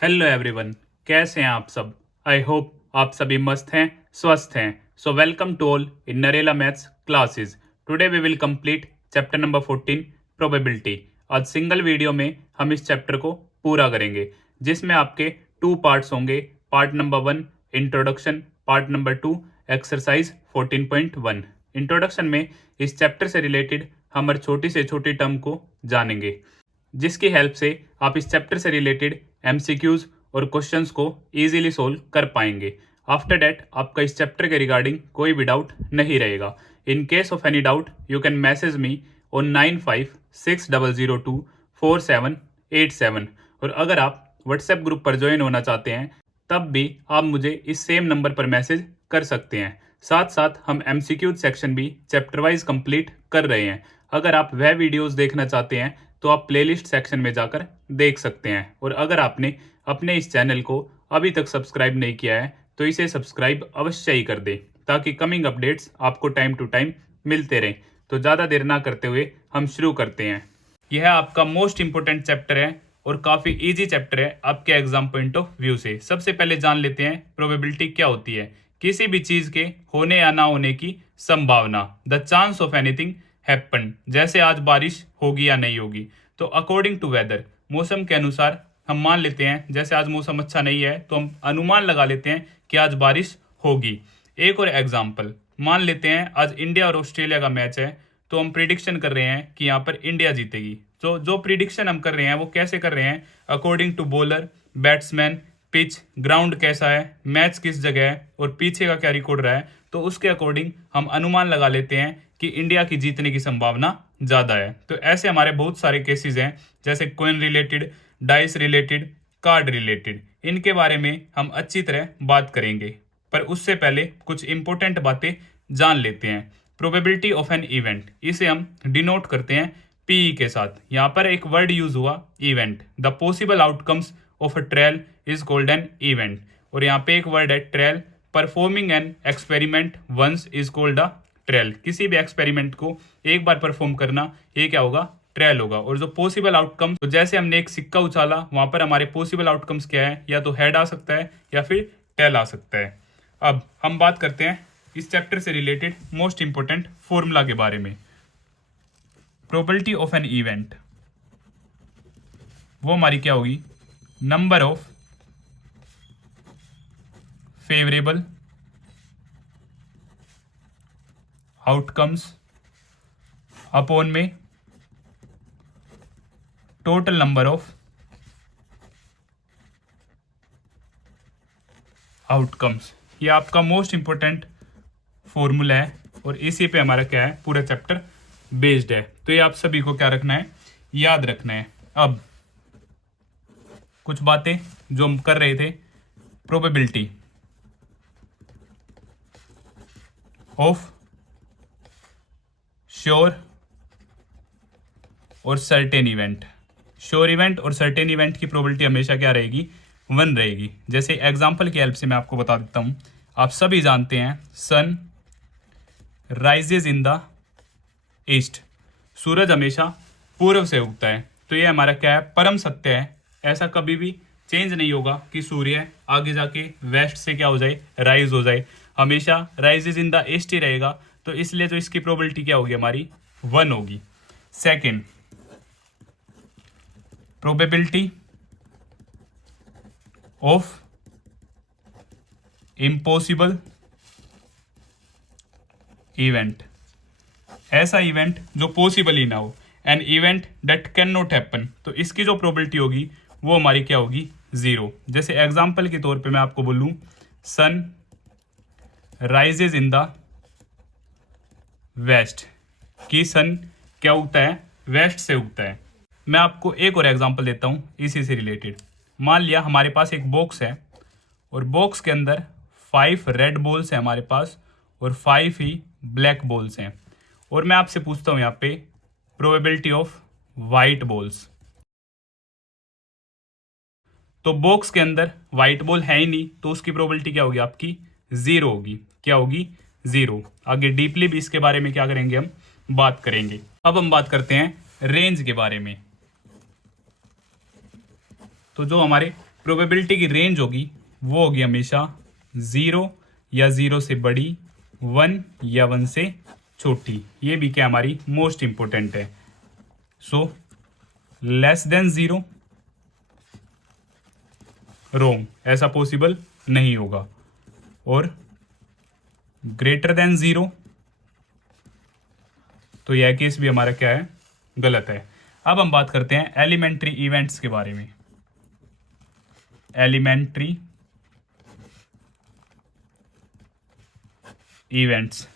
Hello everyone, कैसे हैं आप सब। आई होप आप सभी मस्त हैं, स्वस्थ हैं। So welcome to all in Narela maths classes. Today we will complete chapter number 14 probability. आज सिंगल वीडियो में हम इस चैप्टर को पूरा करेंगे, जिसमें आपके 2 पार्ट्स होंगे। Part number 1 introduction, part number 2 exercise 14.1। Introduction में इस चैप्टर से रिलेटेड हम हर छोटी से छोटी टर्म को जानेंगे, जिसकी हेल्प से आप इस चैप्टर से रिलेटेड एमसीक्यूज और क्वेश्चंस को इजीली सोल्व कर पाएंगे। आफ्टर डैट आपका इस चैप्टर के रिगार्डिंग कोई भी डाउट नहीं रहेगा। इन case of any doubt you can message me on 9560024787। और अगर आप व्हाट्सएप ग्रुप पर ज्वाइन होना चाहते हैं तब भी आप मुझे इस सेम नंबर पर मैसेज कर सकते हैं। साथ साथ हम एमसीक्यूज सेक्शन भी चैप्टर वाइज कंप्लीट कर रहे हैं। अगर आप वह वीडियोस देखना चाहते हैं तो आप प्लेलिस्ट सेक्शन में जाकर देख सकते हैं। और अगर आपने अपने इस चैनल को अभी तक सब्सक्राइब नहीं किया है तो इसे सब्सक्राइब अवश्य ही कर दें, ताकि कमिंग अपडेट्स आपको टाइम टू टाइम मिलते रहें। तो ज़्यादा देर ना करते हुए हम शुरू करते हैं। यह आपका मोस्ट इंपॉर्टेंट चैप्टर है और काफ़ी इजी चैप्टर है आपके एग्जाम पॉइंट ऑफ व्यू से। सबसे पहले जान लेते हैं प्रोबेबिलिटी क्या होती है। किसी भी चीज़ के होने या ना होने की संभावना, the chance of anything happen. जैसे आज बारिश होगी या नहीं होगी, तो अकॉर्डिंग टू वेदर, मौसम के अनुसार हम मान लेते हैं, जैसे आज मौसम अच्छा नहीं है तो हम अनुमान लगा लेते हैं कि आज बारिश होगी। एक और एग्जाम्पल मान लेते हैं, आज इंडिया और ऑस्ट्रेलिया का मैच है तो हम प्रिडिक्शन कर रहे हैं कि यहाँ पर इंडिया जीतेगी। तो जो प्रिडिक्शन हम कर रहे हैं वो कैसे कर रहे हैं, according to bowler, batsman, pitch, ground कैसा है, मैच किस जगह है और पीछे का क्या रिकॉर्ड रहा है, तो उसके अकॉर्डिंग हम अनुमान लगा लेते हैं कि इंडिया की जीतने की संभावना ज़्यादा है। तो ऐसे हमारे बहुत सारे केसेस हैं, जैसे coin related, dice related, card related. इनके बारे में हम अच्छी तरह बात करेंगे, पर उससे पहले कुछ इंपॉर्टेंट बातें जान लेते हैं। प्रोबेबिलिटी ऑफ एन इवेंट, इसे हम डिनोट करते हैं पीई के साथ। यहाँ पर एक वर्ड यूज हुआ event. The possible outcomes of a trial is called an event. और यहाँ पे एक वर्ड है trial. Performing an experiment once is called a trial. किसी भी एक्सपेरिमेंट को एक बार परफॉर्म करना, ये क्या होगा, ट्रायल होगा। और जो पॉसिबल आउटकम्स, तो जैसे हमने एक सिक्का उछाला, वहां पर हमारे पॉसिबल आउटकम्स क्या है, या तो हेड आ सकता है या फिर टेल आ सकता है। अब हम बात करते हैं इस चैप्टर से रिलेटेड मोस्ट इंपोर्टेंट फॉर्मूला के बारे में। प्रोबेबिलिटी ऑफ एन इवेंट, वो हमारी क्या होगी, number of favourable outcomes upon में टोटल नंबर ऑफ आउटकम्स। ये आपका मोस्ट इंपोर्टेंट फॉर्मूला है और इसी पे हमारा क्या है, पूरा चैप्टर बेस्ड है। तो ये आप सभी को क्या रखना है, याद रखना है। अब कुछ बातें जो हम कर रहे थे, प्रोबेबिलिटी ऑफ श्योर और सर्टेन इवेंट। श्योर इवेंट और सर्टेन इवेंट की प्रोबेबिलिटी हमेशा क्या रहेगी, 1 रहेगी। जैसे एग्जांपल की हेल्प से मैं आपको बता देता हूं। आप सभी जानते हैं sun rises in the east, सूरज हमेशा पूर्व से उगता है। तो ये हमारा क्या है, परम सत्य है। ऐसा कभी भी चेंज नहीं होगा कि सूर्य आगे जाके वेस्ट से क्या हो जाए, राइज हो जाए। हमेशा राइजेज इन द ईस्ट ही रहेगा। तो इसलिए तो इसकी प्रोबेबिलिटी क्या होगी, हमारी 1 होगी। Second, probability of impossible event, ऐसा इवेंट जो पॉसिबल ही ना हो, N event that can not happen. तो इसकी जो प्रोबेबिलिटी होगी वो हमारी क्या होगी, 0। जैसे एग्जांपल के तौर पे मैं आपको बोलूं, sun rises in the west, कि सन क्या उगता है, वेस्ट से उगता है। मैं आपको एक और एग्जांपल देता हूं इसी से रिलेटेड। मान लिया हमारे पास एक बॉक्स है और बॉक्स के अंदर 5 रेड बॉल्स हैं हमारे पास और 5 ही ब्लैक बॉल्स हैं। और मैं आपसे पूछता हूं यहाँ पे प्रोबेबिलिटी ऑफ वाइट बॉल्स। तो बॉक्स के अंदर वाइट बॉल है ही नहीं, तो उसकी प्रोबेबिलिटी क्या होगी, आपकी 0 होगी। क्या होगी, 0। आगे डीपली भी इसके बारे में क्या करेंगे, हम बात करेंगे। अब हम बात करते हैं रेंज के बारे में। तो जो हमारे प्रोबेबिलिटी की रेंज होगी वो होगी हमेशा 0 या 0 से बड़ी, 1 या 1 से छोटी। ये भी क्या हमारी मोस्ट इंपॉर्टेंट है। सो लेस देन 0 रोंग, ऐसा पॉसिबल नहीं होगा, और ग्रेटर देन 0 तो यह केस भी हमारा क्या है, गलत है। अब हम बात करते हैं एलिमेंट्री इवेंट्स के बारे में। Elementary events,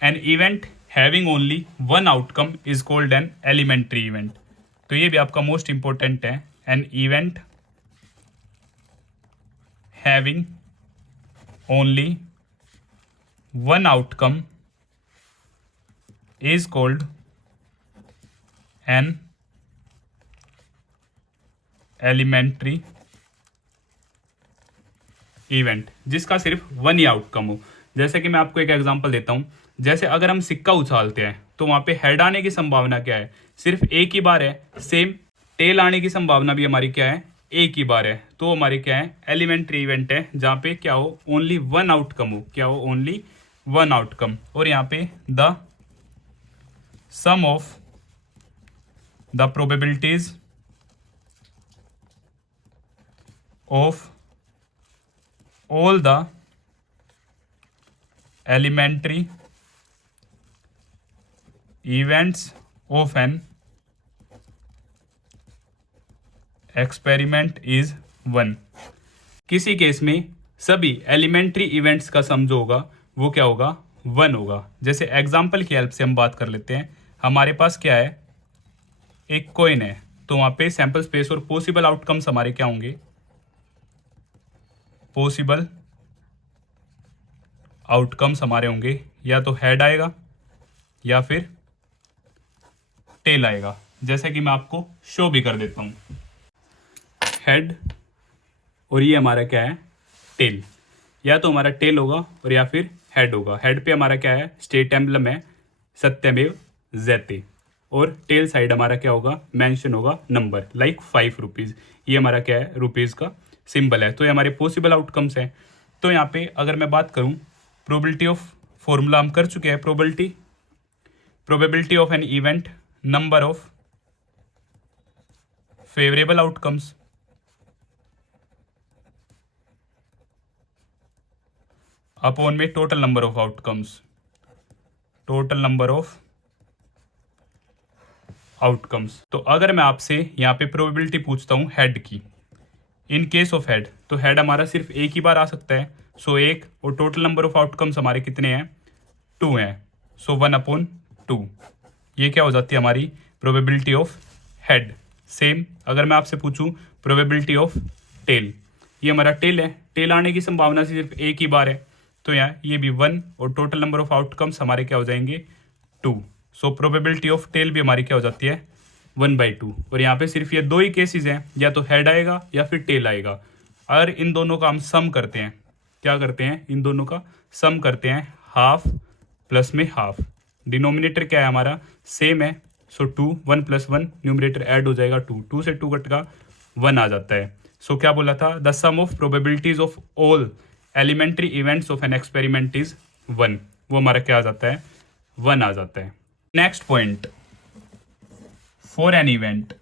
an event having only one outcome is called an elementary event. तो ये भी आपका मोस्ट इंपॉर्टेंट है। An event having only one outcome is called an elementary event, जिसका सिर्फ वन ही आउटकम हो। जैसे कि मैं आपको एक एग्जांपल देता हूं, जैसे अगर हम सिक्का उछालते हैं तो वहां पे हेड आने की संभावना क्या है, सिर्फ एक ही बार है। सेम टेल आने की संभावना भी हमारी क्या है, एक ही बार है। तो हमारी क्या है, एलिमेंट्री इवेंट है, जहां पे क्या हो, ओनली वन आउटकम हो। क्या हो, ओनली वन आउटकम। और यहाँ पे the sum of the probabilities of all the elementary events of an experiment is 1। किसी केस में सभी एलिमेंट्री इवेंट्स का सम जो होगा वो क्या होगा, 1 होगा। जैसे एग्जाम्पल की हेल्प से हम बात कर लेते हैं। हमारे पास क्या है, एक कॉइन है, तो वहां पे सैंपल स्पेस और पॉसिबल आउटकम्स हमारे क्या होंगे, पॉसिबल आउटकम्स हमारे होंगे या तो हेड आएगा या फिर टेल आएगा। जैसे कि मैं आपको शो भी कर देता हूं, हेड और ये हमारा क्या है, टेल। या तो हमारा टेल होगा और या फिर हेड होगा। हेड पे हमारा क्या है, स्टेट एम्बलम है सत्यमेव जयते, और टेल साइड हमारा क्या होगा, मेंशन होगा नंबर, लाइक 5 रुपीज़। ये हमारा क्या है, रुपीज़ का सिंबल है। तो ये हमारे पॉसिबल आउटकम्स हैं। तो यहाँ पे अगर मैं बात करूँ प्रोबेबिलिटी ऑफ, फॉर्मूला हम कर चुके हैं, probability of an event, number of favourable outcomes upon में total number of outcomes, total number of outcomes. तो अगर मैं आपसे यहाँ पे प्रोबेबिलिटी पूछता हूँ हेड की, इन केस ऑफ हेड, तो हेड हमारा सिर्फ एक ही बार आ सकता है। सो एक, और टोटल नंबर ऑफ आउटकम्स हमारे कितने हैं, 2 हैं। सो 1/2। ये क्या हो जाती है हमारी प्रोबेबिलिटी ऑफ हेड। सेम अगर मैं आपसे पूछूं प्रोबेबिलिटी ऑफ टेल, ये हमारा टेल है, टेल आने की संभावना सिर्फ एक ही बार है। तो यहाँ ये भी 1, और टोटल नंबर ऑफ आउटकम्स हमारे क्या हो जाएंगे, 2। सो प्रोबेबिलिटी ऑफ टेल भी हमारी क्या हो जाती है, 1/2। और यहाँ पे सिर्फ ये 2 ही केसेस हैं, या तो हेड आएगा या फिर टेल आएगा। अगर इन दोनों का हम सम करते हैं, क्या करते हैं, इन दोनों का सम करते हैं, हाफ प्लस में हाफ, डिनोमिनेटर क्या है हमारा, सेम है। सो 2, 1 + 1, न्यूमरेटर ऐड हो जाएगा 2, 2 से 2 कट का 1 आ जाता है। सो क्या बोला था, the sum of probabilities of all elementary events of an experiment is 1। वो हमारा क्या आ जाता है, 1 आ जाता है। Next point, for an event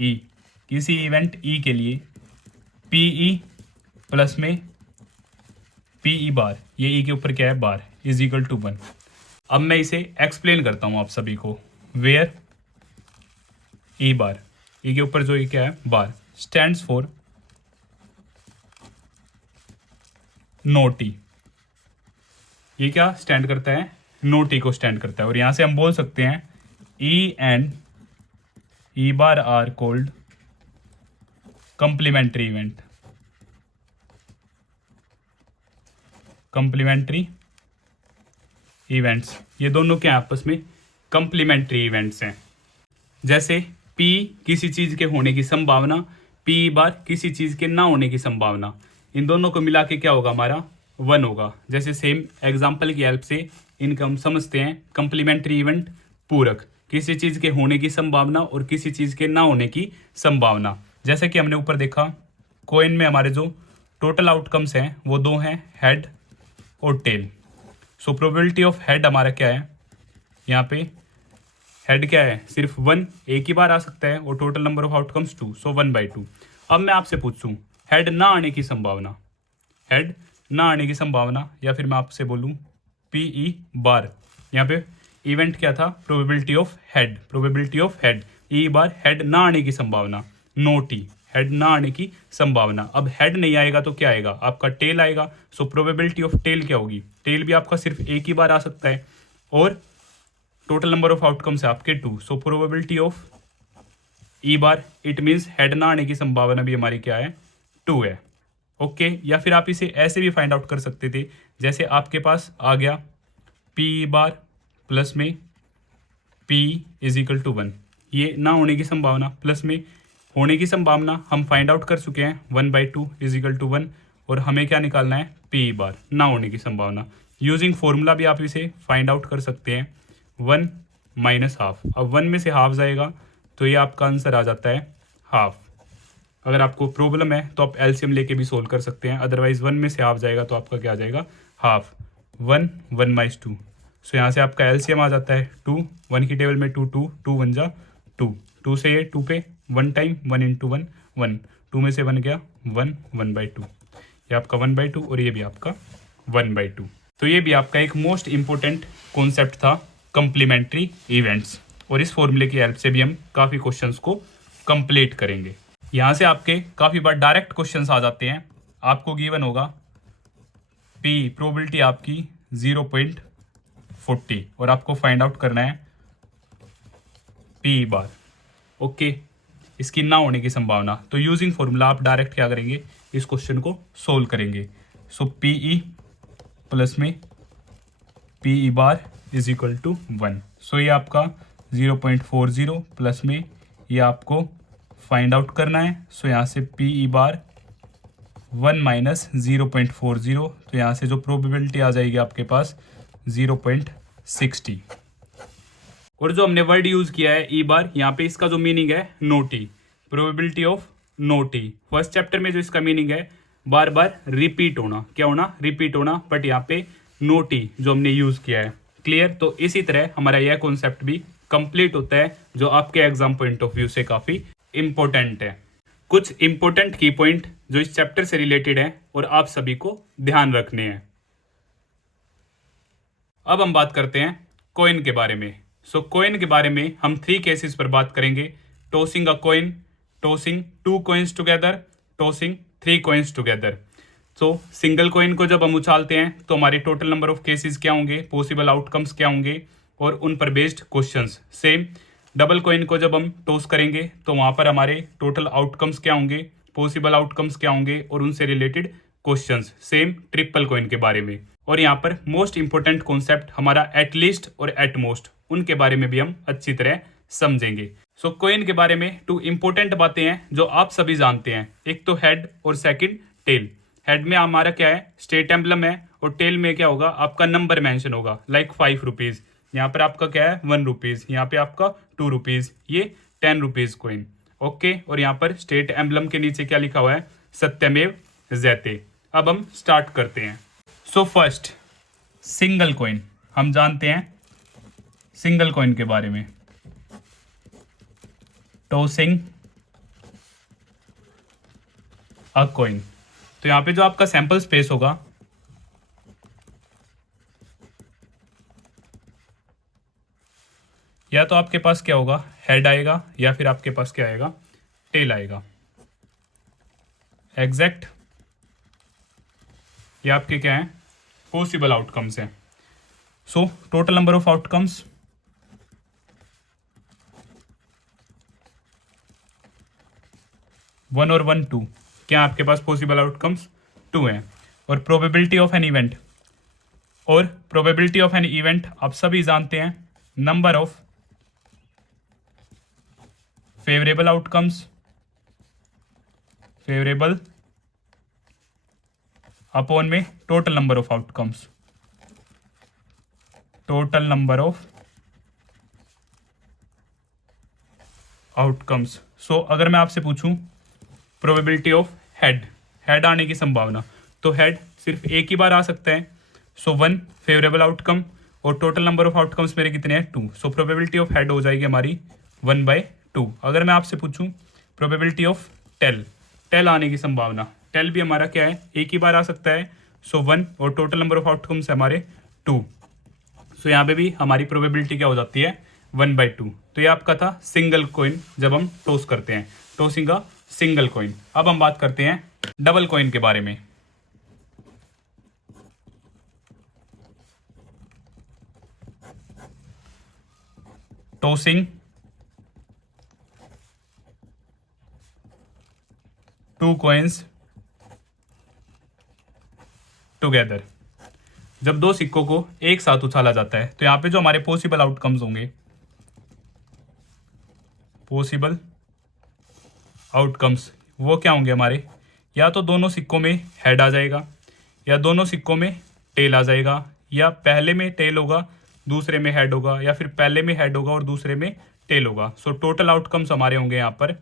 ई, किसी इवेंट ई के लिए पीई प्लस में पीई बार, ये ई के ऊपर क्या है, बार, इज इक्वल टू 1। अब मैं इसे एक्सप्लेन करता हूं आप सभी को। वेयर ई बार, ई के ऊपर जो ये क्या है, बार, स्टैंड्स फॉर नो टी। ये क्या स्टैंड करता है, नो टी को स्टैंड करता है। और यहां से हम बोल सकते हैं E and E bar are called complementary event, complementary events. ये दोनों क्या आपस में कंप्लीमेंट्री इवेंट्स हैं। जैसे पी किसी चीज के होने की संभावना, पी बार किसी चीज के ना होने की संभावना, इन दोनों को मिला के क्या होगा हमारा, 1 होगा। जैसे सेम एग्जाम्पल की हेल्प से इनका हम समझते हैं कंप्लीमेंट्री इवेंट, पूरक। किसी चीज़ के होने की संभावना और किसी चीज़ के ना होने की संभावना। जैसे कि हमने ऊपर देखा, कॉइन में हमारे जो टोटल आउटकम्स हैं वो दो हैं, हेड और tail. So probability of head हमारा क्या है, यहाँ पे हेड क्या है, सिर्फ 1 एक ही बार आ सकता है और टोटल नंबर ऑफ आउटकम्स 2, सो 1/2। अब मैं आपसे पूछूं हेड ना आने की संभावना, हेड ना आने की संभावना, या फिर मैं आपसे बोलूं PE बार, यहाँ पे इवेंट क्या था, probability of head, probability of head, E bar head ना आने की संभावना, नो टी, हेड ना आने की संभावना। अब हेड नहीं आएगा तो क्या आएगा, आपका टेल आएगा। सो प्रोबेबिलिटी ऑफ टेल क्या होगी, टेल भी आपका सिर्फ एक ही बार आ सकता है और टोटल नंबर ऑफ आउटकम्स है आपके 2, सो probability of E bar, it means head ना आने की संभावना भी हमारी क्या है, 2 है। ओके, या फिर आप इसे ऐसे भी फाइंड आउट कर सकते थे, जैसे आपके पास आ गया पी बार प्लस में पी इज इक्वल टू 1, ये ना होने की संभावना प्लस में होने की संभावना हम फाइंड आउट कर चुके हैं, 1/2 इज इक्वल टू 1, और हमें क्या निकालना है, पी बार ना होने की संभावना। यूजिंग फॉर्मूला भी आप इसे फाइंड आउट कर सकते हैं, 1 माइनस हाफ। अब 1 में से हाफ जाएगा तो ये आपका आंसर आ जाता है हाफ। अगर आपको प्रॉब्लम है तो आप एलसीएम लेके भी सोल्व कर सकते हैं, अदरवाइज 1 में से हाफ जाएगा तो आपका क्या आ जाएगा, हाफ। 1 1/2, सो यहाँ से आपका एलसीएम आ जाता है 2, 1 की टेबल में 2 2 2 1 जा 2, 2 से ये 2 पे 1 टाइम 1 इंटू 1 1, 2 में से 1 गया 1 1/2, ये आपका 1/2 और ये भी आपका 1/2। तो ये भी आपका एक मोस्ट इंपॉर्टेंट कॉन्सेप्ट था, कंप्लीमेंट्री इवेंट्स, और इस फॉर्मूले की हेल्प से भी हम काफ़ी क्वेश्चंस को कंप्लीट करेंगे। यहाँ से आपके काफ़ी बार डायरेक्ट क्वेश्चंस आ जाते हैं, आपको गिवन होगा पी, प्रोबेबिलिटी आपकी 0.40 और आपको फाइंड आउट करना है पी बार। ओके, इसकी ना होने की संभावना, तो यूजिंग फॉर्मूला आप डायरेक्ट क्या करेंगे, इस क्वेश्चन को सोल्व करेंगे। सो PE प्लस में PE bar is equal to 1, so ये आपका 0.40 प्लस में ये आपको फाइंड आउट करना है। सो यहाँ से PE बार 1 माइनस 0.40, तो यहाँ से जो प्रोबेबिलिटी आ जाएगी आपके पास 0.60, और जो हमने वर्ड यूज किया है ई बार, यहाँ पे इसका जो मीनिंग है naughty, probability of naughty. First chapter में जो इसका मीनिंग है बार बार रिपीट होना, क्या होना, रिपीट होना, बट यहाँ पे नोटी जो हमने यूज किया है। क्लियर, तो इसी तरह हमारा यह कॉन्सेप्ट भी कंप्लीट होता है, जो आपके एग्जाम पॉइंट ऑफ व्यू से काफी इंपॉर्टेंट है। कुछ इंपॉर्टेंट की पॉइंट जो इस चैप्टर से रिलेटेड है और आप सभी को ध्यान रखने हैं। अब हम बात करते हैं कॉइन के बारे में। सो कॉइन के बारे में हम 3 केसेस पर बात करेंगे, tossing a coin, tossing 2 coins together, tossing 3 coins together. So single coin को जब हम उछालते हैं तो हमारे टोटल नंबर ऑफ केसेस क्या होंगे, पॉसिबल आउटकम्स क्या होंगे, और उन पर based questions. Same double coin को जब हम टॉस करेंगे तो वहां पर हमारे टोटल आउटकम्स क्या होंगे, पॉसिबल आउटकम्स क्या होंगे, और उनसे related questions. Same triple coin के बारे में, और यहाँ पर मोस्ट इंपोर्टेंट कॉन्सेप्ट हमारा एटलीस्ट और एटमोस्ट, उनके बारे में भी हम अच्छी तरह समझेंगे। सो कॉइन के बारे में 2 इंपॉर्टेंट बातें हैं जो आप सभी जानते हैं, एक तो हेड और सेकंड टेल। हेड में हमारा क्या है, स्टेट एम्बलम है, और टेल में क्या होगा, आपका नंबर मेंशन होगा, लाइक 5 रुपीज, यहाँ पर आपका क्या है 1 रुपीज, यहाँ पे आपका 2 रुपीज, ये 10 रुपीज कॉइन। ओके, और यहाँ पर स्टेट एम्बलम के नीचे क्या लिखा हुआ है, सत्यमेव जयते। अब हम स्टार्ट करते हैं। सो फर्स्ट सिंगल कॉइन, हम जानते हैं सिंगल कॉइन के बारे में, टॉसिंग अ कॉइन। तो यहां पे जो आपका सैंपल स्पेस होगा, या तो आपके पास क्या होगा, हेड आएगा, या फिर आपके पास क्या आएगा, टेल आएगा। एग्जैक्ट ये आपके क्या है, पॉसिबल आउटकम्स हैं। So total number of outcomes 1 और 1 2, क्या आपके पास पॉसिबल आउटकम्स 2 हैं। और प्रोबेबिलिटी ऑफ एन इवेंट, और प्रोबेबिलिटी ऑफ एन इवेंट आप सभी जानते हैं, number of favourable outcomes, favourable upon में total number of outcomes, total number of outcomes. So अगर मैं आपसे पूछूं प्रोबेबिलिटी ऑफ हेड आने की संभावना, तो हेड सिर्फ एक ही बार आ सकता है। सो 1 फेवरेबल आउटकम, और टोटल नंबर ऑफ आउटकम्स मेरे कितने हैं 2। सो प्रोबेबिलिटी ऑफ हेड हो जाएगी हमारी 1/2। अगर मैं आपसे पूछूं प्रोबेबिलिटी ऑफ टेल आने की संभावना, टेल भी हमारा क्या है, एक ही बार आ सकता है। सो 1, और टोटल नंबर ऑफ आउटकम्स है हमारे 2। सो यहाँ पे भी हमारी प्रोबेबिलिटी क्या हो जाती है 1/2। तो ये आपका था सिंगल कॉइन जब हम टॉस करते हैं, टॉसिंग अ सिंगल कॉइन। अब हम बात करते हैं डबल कॉइन के बारे में। टॉसिंग टू कॉइन्स टुगेदर, जब दो सिक्कों को एक साथ उछाला जाता है, तो यहाँ पे जो हमारे पॉसिबल आउटकम्स होंगे, पॉसिबल आउटकम्स वो क्या होंगे हमारे, या तो दोनों सिक्कों में हेड आ जाएगा, या दोनों सिक्कों में टेल आ जाएगा, या पहले में टेल होगा दूसरे में हेड होगा, या फिर पहले में हेड होगा और दूसरे में टेल होगा। सो टोटल आउटकम्स हमारे होंगे यहाँ पर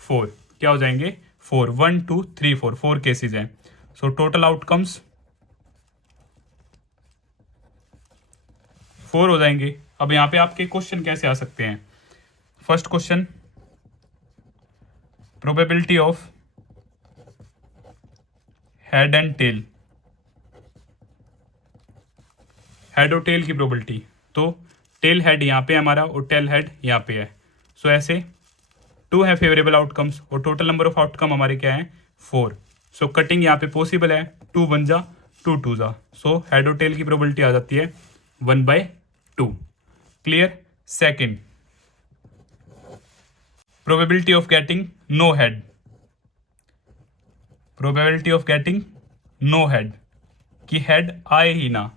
4। क्या हो जाएंगे 4, 1 2 3 4 केसेज हैं। सो टोटल आउटकम्स 4 हो जाएंगे। अब यहाँ पे आपके क्वेश्चन कैसे आ सकते हैं। First question, probability of head and tail, head और टेल की प्रोबेबिलिटी, तो टेल हेड यहाँ पे हमारा और टेल हेड यहाँ पे है। सो ऐसे 2 है फेवरेबल आउटकम्स, और टोटल नंबर ऑफ आउटकम हमारे क्या है 4। सो कटिंग यहाँ पे पॉसिबल है, 2 1 जा 2 2 जा। सो हेड और टेल की प्रोबेबिलिटी आ जाती है 1/2। Clear. Second, probability of getting no head, probability of getting no head, कि हेड आए ही ना।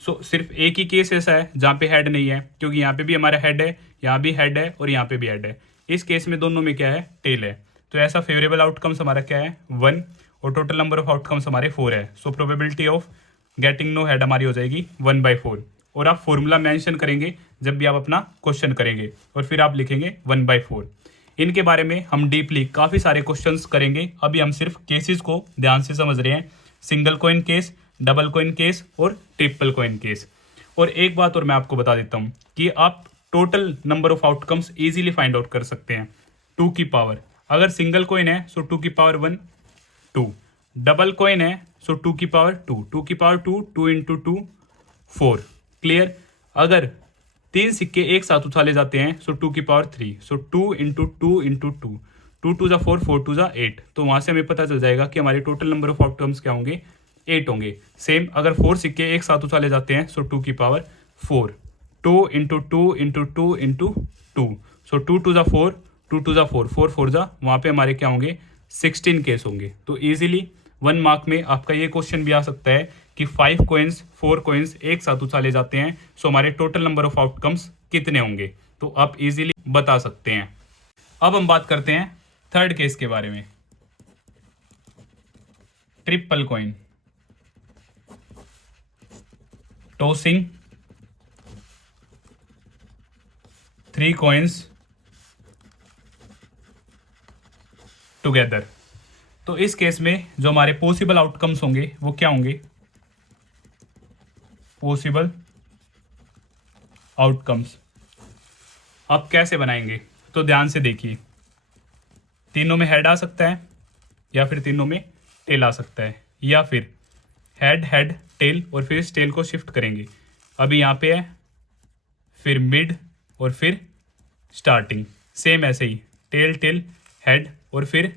सो सिर्फ एक ही केस ऐसा है जहाँ पे हेड नहीं है, क्योंकि यहाँ पे भी हमारा हेड है, यहाँ भी हेड है और यहाँ पे भी हेड है। इस केस में दोनों में क्या है टेल है। तो ऐसा फेवरेबल आउटकम्स हमारा क्या है 1, और टोटल नंबर ऑफ आउटकम्स हमारे 4 है। So probability of getting no head हमारी हो जाएगी 1/4। और आप फॉर्मूला मेंशन करेंगे जब भी आप अपना क्वेश्चन करेंगे, और फिर आप लिखेंगे 1/4। इनके बारे में हम डीपली काफ़ी सारे क्वेश्चंस करेंगे। अभी हम सिर्फ केसेस को ध्यान से समझ रहे हैं, single coin case, double coin case और ट्रिपल कॉइन केस। और एक बात और मैं आपको बता देता हूँ कि आप total number of outcomes easily find out कर सकते हैं 2 की पावर। अगर सिंगल कॉइन है सो 2 की पावर 1 2, डबल कॉइन है सो 2 की पावर 2, 2 की पावर 2, 2 इंटू 2 4। क्लियर। अगर 3 सिक्के एक साथ उछाले जाते हैं सो 2 की पावर 3, सो 2 इंटू 2 इंटू 2, 2 2 जा 4, 4 2 जा 8। तो वहां से हमें पता चल जाएगा कि हमारे टोटल नंबर ऑफ आउटकम्स क्या होंगे 8 होंगे। सेम अगर 4 सिक्के एक साथ उछाले जाते हैं सो 2 की पावर 4, 2 इंटू 2 इंटू 2 इंटू 2, सो 2 2 जा 4, 2 2 जा 4, 4 4 जा, वहाँ पे हमारे क्या होंगे 16 केस होंगे। तो ईजिली 1 मार्क में आपका ये क्वेश्चन भी आ सकता है कि 5 कॉइन्स 4 कॉइन्स एक साथ उछाले जाते हैं, सो हमारे टोटल नंबर ऑफ आउटकम्स कितने होंगे, तो आप इजीली बता सकते हैं। अब हम बात करते हैं थर्ड केस के बारे में, triple coin, tossing 3 coins together. तो इस केस में जो हमारे पॉसिबल आउटकम्स होंगे वो क्या होंगे, पॉसिबल आउटकम्स। आप कैसे बनाएंगे, तो ध्यान से देखिए, तीनों में हेड आ सकता है, या फिर तीनों में टेल आ सकता है, या फिर हेड हेड टेल और फिर इस टेल को शिफ्ट करेंगे। अभी यहाँ पे है, फिर मिड और फिर स्टार्टिंग। सेम ऐसे ही टेल टेल हेड और फिर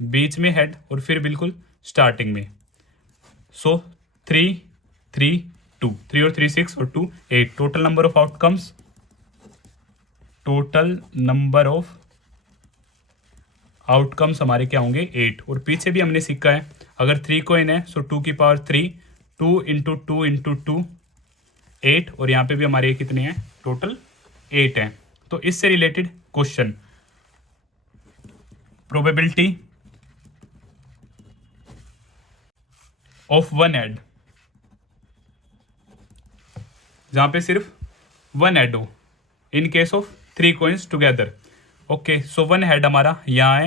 बीच में हेड और फिर बिल्कुल स्टार्टिंग में। सो 3 3 2, 3 और 3 6 और 2 8। Total number of outcomes, total number of outcomes हमारे क्या होंगे 8। और पीछे भी हमने सीखा है, अगर 3 कॉइन है सो 2 की पावर 3, 2 इंटू 2 इंटू 2 8, और यहाँ पे भी हमारे कितने हैं टोटल 8 हैं। तो इससे related question, probability of 1 head, जहां पे सिर्फ 1 हेड हो इन case of 3 coins together. Okay, so one head हमारा यहाँ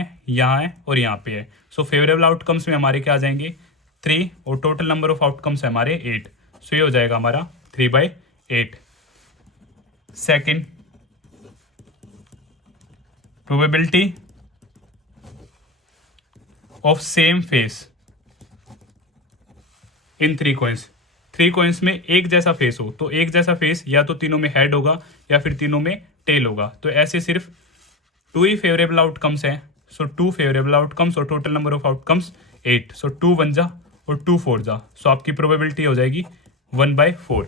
है और यहाँ पे है। सो फेवरेबल आउटकम्स में हमारे क्या आ जाएंगे 3 और टोटल नंबर ऑफ आउटकम्स है हमारे 8। सो ये हो जाएगा हमारा 3/8। Second, probability of same face in 3 coins. 3 coins में एक जैसा फेस हो, तो एक जैसा फेस या तो तीनों में हेड होगा या फिर तीनों में टेल होगा। तो ऐसे सिर्फ 2 ही फेवरेबल आउटकम्स हैं। सो 2 फेवरेबल आउटकम्स और total number of outcomes 8। So 2 1 जा और 2 4 जा। सो आपकी प्रोबेबिलिटी हो जाएगी 1/4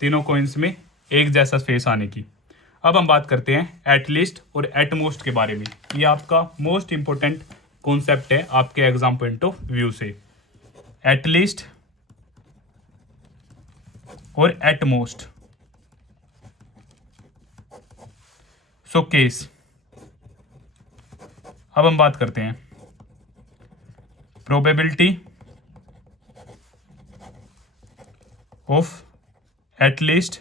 तीनों कॉइन्स में एक जैसा फेस आने की। अब हम बात करते हैं एटलीस्ट और एटमोस्ट के बारे में। ये आपका मोस्ट इंपॉर्टेंट कॉन्सेप्ट है आपके एग्जाम पॉइंट ऑफ व्यू से। एटलीस्ट और एटमोस्ट। सो केस, अब हम बात करते हैं probability of at least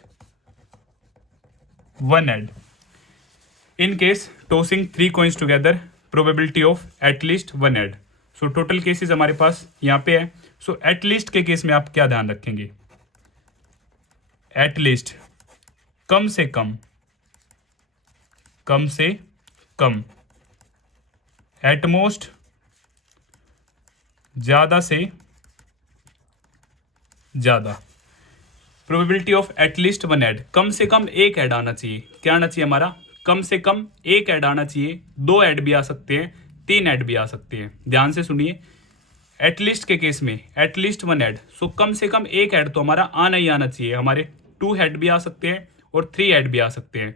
one head in case tossing 3 coins together, probability of at least one head. So total cases हमारे पास यहाँ पे है। सो एटलीस्ट के केस में आप क्या ध्यान रखेंगे, एटलीस्ट कम से कम, कम से कम, एटमोस्ट ज्यादा से ज्यादा। Probability of at least one head, कम से कम एक हेड आना चाहिए। क्या आना चाहिए हमारा, कम से कम एक हेड आना चाहिए। 2 हेड भी आ सकते हैं, 3 हेड भी आ सकते हैं। ध्यान से सुनिए, एटलीस्ट के केस में एटलीस्ट वन हेड, सो कम से कम एक हेड तो हमारा आना ही आना चाहिए। हमारे 2 हेड भी आ सकते हैं और 3 हेड भी आ सकते हैं,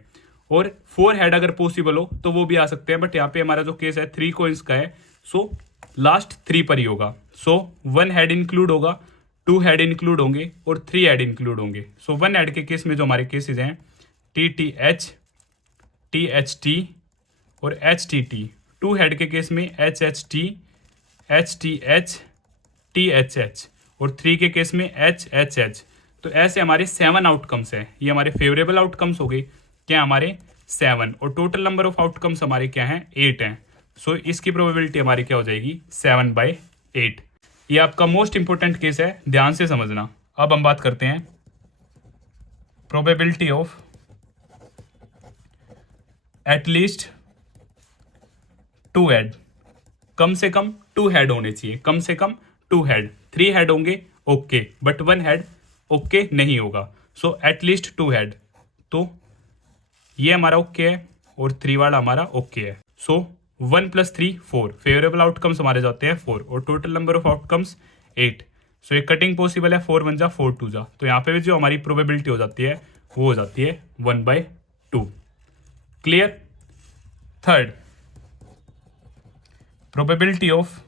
और 4 हेड अगर पॉसिबल हो तो वो भी आ सकते हैं। बट यहाँ पे हमारा जो केस है 3 कॉइन्स का है, सो लास्ट 3 पर ही होगा। सो 1 हेड इंक्लूड होगा, 2 हेड इंक्लूड होंगे और 3 हेड इंक्लूड होंगे। सो 1 हेड के केस में जो हमारे केसेज हैं TTH, THT और HTT। 2 हेड के केस में HHT, HTH, THH और 3 के केस में HHH। तो ऐसे हमारे 7 आउटकम्स हैं। ये हमारे फेवरेबल आउटकम्स हो गए क्या, हमारे 7, और टोटल नंबर ऑफ आउटकम्स हमारे क्या हैं 8 हैं। सो इसकी प्रोबेबिलिटी हमारी क्या हो जाएगी 7/8। ये आपका मोस्ट इंपॉर्टेंट केस है, ध्यान से समझना। अब हम बात करते हैं प्रोबेबिलिटी ऑफ एटलीस्ट 2 हेड। कम से कम 2 हेड होने चाहिए, कम से कम 2 हेड। 3 हेड होंगे ओके, बट 1 हेड ओके नहीं होगा। सो एटलीस्ट 2 हेड, तो ये हमारा ओके है और 3 वाला हमारा ओके है। सो 1 + 3 4, फेवरेबल आउटकम्स हमारे जाते हैं 4 और टोटल नंबर ऑफ आउटकम्स 8। सो ये कटिंग पॉसिबल है, 4 1 जा 4 2 जा। तो यहाँ पे भी जो हमारी प्रोबेबिलिटी हो जाती है वो हो जाती है 1/2। Clear. Third, probability of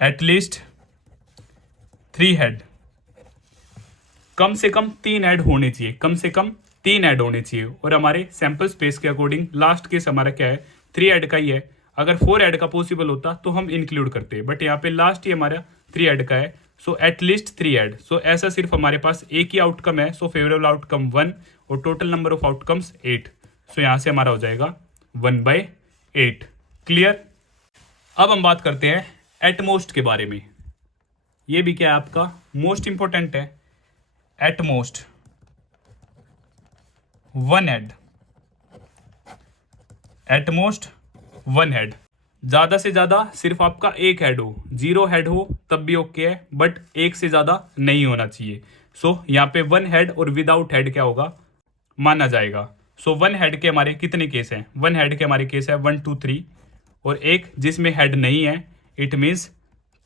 at least 3 head. कम से कम 3 हेड होने चाहिए, कम से कम 3 हेड होने चाहिए। और हमारे सैंपल स्पेस के अकॉर्डिंग लास्ट केस हमारा क्या है 3 हेड का ही है। अगर 4 हेड का पॉसिबल होता तो हम इंक्लूड करते, बट यहाँ पे लास्ट ही हमारा 3 हेड का है। So at least 3 head. सो ऐसा सिर्फ हमारे पास एक ही आउटकम है। सो फेवरेबल आउटकम 1 और टोटल नंबर ऑफ आउटकम्स 8। सो यहाँ से हमारा हो जाएगा 1/8। क्लियर। अब हम बात करते हैं एटमोस्ट के बारे में। ये भी क्या है आपका मोस्ट इंपॉर्टेंट है। At most 1 head, at most 1 head. ज़्यादा से ज़्यादा सिर्फ आपका एक हेड हो, 0 हेड हो तब भी ओके है, बट एक से ज़्यादा नहीं होना चाहिए। सो यहाँ पे 1 हेड और विदाउट हेड क्या होगा माना जाएगा। सो 1 हेड के हमारे कितने केस हैं, 1 हेड के हमारे केस है 1 2 3, और एक जिसमें हेड नहीं है, it means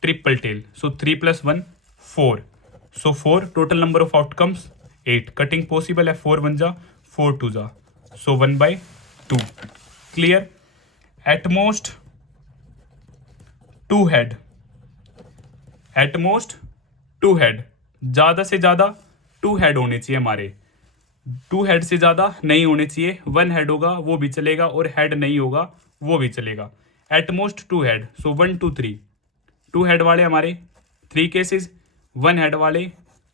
triple tail. So 3 + 1 4। So 4 total number of outcomes 8। Cutting possible है, 4 1 जा 4 2 जा। So 1/2। Clear. At most 2 head, at most 2 head. ज़्यादा से ज़्यादा 2 हेड होने चाहिए हमारे, 2 हेड से ज़्यादा नहीं होने चाहिए। 1 हेड होगा वो भी चलेगा और हेड नहीं होगा वो भी चलेगा। At most 2 head. सो 1 2 3, 2 हेड वाले हमारे 3 केसेस, 1 हेड वाले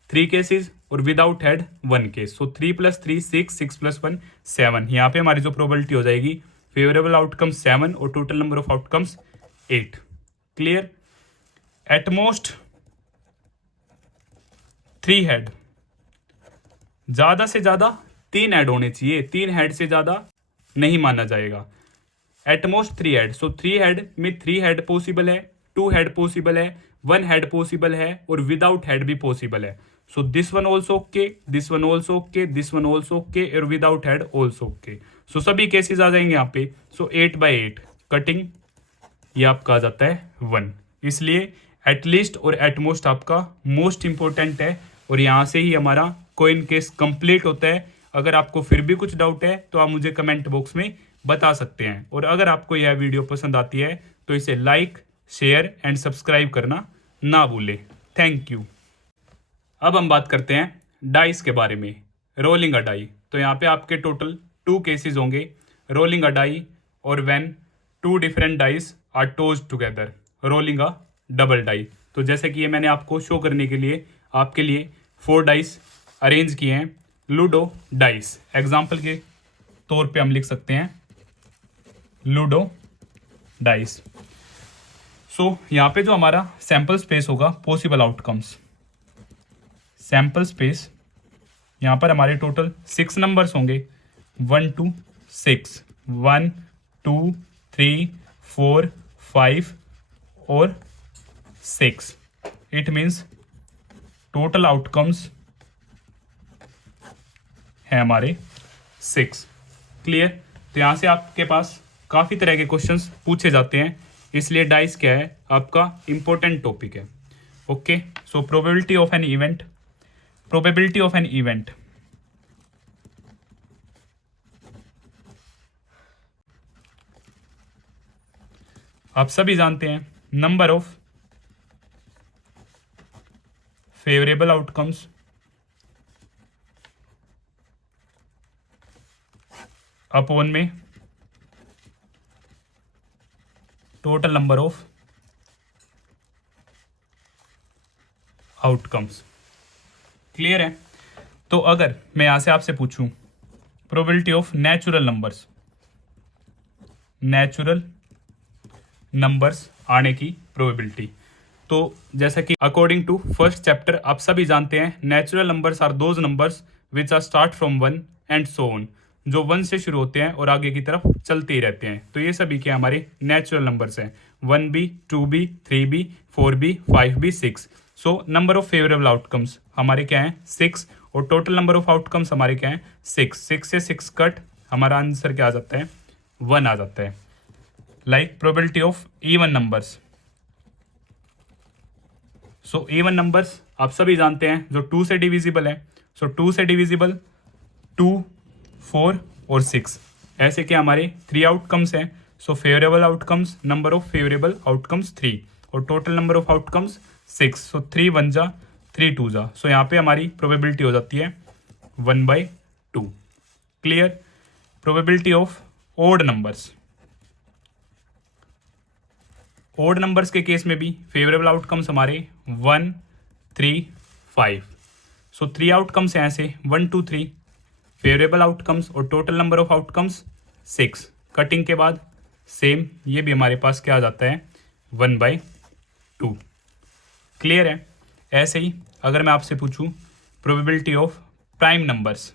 3 केसेस और विदाउट हेड 1 केस। सो 3 + 3 6, 6 + 1 7। यहाँ पे हमारी जो प्रोबेबिलिटी हो जाएगी फेवरेबल आउटकम्स 7 और total number of outcomes 8। Clear. At most 3 head, ज़्यादा से ज़्यादा 3 हेड होने चाहिए, 3 हेड से ज़्यादा नहीं माना जाएगा। एटमोस्ट 3 हेड, सो 3 हेड में 3 हेड पॉसिबल है, 2 हेड पॉसिबल है, 1 हेड पॉसिबल है और विदाउट हेड भी पॉसिबल है। So this one also okay, this one also okay, this one also okay और विदाउट हेड ऑल्सो ओके। सो सभी केसेस आ जाएंगे यहाँ पे। सो 8/8 कटिंग ये आपका आ जाता है 1। इसलिए एटलीस्ट और एटमोस्ट आपका मोस्ट इंपॉर्टेंट है और यहाँ से ही हमारा कोइन केस कंप्लीट होता है। अगर आपको फिर भी कुछ डाउट है तो आप मुझे कमेंट बॉक्स में बता सकते हैं। और अगर आपको यह वीडियो पसंद आती है तो इसे लाइक, शेयर एंड सब्सक्राइब करना ना भूलें। Thank you. अब हम बात करते हैं डाइस के बारे में। रोलिंग अ डाई, तो यहाँ पे आपके टोटल 2 केसेस होंगे, रोलिंग अ डाई और when 2 different dice are tossed together, rolling a double die. तो जैसे कि ये मैंने आपको शो करने के लिए आपके लिए 4 डाइस अरेंज किए हैं। लूडो डाइस, एग्जाम्पल के तौर पे हम लिख सकते हैं लूडो डाइस। सो यहाँ पे जो हमारा सैम्पल स्पेस होगा पॉसिबल आउटकम्स, सैम्पल स्पेस यहाँ पर हमारे टोटल 6 नंबर्स होंगे, 1 to 6, 1 2 3 4 5 और 6। इट मीन्स टोटल आउटकम्स हैं हमारे 6। क्लियर। तो यहाँ से आपके पास काफ़ी तरह के क्वेश्चंस पूछे जाते हैं, इसलिए डाइस क्या है आपका इंपॉर्टेंट टॉपिक है। Okay. So probability of an event, probability of an event, आप सभी जानते हैं number of favourable outcomes upon में total number of outcomes. Clear है। तो अगर मैं यहां से आपसे पूछूं probability of natural numbers, natural numbers आने की प्रोबेबिलिटी, तो जैसा कि अकॉर्डिंग टू फर्स्ट चैप्टर आप सभी जानते हैं natural numbers are those numbers which are start from 1 and so on, जो 1 से शुरू होते हैं और आगे की तरफ चलते ही रहते हैं। तो ये सभी क्या हमारे नेचुरल नंबर्स हैं, 1b 2b 3b 4b 5b 6। So number of favourable outcomes हमारे क्या हैं 6 और टोटल नंबर ऑफ आउटकम्स हमारे क्या हैं 6। 6 से 6 कट, हमारा आंसर क्या आ जाता है 1 आ जाता है। Like probability of even numbers, so even numbers आप सभी जानते हैं जो 2 से डिविजिबल है। सो 2 से डिविजिबल 2 4 और 6, ऐसे के हमारे 3 आउटकम्स हैं। सो favourable outcomes, number of favourable outcomes 3 और total number of outcomes 6। So 3 1 जा 3 2 जा, सो यहाँ पे हमारी प्रोबेबिलिटी हो जाती है 1/2। Clear. Probability of odd numbers, odd numbers के केस में भी फेवरेबल आउटकम्स हमारे 1 3 5। सो 3 आउटकम्स हैं ऐसे 1 2 3 फेवरेबल आउटकम्स और total number of outcomes 6। Cutting के बाद सेम ये भी हमारे पास क्या आ जाता है 1/2। क्लियर है। ऐसे ही अगर मैं आपसे पूछूं probability of prime numbers,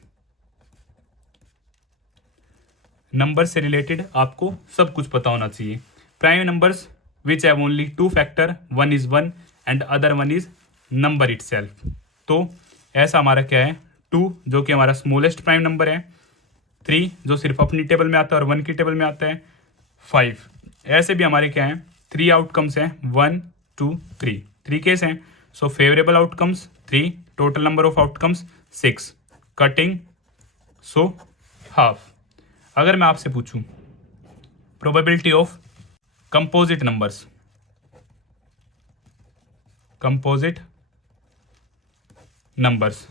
number से रिलेटेड आपको सब कुछ पता होना चाहिए। Prime numbers which have only 2 factor, 1 is 1 and other 1 is number itself. तो ऐसा हमारा क्या है 2 जो कि हमारा स्मॉलेस्ट प्राइम नंबर है, 3 जो सिर्फ अपनी टेबल में आता है और 1 की टेबल में आता है, 5। ऐसे भी हमारे क्या हैं 3 आउटकम्स हैं 1 2 3, 3 केस हैं। सो favourable outcomes 3, total number of outcomes 6, cutting so half. अगर मैं आपसे पूछूं probability of composite numbers, composite numbers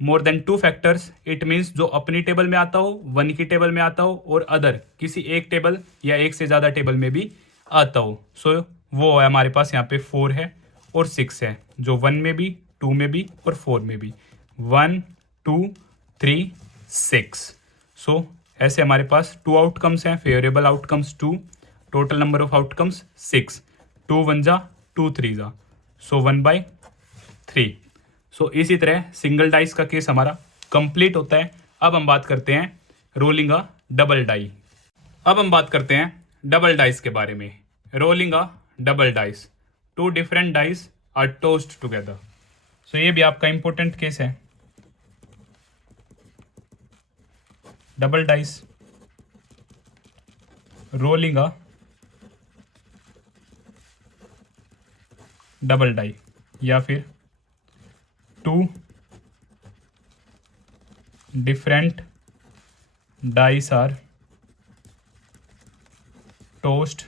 more than 2 factors, it means जो अपनी टेबल में आता हो, 1 की टेबल में आता हो और अदर किसी एक टेबल या एक से ज़्यादा टेबल में भी आता हो। सो वो है हमारे पास यहाँ पे 4 है और 6 है, जो 1 में भी 2 में भी और 4 में भी। 1 2 3 6। सो ऐसे हमारे पास 2 आउटकम्स हैं, favourable outcomes 2, total number of outcomes 6, 2 1 जा 2 3 जा, सो 1/3। सो इसी तरह सिंगल डाइस का केस हमारा कंप्लीट होता है। अब हम बात करते हैं रोलिंग अ डबल डाई। अब हम बात करते हैं डबल डाइस के बारे में। Rolling a double dice, 2 different dice are tossed together. So ये भी आपका इंपॉर्टेंट केस है। Double dice, rolling a double die, या फिर 2 different dice are tossed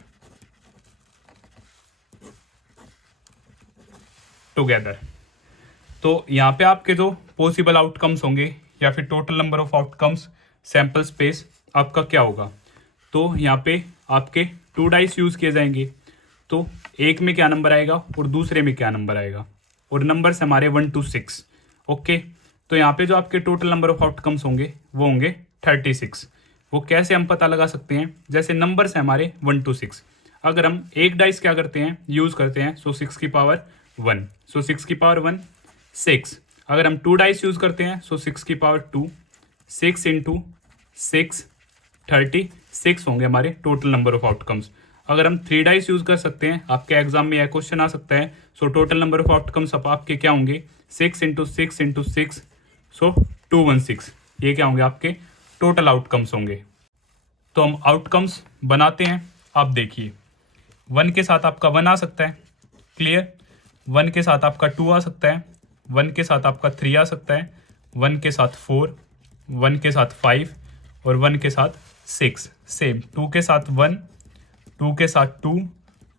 together. तो यहाँ पे आपके जो पॉसिबल आउटकम्स होंगे या फिर total number of outcomes sample space आपका क्या होगा, तो यहाँ पे आपके 2 डाइस यूज़ किए जाएंगे। तो एक में क्या नंबर आएगा और दूसरे में क्या नंबर आएगा, और नंबर्स हमारे 1 to 6। ओके, तो यहाँ पे जो आपके टोटल नंबर ऑफ आउटकम्स होंगे वो होंगे 36। वो कैसे हम पता लगा सकते हैं, जैसे नंबर्स हैं हमारे 1 to 6, अगर हम एक डाइस क्या करते हैं यूज़ करते हैं, सो 6 की पावर 1, सो 6 की पावर 1 6। अगर हम 2 डाइस यूज़ करते हैं, सो 6 की पावर 2, 6 इंटू 6 36 होंगे हमारे टोटल नंबर ऑफ आउटकम्स। अगर हम 3 डाइस यूज़ कर सकते हैं, आपके एग्जाम में यह क्वेश्चन आ सकता है, सो टोटल नंबर ऑफ आउटकम्स अब आपके क्या होंगे 6 इंटू 6 इंटू 6, सो 216। ये क्या होंगे आपके टोटल आउटकम्स होंगे। तो हम आउटकम्स बनाते हैं। आप देखिए 1 के साथ आपका 1 आ सकता है, क्लियर। 1 के साथ आपका 2 आ सकता है, 1 के साथ आपका 3 आ सकता है, 1 के साथ 4, 1 के साथ 5 और 1 के साथ 6। सेम 2 के साथ 1, 2 के साथ 2,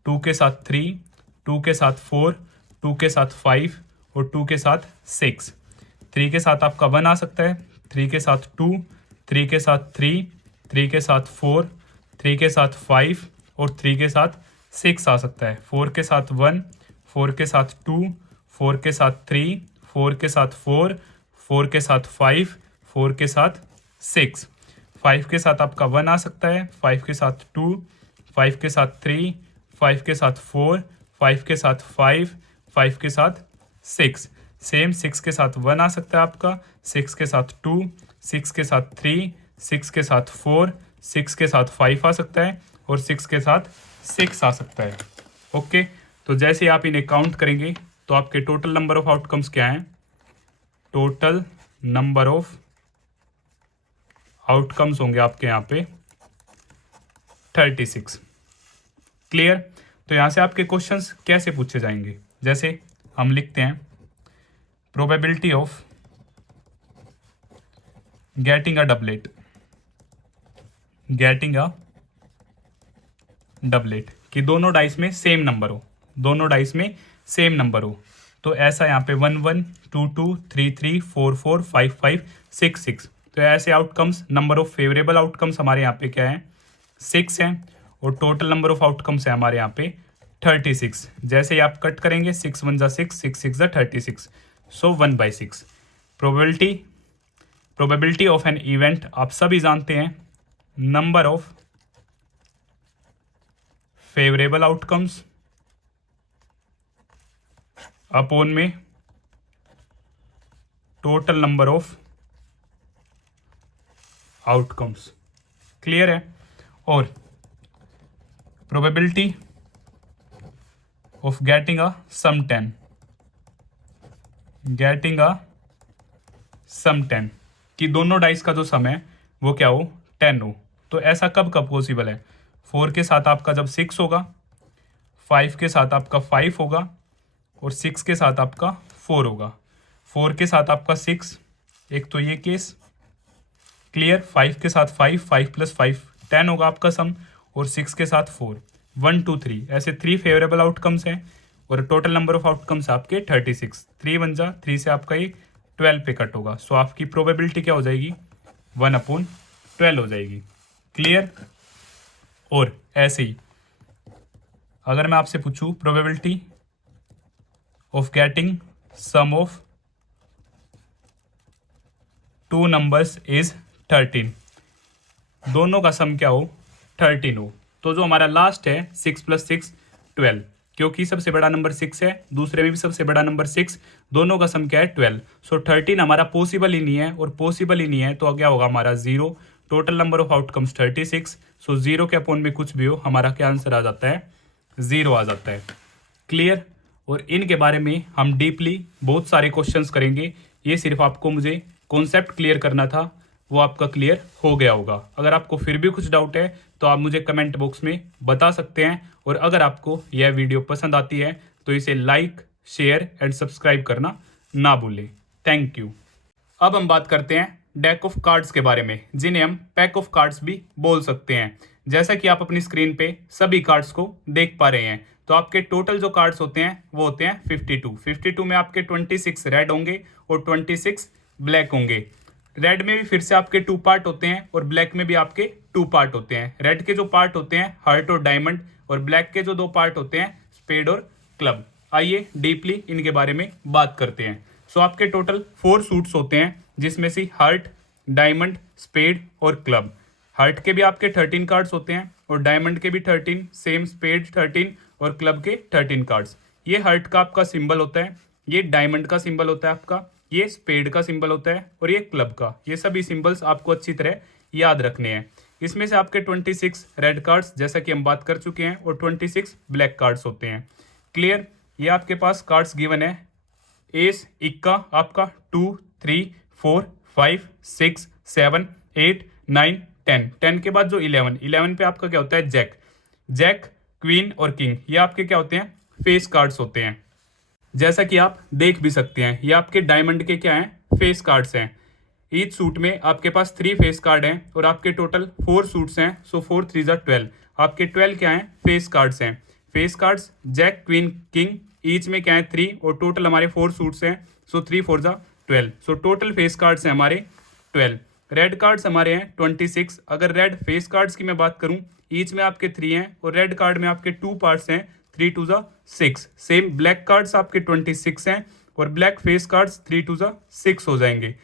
2 के साथ 3, 2 के साथ 4, 2 के साथ 5 और 2 के साथ 6। 3 के साथ आपका 1 आ सकता है, 3 के साथ 2, 3 के साथ 3, 3 के साथ 4, 3 के साथ 5 और 3 के साथ 6 आ सकता है। 4 के साथ 1, 4 के साथ 2, 4 के साथ 3, 4 के साथ 4, 4 के साथ 5, 4 के साथ 6। 5 के साथ आपका 1 आ सकता है, 5 के साथ 2, 5 के साथ 3, 5 के साथ 4, 5 के साथ 5, 5 के साथ 6। सेम 6 के साथ 1 आ सकता है आपका, 6 के साथ 2, 6 के साथ 3, 6 के साथ 4, 6 के साथ 5 आ सकता है और 6 के साथ 6 आ सकता है। ओके, तो जैसे आप इन्हें काउंट करेंगे तो आपके टोटल नंबर ऑफ आउटकम्स क्या हैं, टोटल नंबर ऑफ आउटकम्स होंगे आपके यहाँ पे 36। क्लियर। तो यहाँ से आपके क्वेश्चंस कैसे पूछे जाएंगे, जैसे हम लिखते हैं probability of getting a doublet, getting a doublet कि दोनों डाइस में सेम नंबर हो, दोनों डाइस में सेम नंबर हो। तो ऐसा यहाँ पे 1 1 2 2 3 3 4 4 5 5 6 6। तो ऐसे outcomes, number of favourable outcomes हमारे यहाँ पे क्या है 6 हैं और टोटल नंबर ऑफ आउटकम्स है हमारे यहाँ पे 36। जैसे ही आप कट करेंगे 6 1 जा 6, 6 6 जा 36, so 1/6। Probability, probability of an event आप सभी जानते हैं, number of favourable outcomes upon में total number of outcomes. Clear है। और probability of getting a sum 10, getting a sum 10 कि दोनों डाइस का जो सम है वो क्या हो 10 हो। तो ऐसा कब कब पॉसिबल है, 4 के साथ आपका जब 6 होगा, 5 के साथ आपका 5 होगा और 6 के साथ आपका 4 होगा। 4 के साथ आपका 6, एक तो ये केस क्लियर। 5 के साथ 5, 5 + 5 10 होगा आपका सम, और 6 के साथ 4, 1 2 3 ऐसे 3 फेवरेबल आउटकम्स हैं और टोटल नंबर ऑफ आउटकम्स आपके 36। 3 1 जा 3 से आपका ये 12 पे कट होगा, सो आपकी प्रोबेबिलिटी क्या हो जाएगी 1/12 हो जाएगी। क्लियर। और ऐसे ही अगर मैं आपसे पूछूं probability of getting sum of 2 numbers is 13, दोनों का सम क्या हो 13 हो। तो जो हमारा लास्ट है 6 + 6 12, क्योंकि सबसे बड़ा नंबर 6 है, दूसरे में भी सबसे बड़ा नंबर 6, दोनों का सम क्या है 12। सो 13 हमारा पॉसिबल ही नहीं है, और पॉसिबल ही नहीं है तो क्या होगा हमारा 0। Total number of outcomes 36। सो 0 के अपोन में कुछ भी हो, हमारा क्या आंसर आ जाता है 0 आ जाता है। क्लियर। और इनके बारे में हम डीपली बहुत सारे क्वेश्चंस करेंगे, ये सिर्फ आपको मुझे कॉन्सेप्ट क्लियर करना था, वो आपका क्लियर हो गया होगा। अगर आपको फिर भी कुछ डाउट है तो आप मुझे कमेंट बॉक्स में बता सकते हैं, और अगर आपको यह वीडियो पसंद आती है तो इसे लाइक, शेयर एंड सब्सक्राइब करना ना भूलें। Thank you. अब हम बात करते हैं डेक ऑफ कार्ड्स के बारे में, जिन्हें हम पैक ऑफ कार्ड्स भी बोल सकते हैं। जैसा कि आप अपनी स्क्रीन पे सभी कार्ड्स को देख पा रहे हैं, तो आपके टोटल जो कार्ड्स होते हैं वो होते हैं 52। 52 में आपके 26 रेड होंगे और 26 ब्लैक होंगे। रेड में भी फिर से आपके 2 पार्ट होते हैं, और ब्लैक में भी आपके 2 पार्ट होते हैं। रेड के जो पार्ट होते हैं हार्ट और डायमंड, और ब्लैक के जो 2 पार्ट होते हैं स्पेड और क्लब। आइए डीपली इनके बारे में बात करते हैं। सो आपके टोटल 4 सूट्स होते हैं, जिसमें से हार्ट, डायमंड, स्पेड और क्लब। हार्ट के भी आपके 13 कार्ड्स होते हैं, और डायमंड के भी 13, सेम स्पेड 13 और क्लब के 13 कार्ड्स। ये हार्ट का आपका सिंबल होता है, ये डायमंड का सिंबल होता है आपका, ये स्पेड का सिंबल होता है, और ये क्लब का। ये सभी सिंबल्स आपको अच्छी तरह याद रखने हैं। इसमें से आपके 26 रेड कार्ड्स, जैसा कि हम बात कर चुके हैं, और 26 ब्लैक कार्ड्स होते हैं। क्लियर। ये आपके पास कार्ड्स गिवन है। एस इक्का आपका 2 3 4 5 6 7 8 9 10। 10 के बाद जो 11 पे आपका क्या होता है जैक। जैक, क्वीन और किंग, ये आपके क्या होते हैं फेस कार्ड्स होते हैं। जैसा कि आप देख भी सकते हैं, ये आपके डायमंड के क्या हैं फेस कार्ड्स हैं। ईच सूट में आपके पास 3 फेस कार्ड हैं, और आपके टोटल 4 सूट्स हैं। सो 4 3 12, आपके 12 क्या हैं फेस कार्ड्स हैं। Face cards jack, queen, king, each में क्या है 3, और टोटल हमारे 4 सूट्स हैं। सो 3 4 12। सो टोटल फेस कार्ड्स हैं हमारे 12। रेड कार्ड्स हमारे हैं 26। अगर रेड फेस कार्ड्स की मैं बात करूं, ईच में आपके 3 हैं, और रेड कार्ड में आपके 2 पार्ट्स हैं, 3 2 6। सेम ब्लैक कार्ड्स आपके 26 हैं, और ब्लैक फेस कार्ड्स 3 2 6 हो जाएंगे।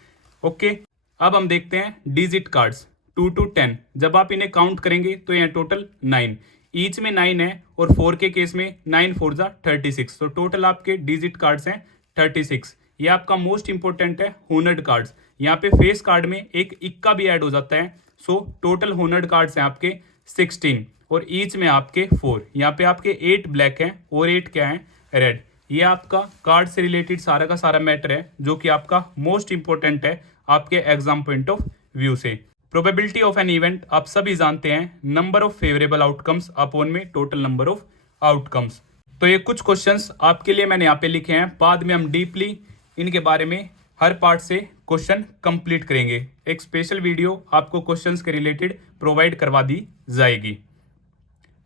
ओके। अब हम देखते हैं डिजिट कार्ड्स 2 to 10। जब आप इन्हें काउंट करेंगे तो यह टोटल 9, ईच में 9 है, और 4 के केस में 9 4 36। तो टोटल आपके डिजिट कार्ड्स हैं 36। ये आपका मोस्ट इंपॉर्टेंट है होनर्ड कार्ड्स। यहाँ पे फेस कार्ड में एक इक्का भी ऐड हो जाता है। सो टोटल होनर्ड कार्ड्स हैं आपके 16, और ईच में आपके 4। यहाँ पे आपके 8 ब्लैक हैं, और 8 क्या हैं रेड। ये आपका कार्ड से रिलेटेड सारा का सारा मैटर है, जो कि आपका मोस्ट इंपॉर्टेंट है आपके एग्जाम पॉइंट ऑफ व्यू से। प्रोबेबिलिटी ऑफ एन इवेंट आप सभी जानते हैं, number of favourable outcomes upon में टोटल नंबर ऑफ आउटकम्स। तो ये कुछ क्वेश्चंस आपके लिए मैंने यहाँ पे लिखे हैं, बाद में हम डीपली इनके बारे में हर पार्ट से क्वेश्चन कंप्लीट करेंगे। एक स्पेशल वीडियो आपको क्वेश्चंस के रिलेटेड प्रोवाइड करवा दी जाएगी।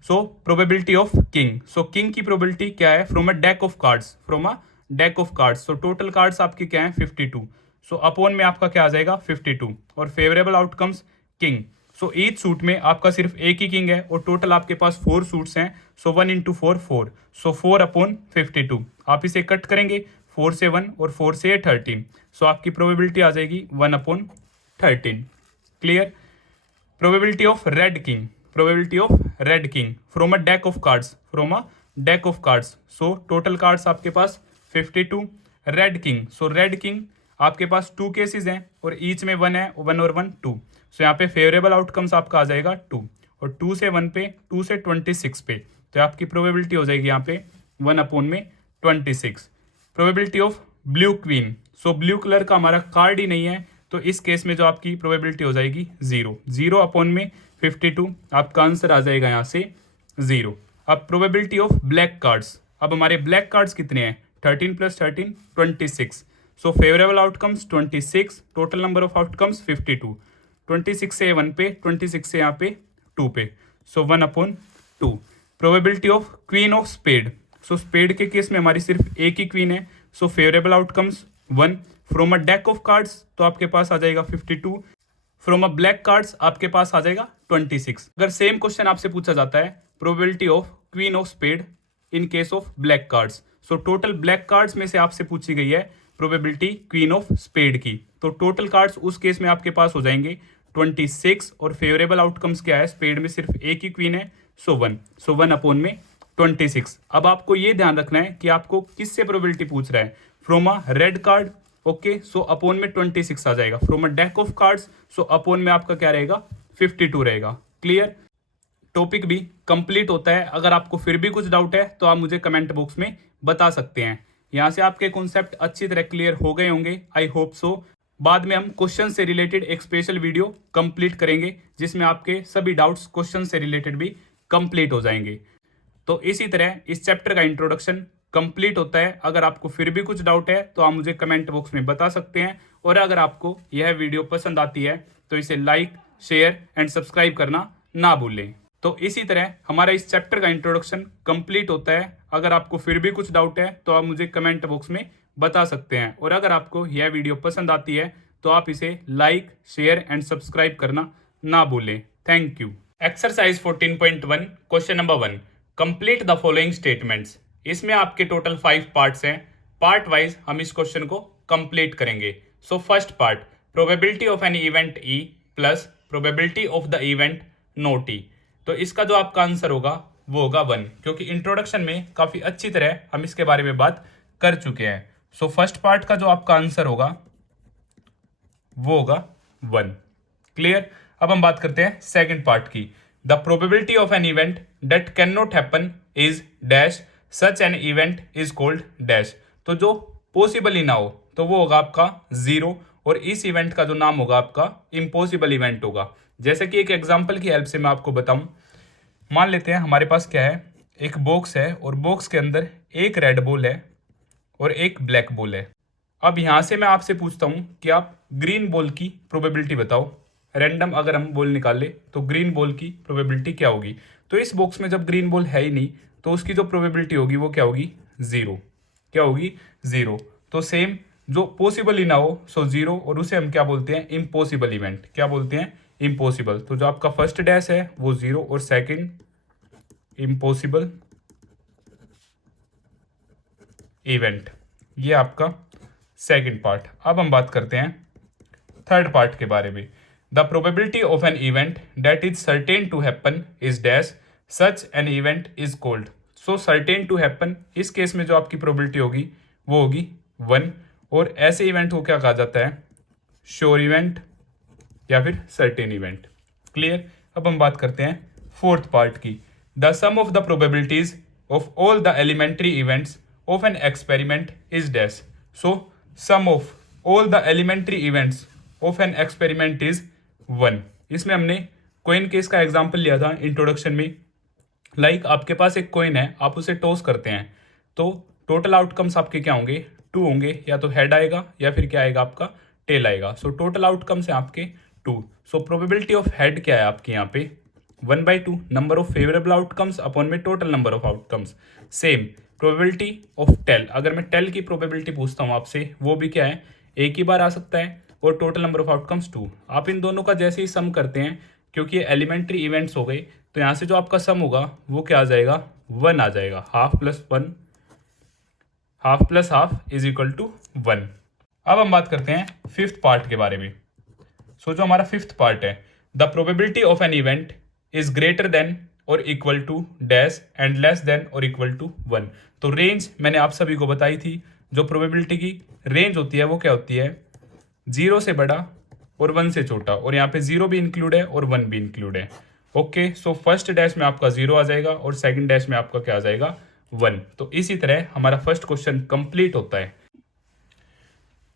सो probability of king. So king की प्रोबेबिलिटी क्या है from a deck of cards, from a deck of cards. So total cards आपके क्या है 52। सो अपॉन में आपका क्या आ जाएगा 52, और favourable outcomes king. So each suit में आपका सिर्फ एक ही किंग है, और टोटल आपके पास 4 सूट्स हैं। सो 1 × 4 4। So 4 upon 52। आप इसे कट करेंगे, 4 से 1 और 4 से 13। सो आपकी प्रोबेबिलिटी आ जाएगी 1 upon 13। Clear. Probability of red king. Probability of red king from a deck of cards, from a deck of cards. So total cards आपके पास 52। Red king. So red king आपके पास 2 केसेस हैं, और ईच में 1 है, 1 और 1 2। सो यहाँ पे फेवरेबल आउटकम्स आपका आ जाएगा 2, और 2 से 1 पे, 2 से 26 पे, तो आपकी प्रोबेबिलिटी हो जाएगी यहाँ पे 1 अपॉन में 26। Probability of blue queen. So blue colour का हमारा कार्ड ही नहीं है, तो इस केस में जो आपकी प्रोबेबिलिटी हो जाएगी 0। 0 अपॉन में 52, आपका आंसर आ जाएगा यहाँ से 0। अब प्रोबेबिलिटी ऑफ ब्लैक कार्ड्स। अब हमारे ब्लैक कार्ड्स कितने हैं 13 + 13 26। सो favourable outcomes 26, total number of outcomes 52। 26 से 1 पे, 26 से यहाँ पे 2 पे। So 1 upon 2। Probability of queen of spade. So spade के केस में हमारी सिर्फ एक ही क्वीन है। So favourable outcomes 1 from a deck of cards, तो आपके पास आ जाएगा 52। फ्रॉम अ ब्लैक कार्ड्स आपके पास आ जाएगा 26। अगर सेम क्वेश्चन आपसे पूछा जाता है probability of queen of spade in case of black cards, so total black cards में से आपसे पूछी गई है प्रोबेबिलिटी क्वीन ऑफ स्पेड की। तो टोटल कार्ड्स उस केस में आपके पास हो जाएंगे 26 और फेवरेबल आउटकम्स क्या है, स्पेड में सिर्फ एक ही क्वीन है, सो 1, सो 1 अपॉन में 26। अब आपको ये ध्यान रखना है कि आपको किससे प्रोबेबिलिटी पूछ रहा है, from a red card, okay, so upon में 26 आ जाएगा, from a deck of cards, so upon में आपका क्या रहेगा, 52 रहेगा। क्लियर, टॉपिक भी कंप्लीट होता है। अगर आपको फिर भी कुछ डाउट है तो आप मुझे कमेंट बॉक्स में बता सकते हैं। यहाँ से आपके कॉन्सेप्ट अच्छी तरह क्लियर हो गए होंगे, आई होप सो। बाद में हम क्वेश्चन से रिलेटेड एक स्पेशल वीडियो कंप्लीट करेंगे जिसमें आपके सभी डाउट्स क्वेश्चन से रिलेटेड भी कंप्लीट हो जाएंगे। तो इसी तरह इस चैप्टर का इंट्रोडक्शन कंप्लीट होता है। अगर आपको फिर भी कुछ डाउट है तो आप मुझे कमेंट बॉक्स में बता सकते हैं, और अगर आपको यह वीडियो पसंद आती है तो इसे लाइक, शेयर एंड सब्सक्राइब करना ना भूलें। तो इसी तरह हमारा इस चैप्टर का इंट्रोडक्शन कंप्लीट होता है। अगर आपको फिर भी कुछ डाउट है तो आप मुझे कमेंट बॉक्स में बता सकते हैं, और अगर आपको यह वीडियो पसंद आती है तो आप इसे लाइक, शेयर एंड सब्सक्राइब करना ना भूलें। Thank you. Exercise 14.1 question number 1, complete the following statements. इसमें आपके टोटल 5 पार्ट्स हैं। पार्ट वाइज हम इस क्वेश्चन को कंप्लीट करेंगे। So first part, probability of an event E plus probability of the event not E. तो इसका जो आपका आंसर होगा वो होगा 1, क्योंकि इंट्रोडक्शन में काफी अच्छी तरह हम इसके बारे में बात कर चुके हैं। सो फर्स्ट पार्ट का जो आपका आंसर होगा वो होगा 1। क्लियर, अब हम बात करते हैं सेकंड पार्ट की। The probability of an event that can not happen is dash, such an event is called dash. तो जो पॉसिबल ही ना हो तो वो होगा आपका 0, और इस इवेंट का जो नाम होगा आपका इम्पॉसिबल इवेंट होगा। जैसे कि एक एग्जांपल की हेल्प से मैं आपको बताऊं, मान लेते हैं हमारे पास क्या है, एक बॉक्स है और बॉक्स के अंदर एक रेड बॉल है और एक ब्लैक बॉल है। अब यहां से मैं आपसे पूछता हूं कि आप ग्रीन बॉल की प्रोबेबिलिटी बताओ। रैंडम अगर हम बॉल निकाल ले तो ग्रीन बॉल की प्रोबेबिलिटी क्या होगी। तो इस बॉक्स में जब ग्रीन बॉल है ही नहीं तो उसकी जो प्रोबेबिलिटी होगी वो क्या होगी, 0। क्या होगी, 0। तो सेम, जो पॉसिबल ही ना हो सो 0, और उसे हम क्या बोलते हैं, इम्पॉसिबल इवेंट। क्या बोलते हैं, इम्पॉसिबल। तो जो आपका फर्स्ट डैश है वो 0 और सेकंड इम्पॉसिबल इवेंट, ये आपका सेकंड पार्ट। अब हम बात करते हैं थर्ड पार्ट के बारे में। The probability of an event that is certain to happen is dash, such an event is called. So certain to happen, इस केस में जो आपकी प्रोबेबिलिटी होगी वो होगी 1, और ऐसे इवेंट को क्या कहा जाता है, श्योर इवेंट या फिर सर्टेन इवेंट। क्लियर, अब हम बात करते हैं फोर्थ पार्ट की। The sum of the probabilities of all the elementary events of an experiment is dash. So sum of all the elementary events of an experiment is 1। इसमें हमने coin case का example लिया था introduction में। Like आपके पास एक coin है, आप उसे टॉस करते हैं तो टोटल आउटकम्स आपके क्या होंगे, 2 होंगे। या तो हेड आएगा या फिर क्या आएगा, आपका टेल आएगा। सो टोटल आउटकम्स है आपके 2। सो प्रोबेबिलिटी ऑफ हेड क्या है आपके यहाँ पे, 1/2, number of favourable outcomes upon में total number of outcomes. Same probability of tail, अगर मैं टेल की प्रोबेबिलिटी पूछता हूँ आपसे, वो भी क्या है, एक ही बार आ सकता है, और टोटल नंबर ऑफ आउटकम्स 2। आप इन दोनों का जैसे ही सम करते हैं, क्योंकि ये एलिमेंट्री इवेंट्स हो गए, तो यहाँ से जो आपका सम होगा वो क्या आ जाएगा, 1 आ जाएगा। Half plus 1, half plus half is equal to 1। अब हम बात करते हैं फिफ्थ पार्ट के बारे में। सो जो हमारा फिफ्थ पार्ट है, the probability of an event is greater than और equal to dash and less than और इक्वल टू 1। तो रेंज मैंने आप सभी को बताई थी, जो प्रोबेबिलिटी की रेंज होती है वो क्या होती है, 0 से बड़ा और 1 से छोटा, और यहाँ पे 0 भी इंक्लूड है और 1 भी इंक्लूड है। ओके, सो फर्स्ट डैश में आपका 0 आ जाएगा और सेकंड डैश में आपका क्या आ जाएगा, 1। तो इसी तरह हमारा फर्स्ट क्वेश्चन कंप्लीट होता है।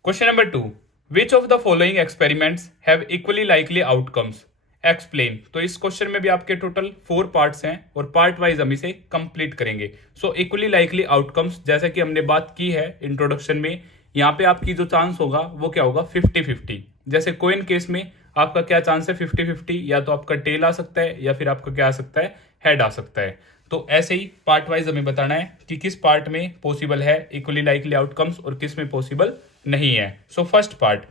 Question number 2, which of the following experiments have equally likely outcomes, explain. तो इस क्वेश्चन में भी आपके टोटल 4 पार्ट्स हैं और पार्ट वाइज हम इसे कंप्लीट करेंगे। सो इक्वली लाइकली आउटकम्स, जैसे कि हमने बात की है इंट्रोडक्शन में, यहाँ पे आपकी जो चांस होगा वो क्या होगा, 50-50। जैसे कॉइन केस में आपका क्या चांस है, 50-50, या तो आपका टेल आ सकता है या फिर आपका क्या आ सकता है, हेड आ सकता है। तो ऐसे ही पार्ट वाइज हमें बताना है कि किस पार्ट में पॉसिबल है इक्वली लाइकली आउटकम्स और किस में पॉसिबल नहीं है। So first part,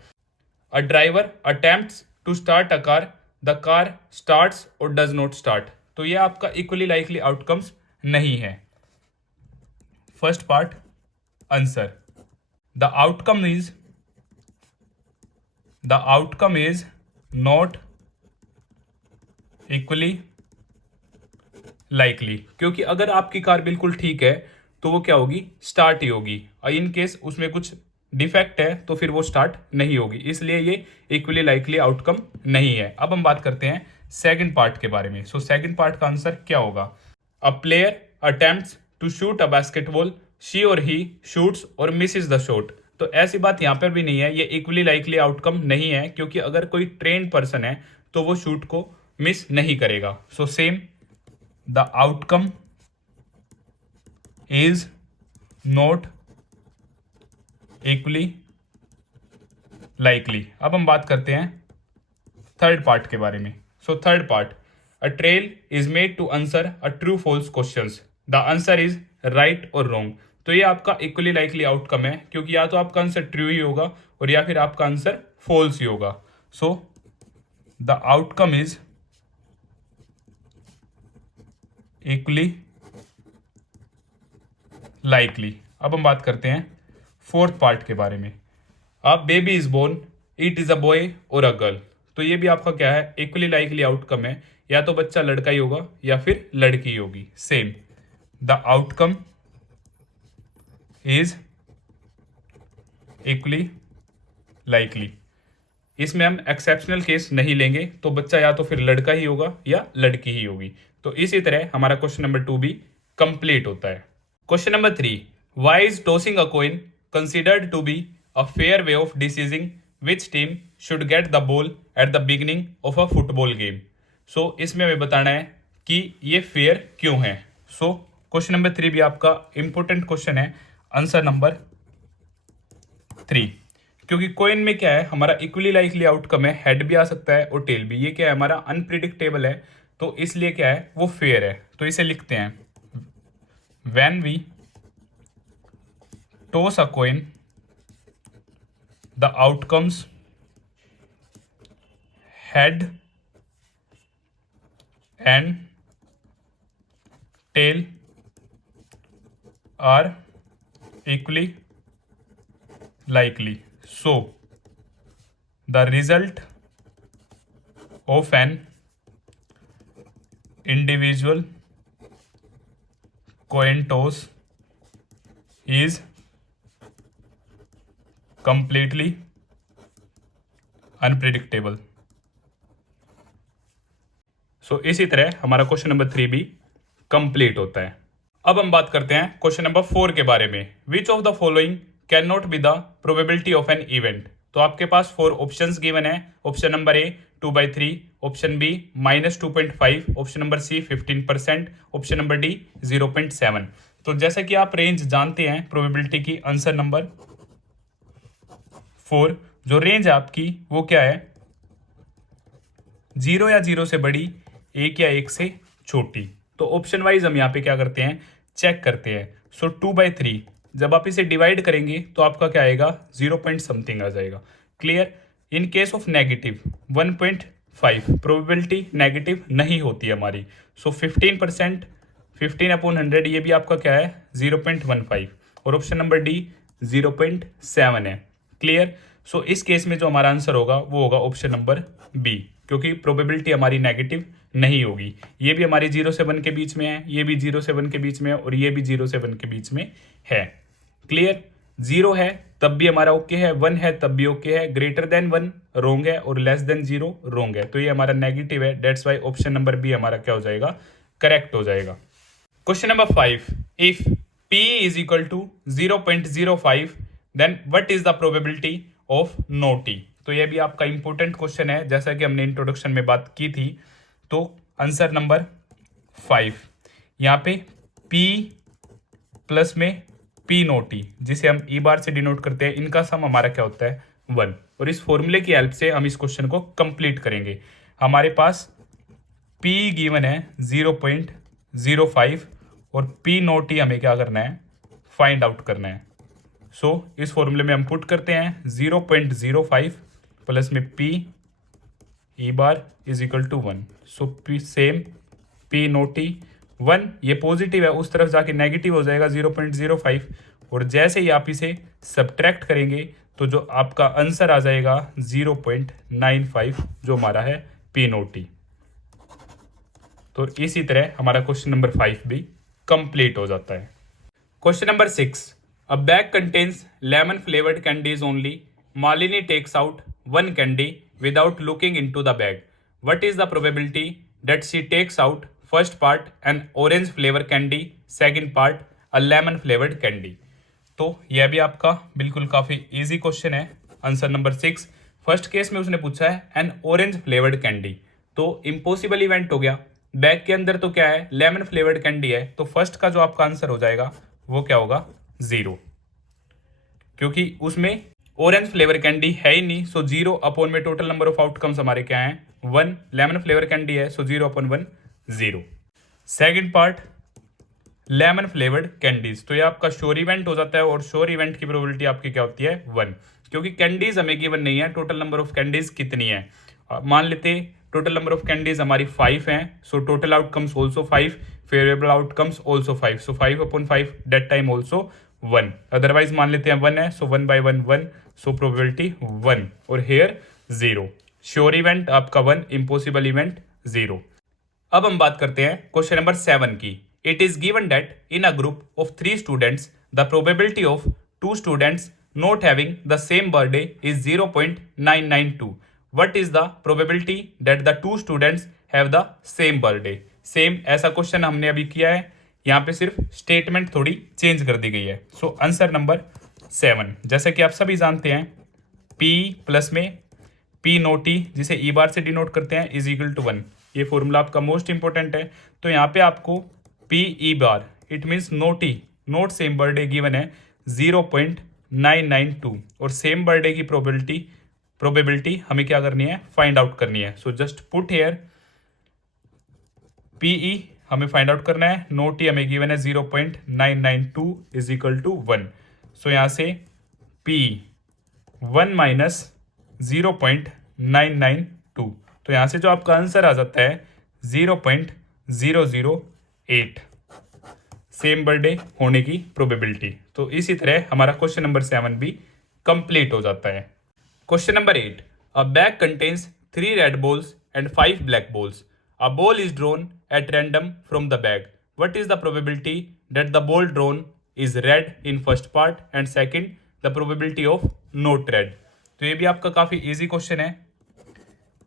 a driver attempts to start a car, the car starts और डज नॉट स्टार्ट। तो ये आपका इक्वली लाइकली आउटकम्स नहीं है। First part answer. The outcome is not equally likely, क्योंकि अगर आपकी कार बिल्कुल ठीक है तो वो क्या होगी, स्टार्ट ही होगी, और इन केस उसमें कुछ डिफेक्ट है तो फिर वो स्टार्ट नहीं होगी, इसलिए ये इक्वली लाइकली आउटकम नहीं है। अब हम बात करते हैं सेकंड पार्ट के बारे में। सो सेकंड पार्ट का आंसर क्या होगा, a player attempts to shoot a basketball, she और ही शूट्स और मिसेस द शॉट। तो ऐसी बात यहाँ पर भी नहीं है, ये इक्वली लाइकली आउटकम नहीं है, क्योंकि अगर कोई ट्रेन्ड पर्सन है तो वो शूट को मिस नहीं करेगा। So same, the outcome is not equally likely। अब हम बात करते हैं थर्ड पार्ट के बारे में। So third part, a trial is made to answer a true false questions, the answer is right और रॉन्ग। तो ये आपका इक्वली लाइकली आउटकम है, क्योंकि या तो आपका आंसर ट्रू ही होगा और या फिर आपका आंसर फॉल्स ही होगा। So the outcome is equally likely. अब हम बात करते हैं फोर्थ पार्ट के बारे में। अब baby is born, it is a boy और अ गर्ल। तो ये भी आपका क्या है, इक्वली लाइकली आउटकम है, या तो बच्चा लड़का ही होगा या फिर लड़की ही होगी। Same, the outcome is equally likely. इसमें हम एक्सेप्शनल केस नहीं लेंगे, तो बच्चा या तो फिर लड़का ही होगा या लड़की ही होगी। तो इसी तरह हमारा क्वेश्चन नंबर 2 भी कंप्लीट होता है। Question number 3, why is tossing a coin considered to be a fair way of deciding which team should get the ball at the beginning of a football game. So इसमें हमें बताना है कि ये fair क्यों है। सो क्वेश्चन नंबर 3 भी आपका इंपॉर्टेंट क्वेश्चन है, आंसर नंबर 3। क्योंकि कोइन में क्या है, हमारा इक्वली लाइकली आउटकम है, हेड भी आ सकता है और टेल भी। ये क्या है, हमारा अनप्रिडिक्टेबल है, तो इसलिए क्या है, वो फेयर है। तो इसे लिखते हैं, when we toss a coin the outcomes head and tail are equally likely, so the result of an individual coin toss is completely unpredictable। सो इसी तरह हमारा क्वेश्चन नंबर 3 भी कंप्लीट होता है। अब हम बात करते हैं क्वेश्चन नंबर 4 के बारे में। Which of the following can not be the probability of an event. तो आपके पास 4 ऑप्शंस गिवन है। Option number A 2/3, option B -2.5, option number C 15%, option number D 0.7। तो जैसा कि आप रेंज जानते हैं प्रोबेबिलिटी की, आंसर नंबर 4 जो रेंज है आपकी वो क्या है, 0 या 0 से बड़ी, 1 या 1 से छोटी। तो ऑप्शन वाइज हम यहाँ पे क्या करते हैं, चेक करते हैं। सो 2/3 जब आप इसे डिवाइड करेंगे तो आपका क्या आएगा, 0 पॉइंट समथिंग आ जाएगा। Clear. In case of negative 1.5 probability negative नहीं होती है हमारी। सो 15%, 15/100 ये भी आपका क्या है, 0.15, और ऑप्शन नंबर डी 0.7 है। क्लियर। सो इस केस में जो हमारा आंसर होगा वो होगा ऑप्शन नंबर बी, क्योंकि प्रोबेबिलिटी हमारी नेगेटिव नहीं होगी। ये भी हमारी 0 से 1 के बीच में है, ये भी 0 से 1 के बीच में है, और ये भी 0 से 1 के बीच में है। क्लियर। 0 है तब भी हमारा ओके है, 1 है तब भी ओके है, ग्रेटर देन 1 रोंग है, और लेस देन 0 रोंग है। तो ये हमारा नेगेटिव है, that's why option number B हमारा क्या हो जाएगा, करेक्ट हो जाएगा। Question number 5, if P is equal to 0.05 then what is the probability of not E. तो ये भी आपका इंपॉर्टेंट क्वेश्चन है, जैसा कि हमने इंट्रोडक्शन में बात की थी। तो आंसर नंबर 5, यहाँ पे P प्लस में P नो टी, जिसे हम ई बार से डिनोट करते हैं, इनका सम हमारा क्या होता है, 1। और इस फॉर्मूले की हेल्प से हम इस क्वेश्चन को कंप्लीट करेंगे। हमारे पास P गिवन है 0.05 और P नो टी हमें क्या करना है, फाइंड आउट करना है। सो इस फॉर्मूले में हम पुट करते हैं 0.05 प्लस में P E bar is equal to 1। So P same P not E 1 ये पॉजिटिव है, उस तरफ जाके नेगेटिव हो जाएगा 0.05, और जैसे ही आप इसे सब्ट्रैक्ट करेंगे तो जो आपका आंसर आ जाएगा 0.95 जो हमारा है पी नोटी। तो इसी तरह हमारा क्वेश्चन नंबर 5 भी कंप्लीट हो जाता है। Question number 6, a bag contains lemon flavoured candies only, Malini takes out 1 candy without looking into the bag, what is the probability that she takes out first part an orange flavour candy, second part a lemon flavoured candy. तो यह भी आपका बिल्कुल काफी easy question है। Answer number 6, first case में उसने पूछा है एन ऑरेंज फ्लेवर्ड कैंडी, तो इम्पॉसिबल इवेंट हो गया। बैग के अंदर तो क्या है, लेमन फ्लेवर्ड कैंडी है, तो फर्स्ट का जो आपका आंसर हो जाएगा वो क्या होगा, 0, क्योंकि उसमें ऑरेंज फ्लेवर कैंडी है ही नहीं। सो 0 अपॉन में टोटल नंबर ऑफ आउटकम्स हमारे क्या हैं, 1, लेमन फ्लेवर कैंडी है, सो 0 upon 1 0। Second part lemon flavoured candies, तो ये आपका श्योर इवेंट हो जाता है, और श्योर इवेंट की प्रोबेबिलिटी आपकी क्या होती है, 1, क्योंकि कैंडीज हमें गिवन नहीं है, टोटल नंबर ऑफ कैंडीज कितनी है। मान लेते टोटल नंबर ऑफ कैंडीज हमारी 5 हैं, so total outcomes also 5, favourable outcomes also 5, so 5 upon 5 that time also 1। Otherwise मान लेते हैं 1 है, सो 1 बाई 1 1, सो प्रोबेबिलिटी 1, और हेयर 0। श्योर इवेंट आपका 1, इम्पॉसिबल इवेंट 0। अब हम बात करते हैं क्वेश्चन नंबर 7 की। It is given that in a group of 3 students the probability of 2 students not having the same birthday is 0.992, what is the probability that the 2 students have the same birthday. Same ऐसा question हमने अभी किया है, यहाँ पे सिर्फ statement थोड़ी change कर दी गई है। सो आंसर नंबर 7, जैसे कि आप सभी जानते हैं, P प्लस में P नोटी जिसे ई बार से डिनोट करते हैं इज इक्वल टू 1, ये फॉर्मूला आपका मोस्ट इंपॉर्टेंट है। तो यहाँ पे आपको P E bar it means naughty note same birthday given है 0.992, और सेम बर्थडे की प्रोबेबिलिटी हमें क्या करनी है, फाइंड आउट करनी है। So just put here PE हमें फाइंड आउट करना है, नोट ई हमें गिवन है 0.992 इज इक्वल टू 1। सो यहाँ से P 1 माइनस 0.992, तो यहाँ से जो आपका आंसर आ जाता है 0.008 सेम बर्थडे होने की प्रोबेबिलिटी। तो इसी तरह हमारा क्वेश्चन नंबर 7 भी कंप्लीट हो जाता है। Question number 8, a bag contains 3 red balls and 5 black balls, a ball is drawn at random from the bag, what is the probability that the ball drawn is red in first part and second the probability of not red। तो ये भी आपका काफी easy question है।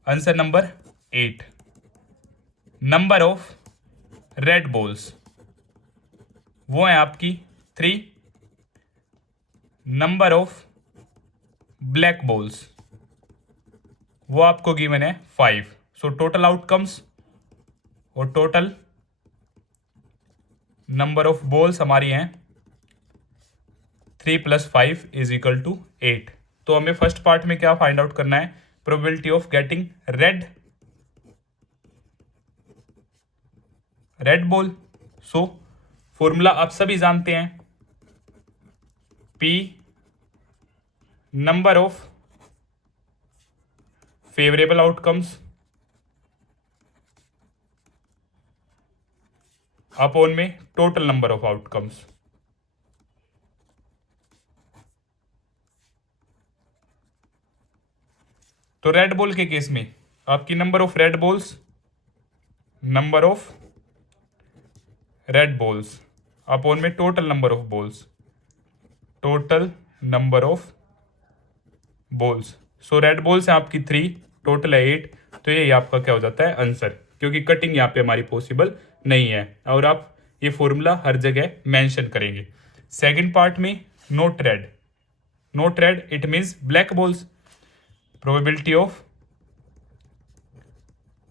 Answer number 8, number of red balls वो है आपकी 3, number of black balls वो आपको गिवन है 5। सो टोटल आउटकम्स और टोटल नंबर ऑफ बॉल्स हमारी हैं 3 + 5 इज इक्वल टू 8। तो हमें फर्स्ट पार्ट में क्या फाइंड आउट करना है, probability of getting red ball. So formula आप सभी जानते हैं, P number of favourable outcomes upon में टोटल नंबर ऑफ आउटकम्स। तो रेड बॉल के केस में आपकी number of red balls upon में total number of balls. So red balls है आपकी 3, टोटल है 8, तो ये आपका क्या हो जाता है आंसर, क्योंकि कटिंग यहाँ पे हमारी पॉसिबल नहीं है, और आप ये फॉर्मूला हर जगह मेंशन करेंगे। सेकंड पार्ट में note read it means black balls, probability of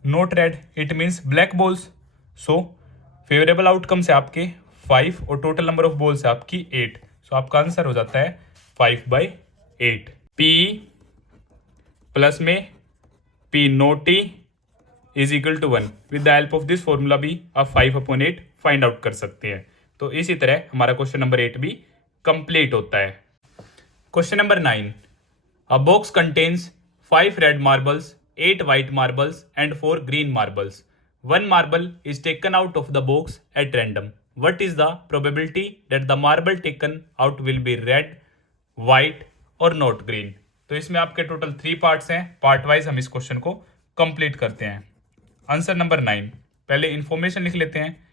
note read it means black balls. So favourable outcomes है आपके 5 और टोटल नंबर ऑफ बॉल्स है आपकी 8। सो आपका आंसर हो जाता है 5/8। P प्लस में P not E is equal to 1, with the help of this formula भी आप 5/8 फाइंड आउट कर सकते हैं। तो इसी तरह हमारा क्वेश्चन नंबर 8 भी कंप्लीट होता है। Question number 9, a box contains 5 red marbles, 8 white marbles and 4 green marbles, 1 marble is taken out of the box at random. What is the probability that the marble taken out will be red, white और not green? तो इसमें आपके total 3 parts हैं. Part wise हम इस question को complete करते हैं. Answer number 9. पहले इंफॉर्मेशन लिख लेते हैं.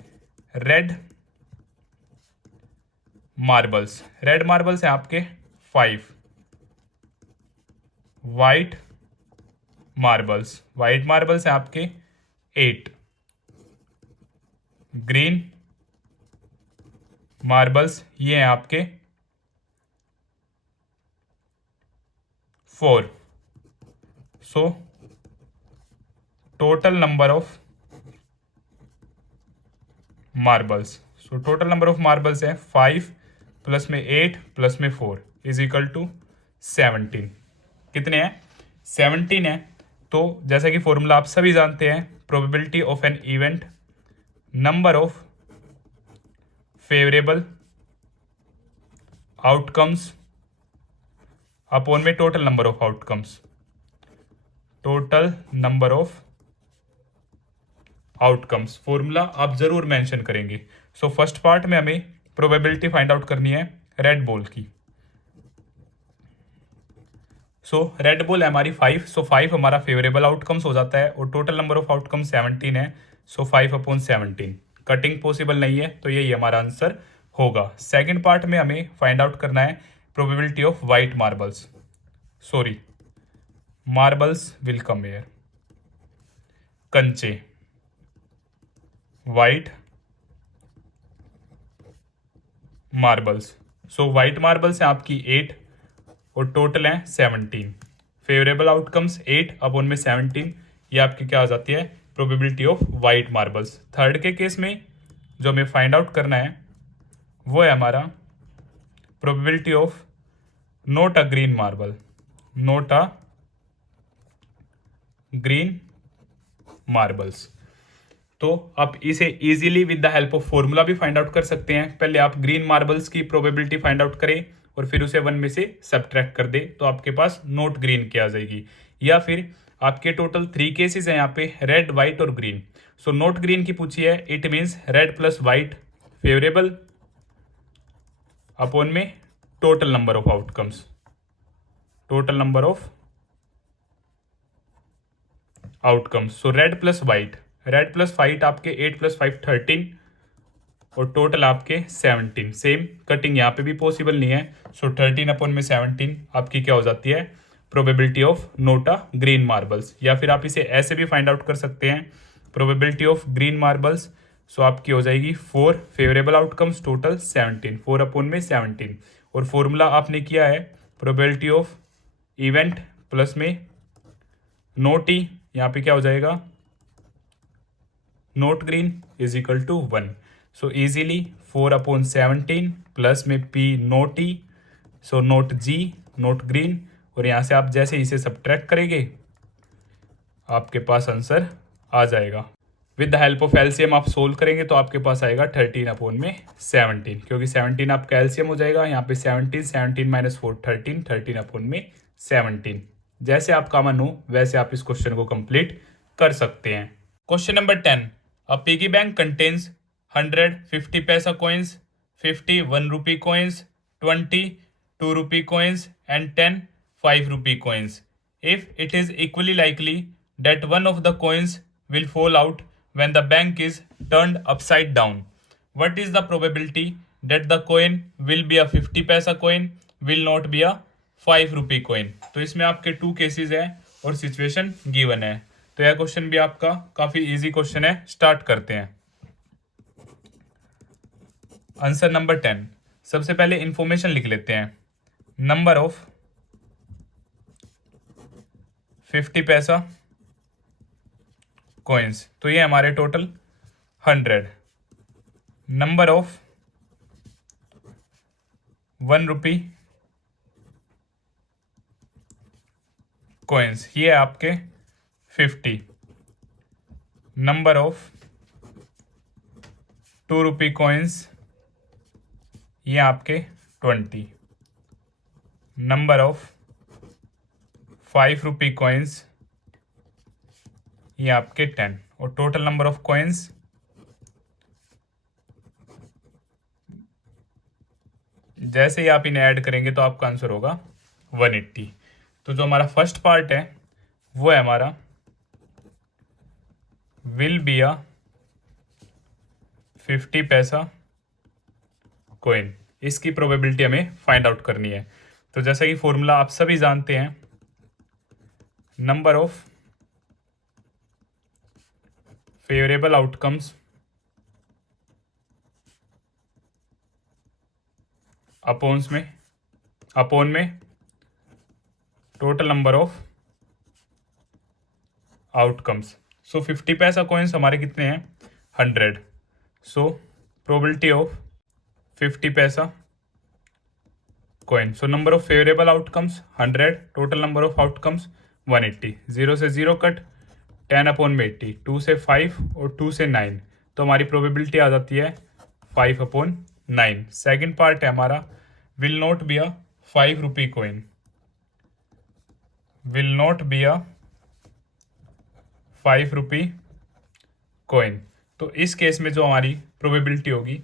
Red marbles. रेड मार्बल्स हैं आपके 5. वाइट मार्बल्स हैं आपके 8. ग्रीन मार्बल्स ये हैं आपके 4. सो टोटल नंबर ऑफ मार्बल्स है 5 प्लस में 8 प्लस में 4 इज इक्वल टू 17. कितने हैं? 17 है. तो जैसा कि फॉर्मूला आप सभी जानते हैं, probability of an event, number of favourable outcomes upon में total number of outcomes. Formula आप जरूर मेंशन करेंगे. सो फर्स्ट पार्ट में हमें प्रोबेबिलिटी फाइंड आउट करनी है रेड बॉल की. सो रेड बॉल है हमारी 5. सो 5 हमारा फेवरेबल आउटकम्स हो जाता है और टोटल नंबर ऑफ आउटकम्स 17 है. सो 5/17. कटिंग पॉसिबल नहीं है तो यही हमारा आंसर होगा. सेकंड पार्ट में हमें फाइंड आउट करना है probability of white marbles. Marbles will come here. कंचे white marbles. So white marbles हैं आपकी 8 और टोटल है 17. Favourable outcomes 8/17. ये आपकी क्या आ जाती है? Probability of white marbles. Third के केस में जो हमें फाइंड आउट करना है वो है हमारा probability of not a green marbles. तो आप इसे easily with the help of formula भी फाइंड आउट कर सकते हैं. पहले आप ग्रीन मार्बल्स की प्रोबेबिलिटी फाइंड आउट करें और फिर उसे 1 में से सब्ट्रैक्ट कर दे तो आपके पास नॉट ग्रीन की आ जाएगी. या फिर आपके टोटल 3 केसेस हैं यहाँ पे, रेड, वाइट और ग्रीन. सो नॉट ग्रीन की पूछी है, it means red plus white favourable upon में total number of outcomes. So red plus white आपके 8 + 5 13 और टोटल आपके 17. सेम कटिंग यहाँ पे भी पॉसिबल नहीं है. सो 13/17 आपकी क्या हो जाती है? Probability of not a green marbles. या फिर आप इसे ऐसे भी फाइंड आउट कर सकते हैं, प्रोबेबिलिटी ऑफ ग्रीन मार्बल्स. सो आपकी हो जाएगी 4 फेवरेबल आउटकम्स, टोटल 17. 4/17. और फॉर्मूला आपने किया है प्रोबेबिलिटी ऑफ इवेंट प्लस में नॉट ई. यहाँ पे क्या हो जाएगा? Not green is equal to 1. So easily 4/17 plus में P not E. So not G not green. और यहाँ से आप जैसे इसे सब्ट्रैक्ट करेंगे आपके पास आंसर आ जाएगा. With the help of LCM आप सोल्व करेंगे तो आपके पास आएगा 13/17, क्योंकि 17 आपका एलसीएम हो जाएगा. यहाँ पे 17 - 4 13 13/17. जैसे आपका मन हो वैसे आप इस क्वेश्चन को कंप्लीट कर सकते हैं. Question number 10. अ पिगी बैंक कंटेन्स 100 50 पैसा coins, 50 1 rupee coins, 20 2 rupee coins and 10 5 rupee coins. If it is equally likely that one of the coins will fall out when the bank is turned upside down, what is the probability that the coin will be a 50 पैसा coin, will not be a 5 rupee coin? तो इसमें आपके 2 cases हैं और situation given है. तो यह question भी आपका काफी इजी क्वेश्चन है. स्टार्ट करते हैं. Answer number 10. सबसे पहले इंफॉर्मेशन लिख लेते हैं. नंबर ऑफ 50 पैसा कॉइन्स, तो ये हमारे total 100. Number of 1 rupee coins, ये आपके 50. नंबर ऑफ 2 रुपी कॉइन्स, ये आपके 20. नंबर ऑफ 5 रुपी कॉइन्स, ये आपके 10. और टोटल नंबर ऑफ कॉइन्स जैसे ही आप इन्हें ऐड करेंगे तो आपका आंसर होगा 180। तो जो हमारा फर्स्ट पार्ट है वो है हमारा विल बी अ 50 पैसा कॉइन। इसकी प्रोबेबिलिटी हमें फाइंड आउट करनी है। तो जैसा कि फॉर्मूला आप सभी जानते हैं, number of favourable outcomes upon में टोटल नंबर ऑफ आउटकम्स। सो 50 पैसा कॉइन्स हमारे कितने हैं? 100। सो प्रोबेबिलिटी ऑफ 50 पैसा coin. So number of favourable outcomes 100, total number of outcomes 180। 0 से 0 कट, 10 अपॉन में 80, 2 से 5 और 2 से 9, तो हमारी प्रोबेबिलिटी आ जाती है 5 अपॉन 9। सेकेंड पार्ट है हमारा will not be a 5 rupee coin. Will not be a 5 rupee coin. तो इस केस में जो हमारी प्रोबेबिलिटी होगी,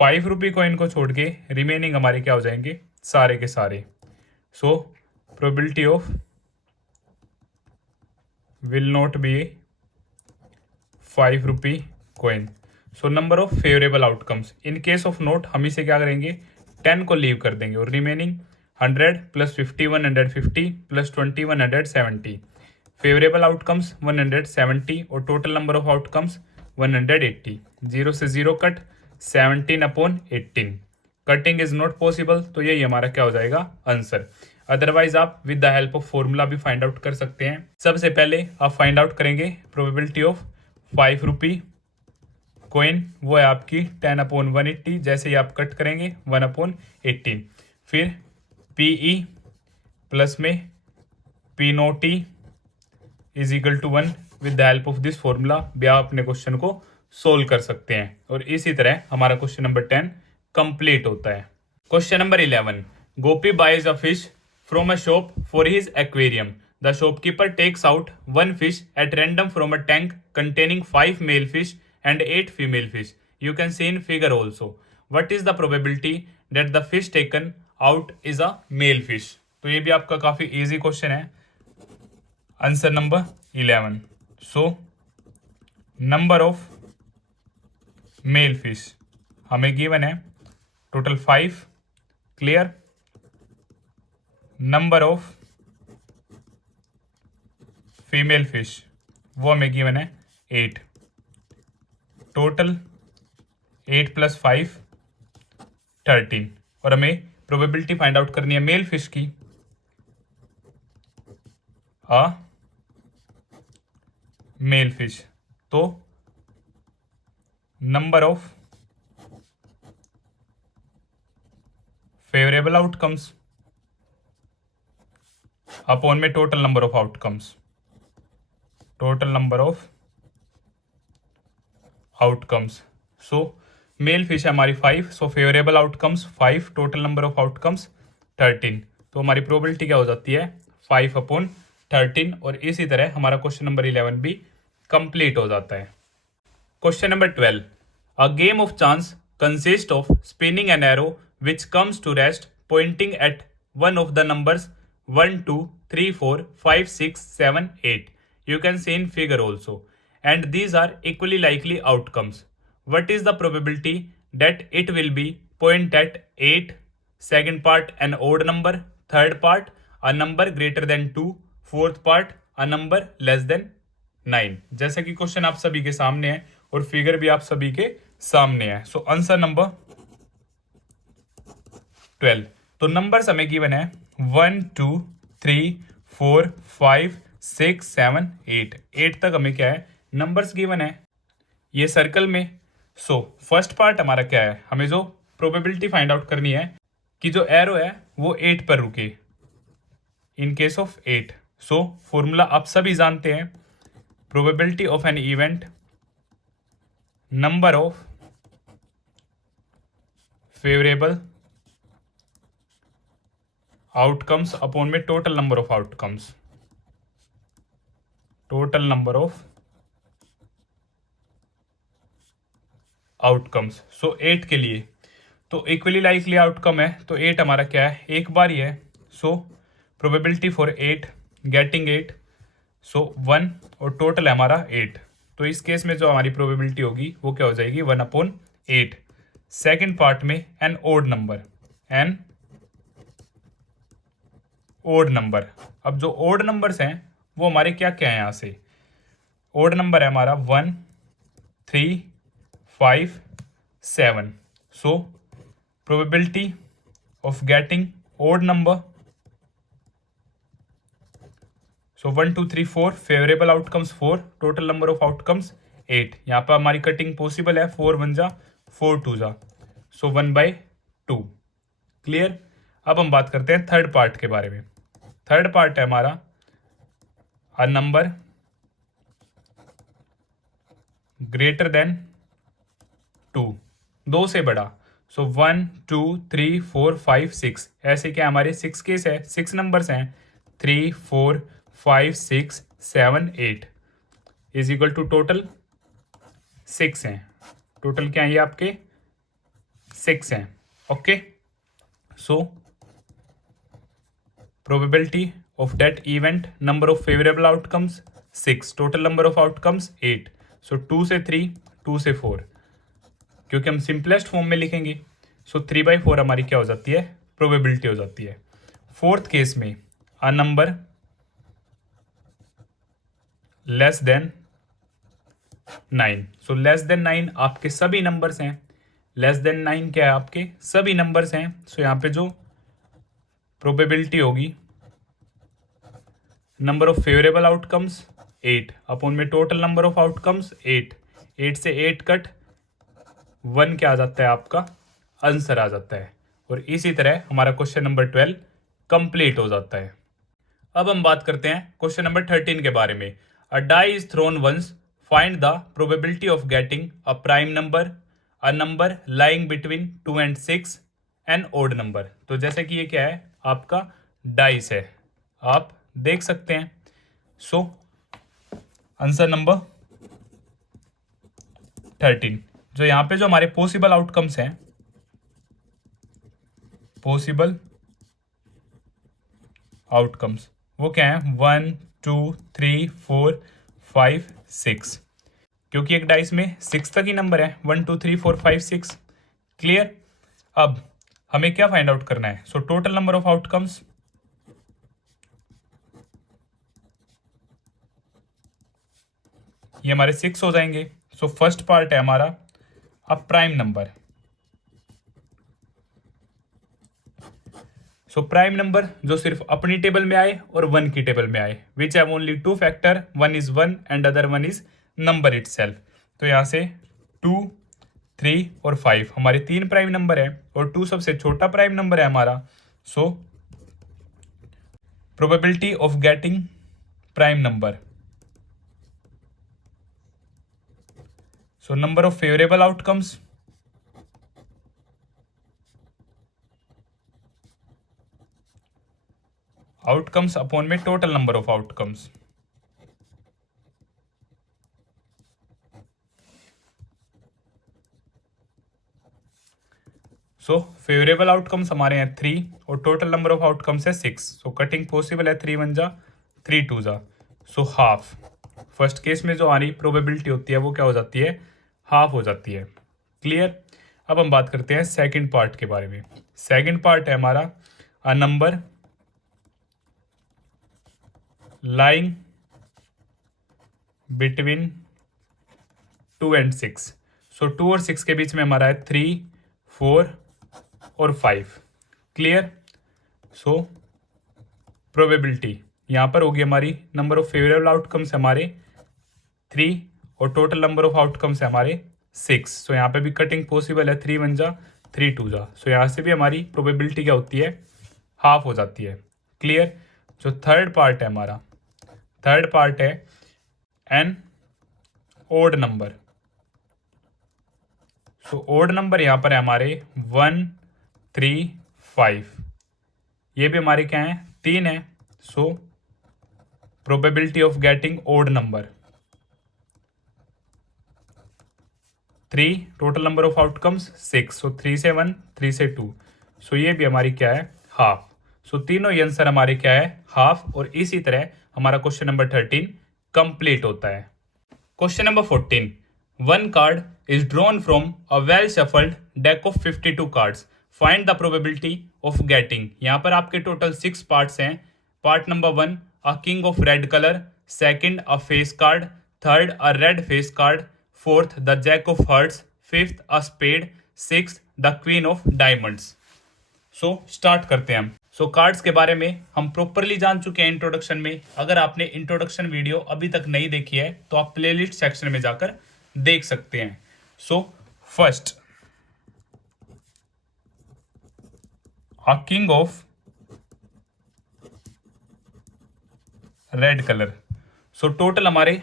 5 रुपी कॉइन को छोड़ के रिमेनिंग हमारे क्या हो जाएंगे? सारे के सारे। सो probability of will not be 5 rupee coin. So number of favourable outcomes, in case of note हम इसे क्या करेंगे? 10 को लीव कर देंगे और remaining 100 plus 50 150 plus 20 170। Favourable outcomes 170 और टोटल नंबर ऑफ आउटकम्स 180। 0 से 0 cut, 17 upon 18। Cutting is not possible, तो यही हमारा क्या हो जाएगा? आंसर। अदरवाइज आप with the help of formula भी फाइंड आउट कर सकते हैं। सबसे पहले आप फाइंड आउट करेंगे प्रोबेबिलिटी ऑफ 5 रुपी कॉइन, वो है आपकी 10 अपॉन 180। जैसे ही आप कट करेंगे 1 अपॉन 18, फिर पीई प्लस में P not E is equal to 1। With the help of this formula भी आप अपने क्वेश्चन को सोल्व कर सकते हैं। और इसी तरह हमारा क्वेश्चन नंबर 10 कंप्लीट होता है। Question number 11, Gopi buys a fish from a shop for his aquarium. The shopkeeper takes out 1 fish at random from a tank containing 5 male fish and 8 female fish. You can see in figure also. What is the probability that the fish taken out is a male fish? तो ये भी आपका काफी easy question है। Answer number 11। So number of male fish हमें given है total 5। Clear? Number of female fish वो हमें गिवन है 8। Total 8 plus 5 13। और हमें प्रोबेबिलिटी फाइंड आउट करनी है मेल फिश की। मेल फिश, तो number of favourable outcomes upon में total number of outcomes. Total number of outcomes. So male fish है हमारी 5, so favourable outcomes 5, total number of outcomes 13। तो हमारी प्रोबेबिलिटी क्या हो जाती है? 5 अपॉन 13। और इसी तरह हमारा क्वेश्चन नंबर 11 भी कंप्लीट हो जाता है। Question number 12, a game of chance consist of spinning an arrow which comes to rest pointing at one of the numbers 1 2 3 4 5 6 7 8। You can see in figure also. And these are equally likely outcomes. What is the probability that it will be point at 8, second part an odd number, third part a number greater than 2, fourth part a number less than 9? जैसा कि question आप सभी के सामने है और figure भी आप सभी के सामने है। So answer number 12। तो नंबर्स हमें गिवन है 1 2 3 4 5 6 7 8। 8 तक हमें क्या है? नंबर्स गिवन है ये सर्कल में। सो फर्स्ट पार्ट हमारा क्या है? हमें जो प्रोबेबिलिटी फाइंड आउट करनी है कि जो एरो है वो 8 पर रुके in case of 8। So formula आप सभी जानते हैं, probability of an event number of favourable outcomes upon में total number of outcomes. Total number of outcomes. So 8 के लिए तो इक्वली लाइकली आउटकम है, तो 8 हमारा क्या है, एक बार ही है। सो प्रोबेबिलिटी फॉर 8 गेटिंग 8, सो 1 और टोटल है हमारा 8। तो इस केस में जो हमारी प्रोबेबिलिटी होगी वो क्या हो जाएगी, 1/8। सेकेंड पार्ट में an odd number, an odd number. अब जो ओड नंबर्स हैं वो हमारे क्या क्या है, यहाँ से ओड नंबर है हमारा 1, 3, 5, 7। So probability of getting odd number, so 1, 2, 3, 4, favourable outcomes 4, total number of outcomes 8। यहाँ पर हमारी कटिंग पॉसिबल है, 4 1 जा 4 2 जा, सो 1/2। क्लियर। अब हम बात करते हैं थर्ड पार्ट के बारे में। थर्ड पार्ट है हमारा अ नंबर ग्रेटर देन 2, 2 से बड़ा। सो 1 2 3 4 5 6, ऐसे क्या हमारे 6 केस है, 6 नंबर्स हैं, 3 4 5 6 7 8 इज इक्वल टू टोटल 6 हैं। टोटल क्या है ये आपके 6 हैं। Okay, so probability of that event, number of favorable outcomes 6, total number of outcomes 8। So 2 से 3, 2 से 4, क्योंकि हम सिंपलेस्ट फॉर्म में लिखेंगे। सो 3/4 हमारी क्या हो जाती है, प्रोबेबिलिटी हो जाती है। फोर्थ केस में a number less than 9। So less than 9 आपके सभी नंबर्स हैं, लेस देन 9 क्या है, आपके सभी नंबर्स हैं। सो यहाँ पे जो प्रोबेबिलिटी होगी, number of favourable outcomes 8 upon में टोटल नंबर ऑफ आउटकम्स 8, 8 से 8 कट 1 क्या आ जाता है, आपका आंसर आ जाता है। और इसी तरह हमारा क्वेश्चन नंबर 12 कंप्लीट हो जाता है। अब हम बात करते हैं क्वेश्चन नंबर 13 के बारे में। A die is thrown once, find the probability of getting a prime number, a number lying between 2 and 6, an odd number. तो जैसे कि ये क्या है, आपका डाइस है, आप देख सकते हैं। सो आंसर नंबर 13, जो यहाँ पे जो हमारे पॉसिबल आउटकम्स हैं, पॉसिबल आउटकम्स वो क्या है, 1 2 3 4 5 6, क्योंकि एक डाइस में 6 तक ही नंबर है, 1 2 3 4 5 6। क्लियर। अब हमें क्या फाइंड आउट करना है, सो टोटल नंबर ऑफ आउटकम्स, ये हमारे 6 हो जाएंगे। सो फर्स्ट पार्ट है हमारा अब prime number. So prime number जो सिर्फ अपनी टेबल में आए और 1 की टेबल में आए, which have only 2 factor, 1 is 1 and other 1 is number itself. तो यहाँ से 2 3 और 5 हमारे 3 प्राइम नंबर है और 2 सबसे छोटा प्राइम नंबर है हमारा। So probability of getting prime number, so number of favourable outcomes, outcomes upon में total number of outcomes. So favourable outcomes हमारे हैं 3 और टोटल नंबर ऑफ आउटकम्स है 6। सो कटिंग पॉसिबल है, 3 1 जा 3 2 जा, सो हाफ। फर्स्ट केस में जो हमारी प्रोबेबिलिटी होती है वो क्या हो जाती है, हाफ हो जाती है। क्लियर। अब हम बात करते हैं सेकंड पार्ट के बारे में। सेकंड पार्ट है हमारा अ नंबर लाइंग बिटवीन 2 and 6। सो 2 और 6 के बीच में हमारा है 3 4 और 5। क्लियर। सो प्रोबेबिलिटी यहाँ पर होगी हमारी, नंबर ऑफ फेवरेबल आउटकम्स हमारे 3 और टोटल नंबर ऑफ आउटकम्स है हमारे 6। सो यहाँ पे भी कटिंग पॉसिबल है, 3 1 जा 3 2 जा। सो यहाँ से भी हमारी प्रोबेबिलिटी क्या होती है, हाफ हो जाती है। क्लियर। जो थर्ड पार्ट है हमारा, थर्ड पार्ट है एन ओड नंबर। सो ओड नंबर यहाँ पर है हमारे 1 3 5, ये भी हमारे क्या है, 3 है। So probability of getting odd number, 3, total number of outcomes 6, so 3 से 1, 3 से 2, सो ये भी हमारी क्या है, हाफ। सो तीनों ही आंसर हमारे क्या है, हाफ। और इसी तरह हमारा क्वेश्चन नंबर 13 कंप्लीट होता है। Question number 14, one card is drawn from a well shuffled deck of 52 cards, find the probability of getting. यहाँ पर आपके टोटल 6 पार्ट्स हैं। Part number 1, a king of red colour, second a face card, third a red face card, fourth the jack of hearts, fifth a spade, sixth the queen of diamonds. So start करते हैं हम। सो cards के बारे में हम properly जान चुके हैं इंट्रोडक्शन में। अगर आपने इंट्रोडक्शन वीडियो अभी तक नहीं देखी है तो आप प्लेलिस्ट सेक्शन में जाकर देख सकते हैं। So first, a king of red colour. So total हमारे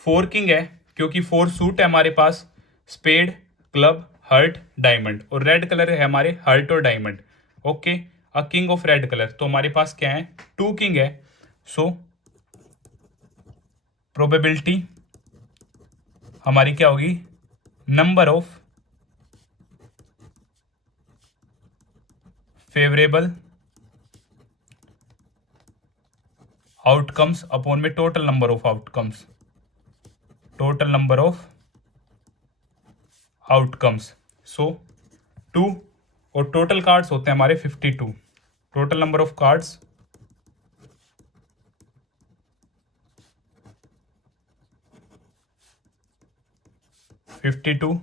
4 किंग है, क्योंकि 4 सूट है हमारे पास, स्पेड, क्लब, हर्ट, डायमंड, और रेड कलर है हमारे हर्ट और diamond. Okay, a king of red colour, तो हमारे पास क्या है, 2 किंग है। सो प्रोबेबिलिटी हमारी क्या होगी, number of favourable outcomes upon में total number of outcomes, total number of outcomes. So 2, और टोटल कार्ड्स होते हैं हमारे 52, total number of cards 52,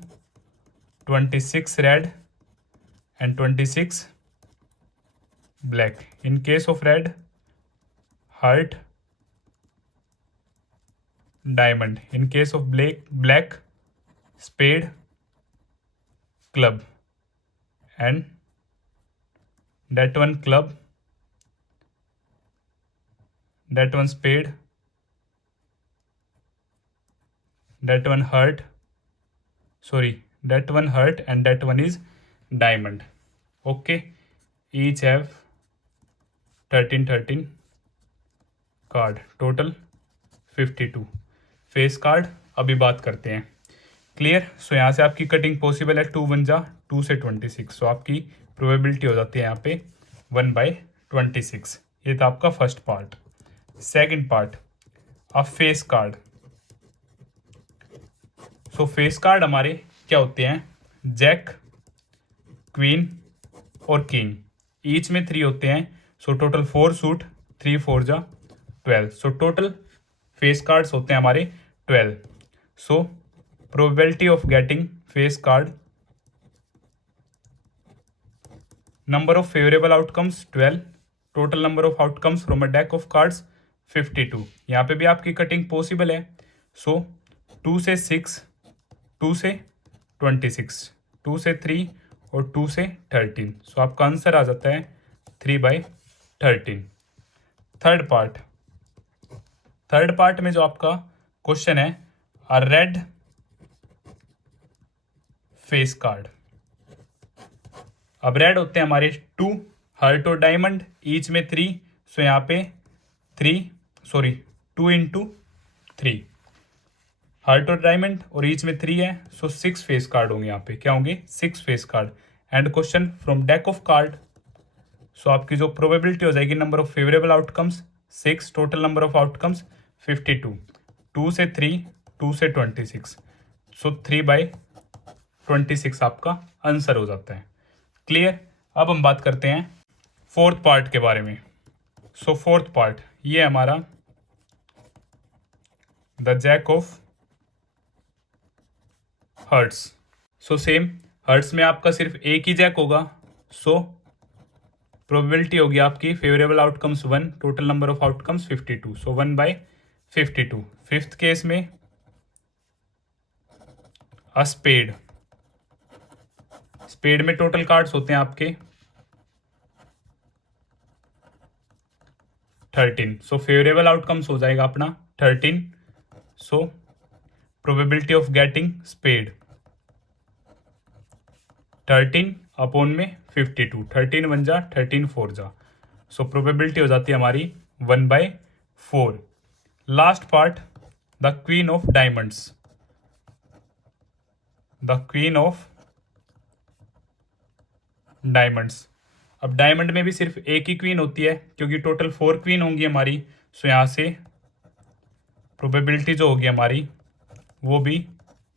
26 red and 26 black. In case of red, heart, diamond. In case of black, spade, club, and that one club, that one spade, that one heart, that one heart, and that one is diamond. Okay, each have 13 card, total 52। Face card अभी बात करते हैं। Clear. सो यहाँ से आपकी cutting possible है, 2 1 जा 2 से 26, सो आपकी प्रोबेबिलिटी हो जाती है यहाँ पे 1/26। ये था आपका फर्स्ट पार्ट। सेकंड पार्ट, अ फेस कार्ड। सो फेस कार्ड हमारे क्या होते हैं, जैक, क्वीन और किंग, ईच में 3 होते हैं। सो टोटल 4 सूट, 3 4 जा 12, सो टोटल फेस कार्ड्स होते हैं हमारे 12। सो probability of getting face card, number of favourable outcomes 12, total number of outcomes from a deck of cards 52। यहाँ पे भी आपकी कटिंग पॉसिबल है। सो 2 से 6, 2 से 26, 2 से 3 और 2 से 13, सो आपका आंसर आ जाता है 3/13। थर्ड पार्ट में जो आपका क्वेश्चन है, अ रेड फेस कार्ड। अब रेड होते हैं हमारे 2, हर्ट और डायमंड, ईच में 3, सो यहाँ पे 2 इंटू 3, हर्ट और डायमंड और ईच में 3 है, सो 6 फेस कार्ड होंगे। यहाँ पे क्या होंगे, 6 face card. And question from deck of card, so आपकी जो प्रोबेबिलिटी हो जाएगी, number of favourable outcomes 6, total number of outcomes 52, 2 से 3, 2 से 26, सो 3/26 आपका आंसर हो जाता है। क्लियर। अब हम बात करते हैं फोर्थ पार्ट के बारे में। सो फोर्थ पार्ट ये हमारा the jack of hearts. So same, hearts में आपका सिर्फ एक ही जैक होगा, सो प्रोबेबिलिटी होगी आपकी favourable outcomes 1, total number of outcomes 52, so 1/52। Fifth case में अ स्पेड, स्पेड में टोटल कार्ड्स होते हैं आपके 13, सो फेवरेबल आउटकम्स हो जाएगा अपना 13। So probability of getting spade 13 upon में 52, 13 1 जा 13 4 जा, सो प्रोबेबिलिटी हो जाती है हमारी 1/4। Last part, the queen of diamonds. The queen of diamonds. अब डायमंड में भी सिर्फ एक ही क्वीन होती है क्योंकि टोटल 4 क्वीन होंगी हमारी। सो यहाँ से प्रोबेबिलिटी जो होगी हमारी वो भी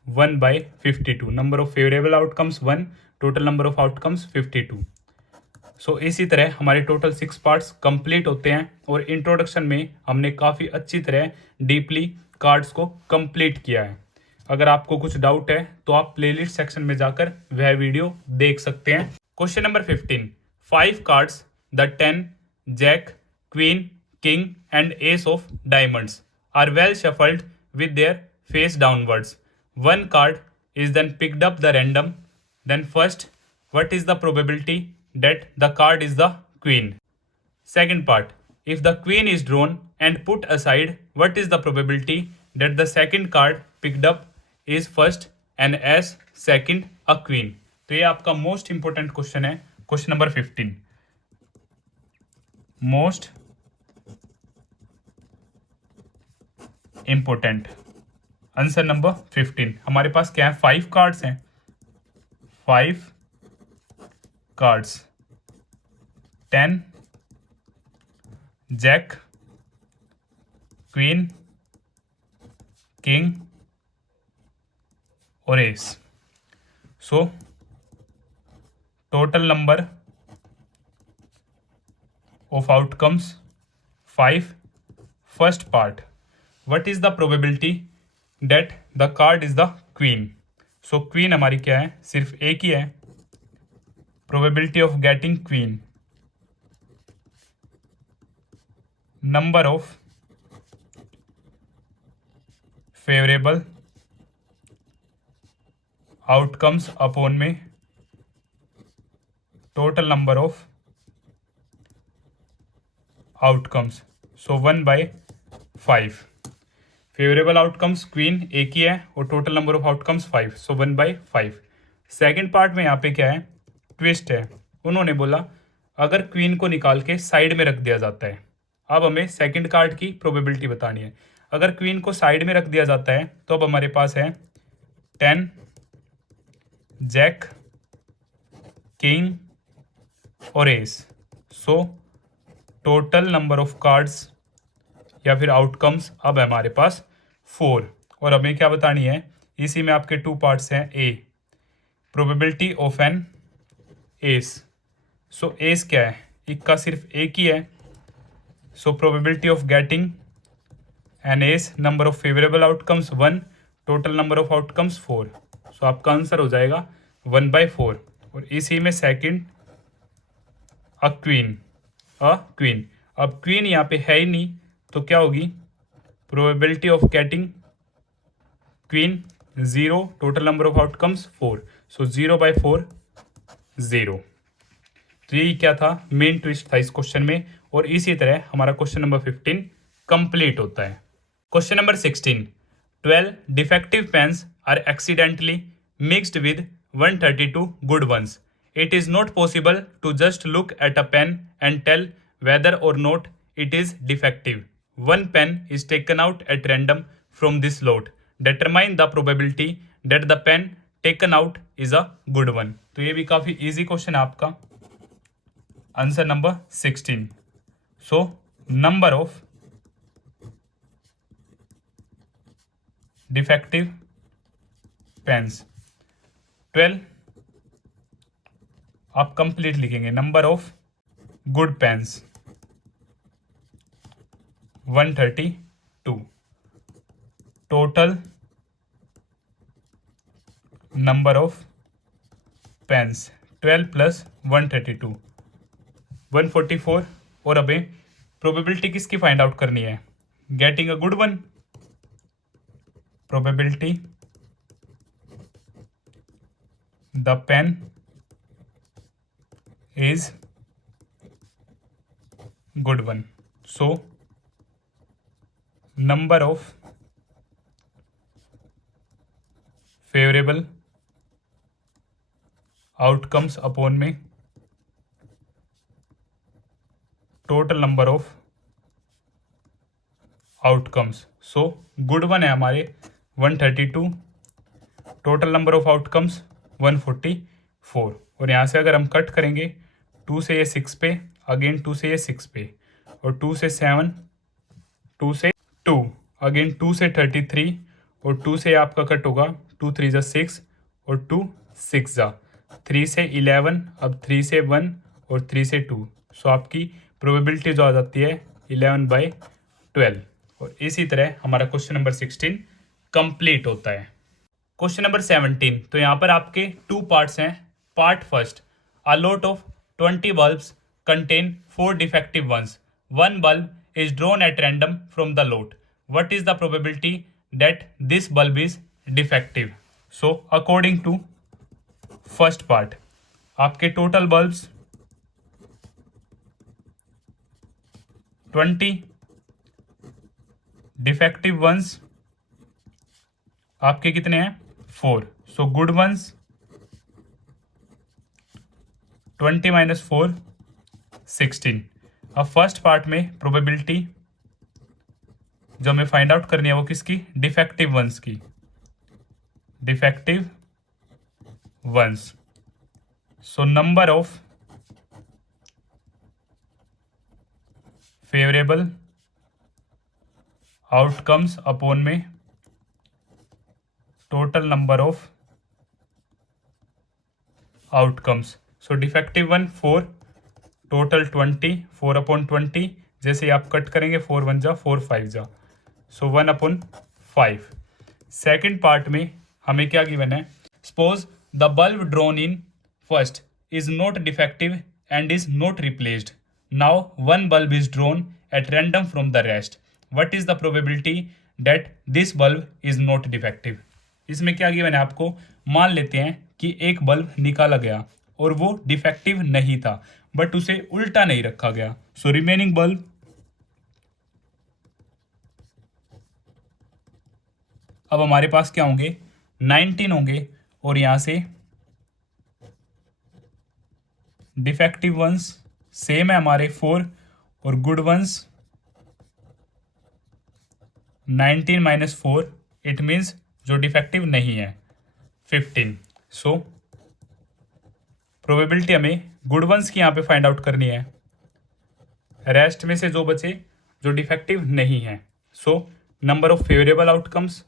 1/52। Number of favourable outcomes 1, total number of outcomes 52। सो इसी तरह हमारे टोटल 6 पार्ट्स कंप्लीट होते हैं और इंट्रोडक्शन में हमने काफ़ी अच्छी तरह डीपली कार्ड्स को कंप्लीट किया है। अगर आपको कुछ डाउट है तो आप प्लेलिस्ट सेक्शन में जाकर वह वीडियो देख सकते हैं। Question number 15, 5 cards the 10, jack, queen, king and ace of diamonds are well shuffled with their face downwards. One card is then picked up the random. Then first, what is the probability that the card is the queen? Second part, if the queen is drawn and put aside, what is the probability that the second card picked up is first and as second a queen? तो ये आपका most important question है, question number 15। Most important answer number 15। हमारे पास क्या है, 5 cards हैं, 5 cards, 10, jack, queen, king और S. So total number of outcomes 5। First part, what is the probability that the card is the queen? So queen हमारी क्या है, सिर्फ एक ही है, probability of getting queen, number of favorable outcomes upon में total number of outcomes, so 1/5। Favourable outcomes queen एक ही है और total number of outcomes 5, so 1/5। Second part में यहाँ पे क्या है, ट्विस्ट है। उन्होंने बोला अगर क्वीन को निकाल के साइड में रख दिया जाता है, अब हमें सेकंड कार्ड की प्रोबेबिलिटी बतानी है। अगर क्वीन को साइड में रख दिया जाता है तो अब हमारे पास है 10, जैक, किंग और S. So total number of cards या फिर आउटकम्स अब हमारे पास 4। और हमें क्या बतानी है, इसी में आपके 2 पार्ट्स हैं। A, probability of an ace. So ace क्या है, इक्का सिर्फ एक ही है, so probability of getting an ace, number of favourable outcomes 1, total number of outcomes 4। So आपका आंसर हो जाएगा 1/4। और इसी में सेकंड अ क्वीन, अब क्वीन यहाँ पे है ही नहीं तो क्या होगी, probability of getting queen 0, total number of outcomes 4, so 0/4 0। तो यही क्या था, मेन ट्विस्ट था इस क्वेश्चन में। और इसी तरह हमारा क्वेश्चन नंबर 15 कंप्लीट होता है। Question number 16, 12 defective pens are accidentally mixed with 132 good ones. It is not possible to just look at a pen and tell whether or not it is defective. One pen is taken out at random from this lot. Determine the probability that the pen taken out is a good one. तो ये भी काफ़ी easy question है आपका। Answer number 16। So number of defective pens 12, आप complete लिखेंगे। Number of good pens 132, total number of pens 12 + 132 144। और अबे प्रोबेबिलिटी किसकी फाइंड आउट करनी है, getting a good one, probability the pen is good one. So number of favorable outcomes upon में total number of outcomes. So good one है हमारे 132, total number of outcomes 144। और यहाँ से अगर हम कट करेंगे 2 से ये 6 पे, अगेन 2 से ये 6 पे, और 2 से 7, 2 से 2, अगेन 2 से 33, और 2 से आपका कट होगा 2 3 जा 6 और 2 6 जा 3 से 11, अब 3 से 1 और 3 से 2। सो आपकी प्रोबेबिलिटी जो आ जाती है 11/12। और इसी तरह हमारा क्वेश्चन नंबर 16 कंप्लीट होता है। क्वेश्चन नंबर 17, तो यहाँ पर आपके 2 पार्ट्स हैं। Part first, a lot of 20 bulbs contain 4 defective ones. One bulb is drawn at random from the lot. What is the probability that this bulb is defective? So according to first part, आपके total bulbs 20, defective ones आपके कितने हैं 4। So good ones 20 - 4 16। अब first part में probability जो हमें find out करनी है वो किसकी, डिफेक्टिव वंस की। Defective ones, so number of favourable outcomes upon में total number of outcomes. So defective one 4, total 20, 4/20। जैसे आप कट करेंगे 4 1 जा 4 5 जा, सो 1/5। सेकेंड पार्ट में हमें क्या गिवन है, suppose the bulb drawn in first is not defective and is not replaced. Now one bulb is drawn at random from the rest. What is the probability that this bulb is not defective? इसमें क्या given है आपको, मान लेते हैं कि एक bulb निकाला गया और वो डिफेक्टिव नहीं था, बट उसे उल्टा नहीं रखा गया। सो रिमेनिंग बल्ब अब हमारे पास क्या होंगे, 19 होंगे, और यहां से डिफेक्टिव वंस सेम है हमारे 4, और गुड वंस 19 - 4, इट मीन्स जो डिफेक्टिव नहीं है 15। सो प्रोबेबिलिटी हमें गुड वंस की यहाँ पे फाइंड आउट करनी है, रेस्ट में से जो बचे जो डिफेक्टिव नहीं है। सो नंबर ऑफ फेवरेबल आउटकम्स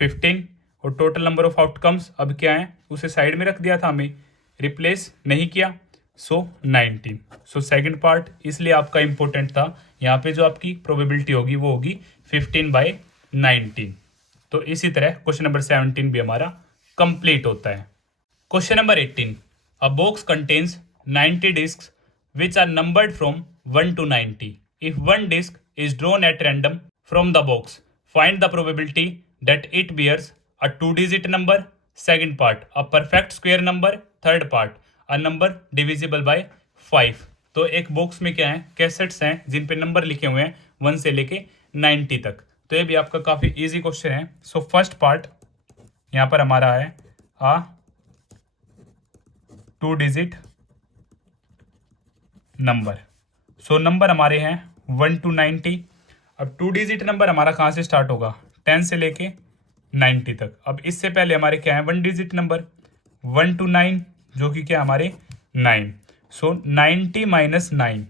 15, और टोटल नंबर ऑफ आउटकम्स अब क्या है, उसे साइड में रख दिया था, हमें रिप्लेस नहीं किया, सो 19। सो सेकंड पार्ट इसलिए आपका इंपॉर्टेंट था, यहाँ पे जो आपकी प्रोबेबिलिटी होगी वो होगी 15/19। तो इसी तरह क्वेश्चन नंबर 17 भी हमारा कंप्लीट होता है। Question number 18, a box contains 90 discs which are numbered from 1 to 90. If one disc is drawn at random from the box, find the probability that it bears a 2-digit number. Second part, a perfect square number. Third part, a number divisible by 5. तो एक box में क्या है, cassettes हैं जिन पे number लिखे हुए हैं 1 से लेके 90 तक। तो ये भी आपका काफ़ी इजी क्वेश्चन है। सो फर्स्ट पार्ट यहाँ पर हमारा है आ 2-digit नंबर। सो नंबर हमारे हैं 1 to 90। अब 2-digit नंबर हमारा कहाँ से स्टार्ट होगा, 10 से लेके 90 तक। अब इससे पहले हमारे क्या है 1-digit नंबर 1 to 9, जो कि क्या हमारे 9। सो 90 - 9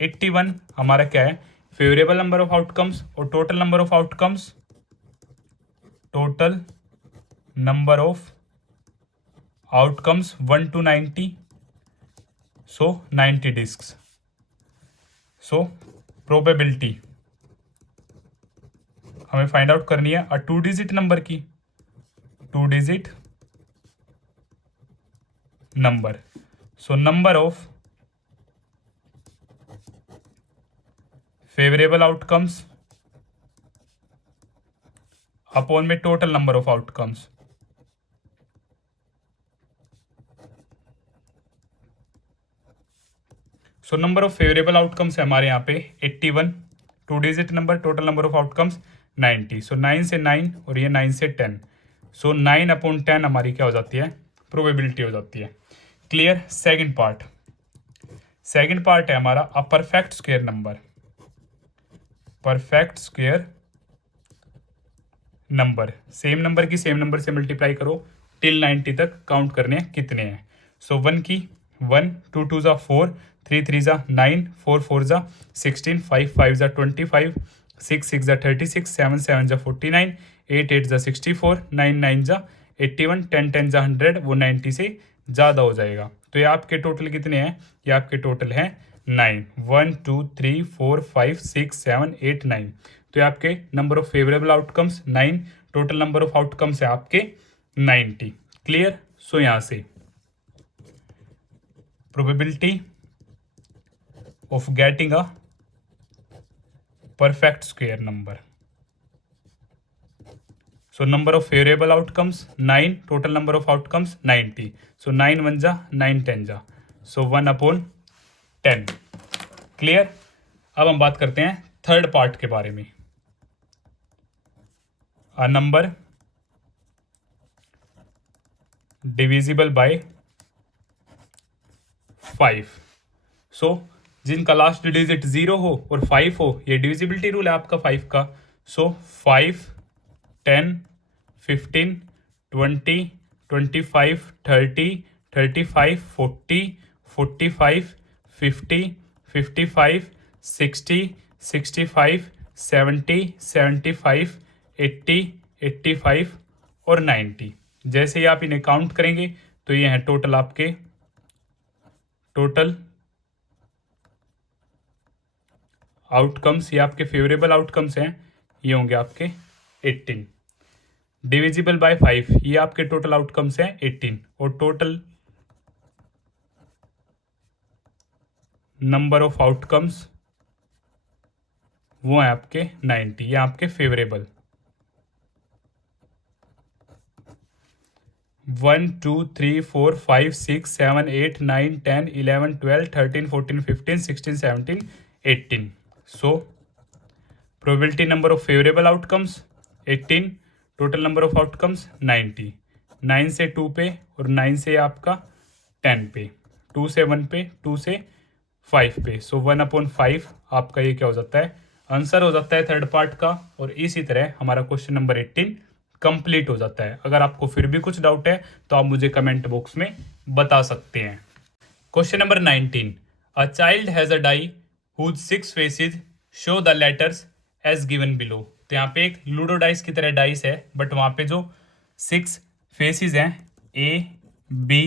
81 हमारा क्या है, फेवरेबल नंबर ऑफ आउटकम्स, और total number of outcomes, total number of outcomes 1 to 90, so 90 discs. So probability हमें फाइंड आउट करनी है 2-digit नंबर की, 2-digit number. So number of favourable outcomes upon में total number of outcomes. So number of favourable outcomes है हमारे यहाँ पे 81, 2-digit number, total number of outcomes 90। So 9 से 9 और ये 9 से 10। सो 9/10 हमारी क्या हो जाती है, प्रोबेबिलिटी हो जाती है। Clear. Second part, second part है हमारा a perfect square number. Perfect square number, same number की सेम नंबर से मल्टीप्लाई करो, टिल 90 तक काउंट करने हैं कितने हैं। सो 1 की 1, 2 2 ज़ा 4, 3 3 ज़ा 9, 4 4 ज़ा 16, 5 5 ज़ा 25, 6 6 ज़ा 36, 7 7 ज़ा 49, 8 8 ज़ा 64, 9 9 ज़ा 81, 10 10 ज़ा 100, वो 90 से ज़्यादा हो जाएगा। तो ये आपके टोटल कितने हैं, ये आपके टोटल हैं 9, 1 2 3 4 5 6 7 8 9। तो ये आपके number of favourable outcomes 9, total number of outcomes है आपके 90। क्लियर। सो यहां से probability of getting a perfect square number, so number of favourable outcomes 9, total number of outcomes 90। So 9 1 जा 9 10 जा, सो 1/10। क्लियर। अब हम बात करते हैं थर्ड पार्ट के बारे में। A number divisible by 5। सो जिनका लास्ट डिजिट 0 हो और 5 हो, ये डिविजिबिलिटी रूल है आपका 5 का। सो 5 10 15 20 25 30 35 40 45 50 55 60 65 70 75 80 85 और 90। जैसे ही आप इन्हें काउंट करेंगे तो ये हैं टोटल आपके टोटल आउटकम्स, ये आपके फेवरेबल आउटकम्स हैं, ये होंगे आपके 18। डिविजिबल बाय 5, ये आपके टोटल आउटकम्स हैं 18, और टोटल नंबर ऑफ आउटकम्स वो है आपके 90, ये आपके favourable. 1 2 3 4 5 6 7 8 9 10 11 12 13 14 15 16 17 18। So probability number of favourable outcomes 18, total number of outcomes 90। 9 से 2 पे और 9 से आपका 10 पे, 2 से 1 पे, 2 से 5 पे। सो 1/5 आपका ये क्या हो जाता है, आंसर हो जाता है थर्ड पार्ट का। और इसी तरह हमारा क्वेश्चन नंबर 18 कंप्लीट हो जाता है। अगर आपको फिर भी कुछ डाउट है तो आप मुझे कमेंट बॉक्स में बता सकते हैं। Question number 19, a child has a die whose 6 faces show the letters as given below. तो यहाँ पे एक लूडो डाइस की तरह डाइस है, बट वहाँ पे जो 6 फेसेस हैं A B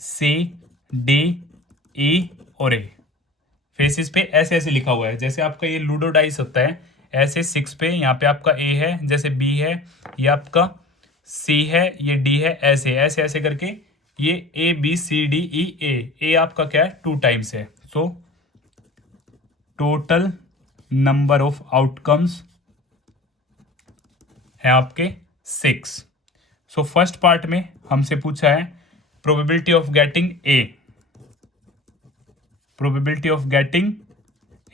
C D E और A, फेसेस पे ऐसे ऐसे लिखा हुआ है। जैसे आपका ये लूडो डाइस होता है, ऐसे 6 पे यहाँ पे आपका A है, जैसे B है, ये आपका C है, ये D है, ऐसे ऐसे ऐसे करके ये A B C D E A आपका क्या है 2 टाइम्स है। सो टोटल नंबर ऑफ आउटकम्स है आपके 6। सो फर्स्ट पार्ट में हमसे पूछा है probability of getting A, probability of getting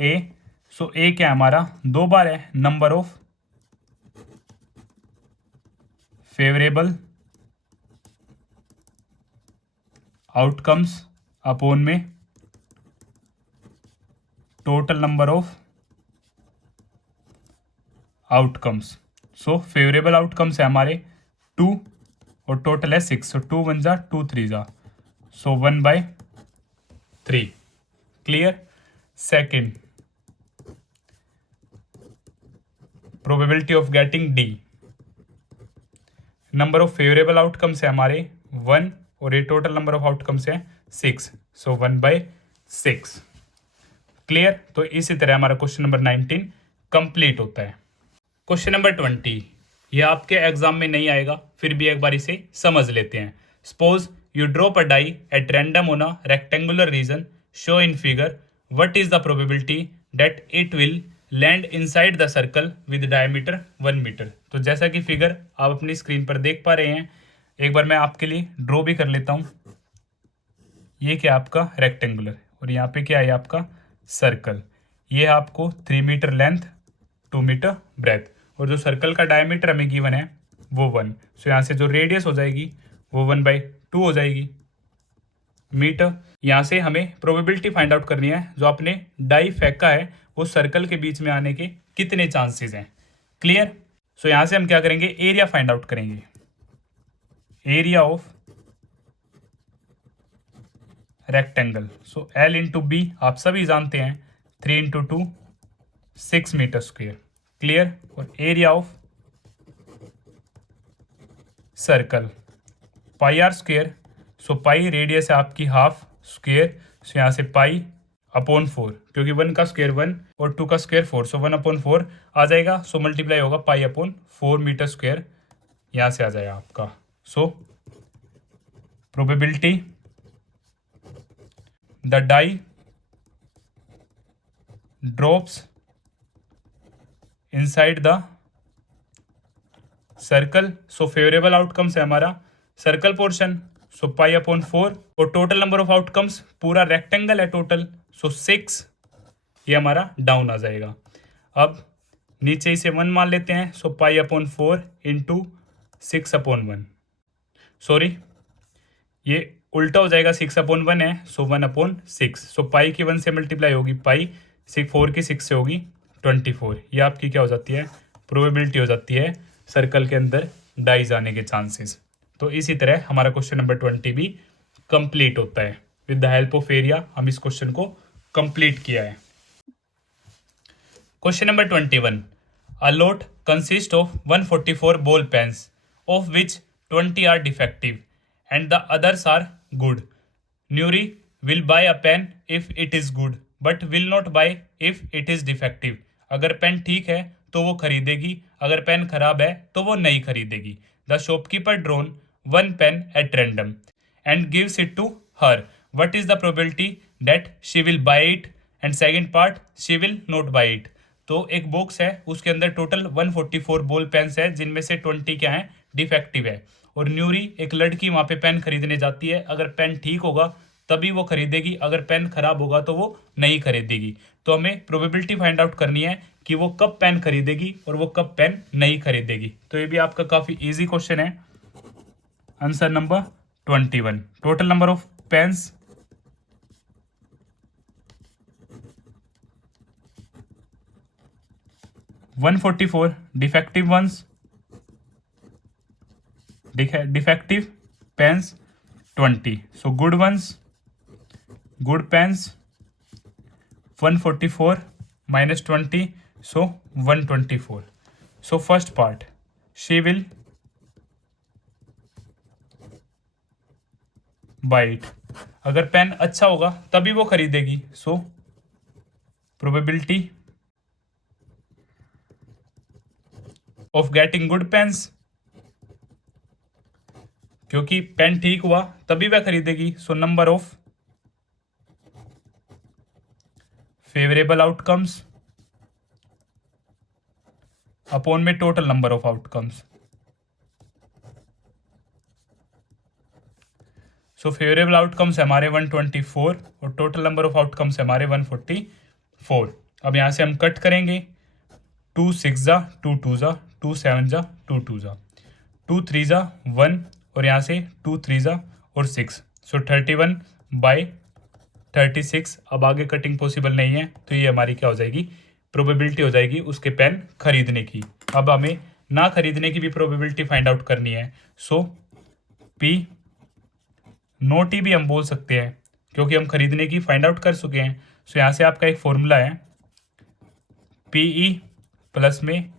A। So A क्या है हमारा 2 बार है, number of favourable outcomes upon में total number of outcomes. So favourable outcomes है हमारे 2 और टोटल है 6। सो 2 1 जा 2 3 जा, सो 1/3। Clear. Second, probability of getting D, number of favourable outcomes है हमारे 1 और ये टोटल नंबर ऑफ आउटकम्स है 6। सो 1/6। क्लियर। तो इसी तरह हमारा क्वेश्चन नंबर 19 कंप्लीट होता है। क्वेश्चन नंबर 20, ये आपके एग्जाम में नहीं आएगा, फिर भी एक बार इसे समझ लेते हैं। Suppose you drop a die at random on a rectangular region, show in figure what is the probability that it will land inside the circle with diameter 1 metre. तो जैसा कि फिगर आप अपनी स्क्रीन पर देख पा रहे हैं, एक बार मैं आपके लिए ड्रॉ भी कर लेता हूँ। ये क्या आपका रेक्टेंगुलर, और यहाँ पे क्या है आपका सर्कल। ये आपको 3 मीटर लेंथ, 2 मीटर ब्रेथ, और जो सर्कल का डायमीटर हमें गिवन है वो 1। सो यहाँ से जो रेडियस हो जाएगी वो 1/2 हो जाएगी मीटर। यहाँ से हमें प्रोबेबिलिटी फाइंड आउट करनी है, जो आपने डाई फेंका है वो सर्कल के बीच में आने के कितने चांसेस हैं। क्लियर। सो यहाँ से हम क्या करेंगे, एरिया फाइंड आउट करेंगे, area of rectangle. So L into B आप सभी जानते हैं, 3 इंटू 2 6 मीटर स्क्वेयर, क्लियर। और area of circle pi r square. So pi radius है आपकी हाफ स्क्वेयर, सो यहाँ से पाई अपॉन 4, क्योंकि 1 का स्क्वेयर 1 और 2 का स्क्वेयर 4, सो 1/4 आ जाएगा। सो मल्टीप्लाई होगा पाई अपॉन 4 मीटर स्क्वेयर, यहाँ से आ जाएगा आपका। So probability the die drops inside the circle. So favourable outcomes है हमारा circle portion, so pi upon 4। और टोटल नंबर ऑफ आउटकम्स पूरा रेक्टेंगल है टोटल, सो 6, ये हमारा डाउन आ जाएगा। अब नीचे इसे 1 मान लेते हैं, सो पाई अपॉन 4 इंटू 6/1, सॉरी ये उल्टा हो जाएगा, 6/1 है, सो 1/6। सो पाई की 1 से मल्टीप्लाई होगी पाई, 4 की 6 से होगी 24। ये आपकी क्या हो जाती है, प्रोबेबिलिटी हो जाती है सर्कल के अंदर डाइज आने के चांसेस। तो इसी तरह हमारा क्वेश्चन नंबर 20 भी कंप्लीट होता है। With the help of area हम इस क्वेश्चन को कंप्लीट किया है। Question number 21, a lot consist of 144 ball pens, of which 20 are defective and the others are good. Nuri will buy a pen if it is good, but will not buy if it is defective. अगर pen ठीक है तो वो खरीदेगी, अगर pen खराब है तो वो नहीं खरीदेगी। The shopkeeper drone 1 pen at random and gives it to her. What is the probability that she will buy it? And second part, she will not buy it. तो एक बॉक्स है, उसके अंदर टोटल 144 बॉल पेन्स है, जिनमें से 20 क्या है, डिफेक्टिव है। और न्यूरी एक लड़की वहाँ पे पेन खरीदने जाती है, अगर पेन ठीक होगा तभी वो खरीदेगी, अगर पेन खराब होगा तो वो नहीं खरीदेगी। तो हमें प्रोबेबिलिटी फाइंड आउट करनी है कि वो कब पेन खरीदेगी और वो कब पेन नहीं खरीदेगी। तो ये भी आपका काफ़ी ईजी क्वेश्चन है। Answer number 21, total number of pens 144, defective ones, defective pens 20. So good ones, good pens 144 minus 20, so 124. So first part, she will buy it. अगर पेन अच्छा होगा तभी वो खरीदेगी। So probability of getting good pens, क्योंकि pen ठीक हुआ तभी वह खरीदेगी। So number of favourable outcomes upon में total number of outcomes. So favourable outcomes है हमारे 124 और टोटल नंबर ऑफ आउटकम्स है हमारे 144। अब यहाँ से हम कट करेंगे, 2 6 जा, 2 2 जा, 2 7 जा, 2 2 जा, 2 3 जा 1 और यहाँ से 2 3 जा और 6। सो 31/36। अब आगे कटिंग पॉसिबल नहीं है, तो ये हमारी क्या हो जाएगी, प्रोबेबिलिटी हो जाएगी उसके पेन खरीदने की। अब हमें ना खरीदने की भी प्रोबेबिलिटी फाइंड आउट करनी है। सो पी नोट ही भी हम बोल सकते हैं, क्योंकि हम खरीदने की फाइंड आउट कर चुके हैं। सो यहाँ से आपका एक फॉर्मूला है, पी ई प्लस में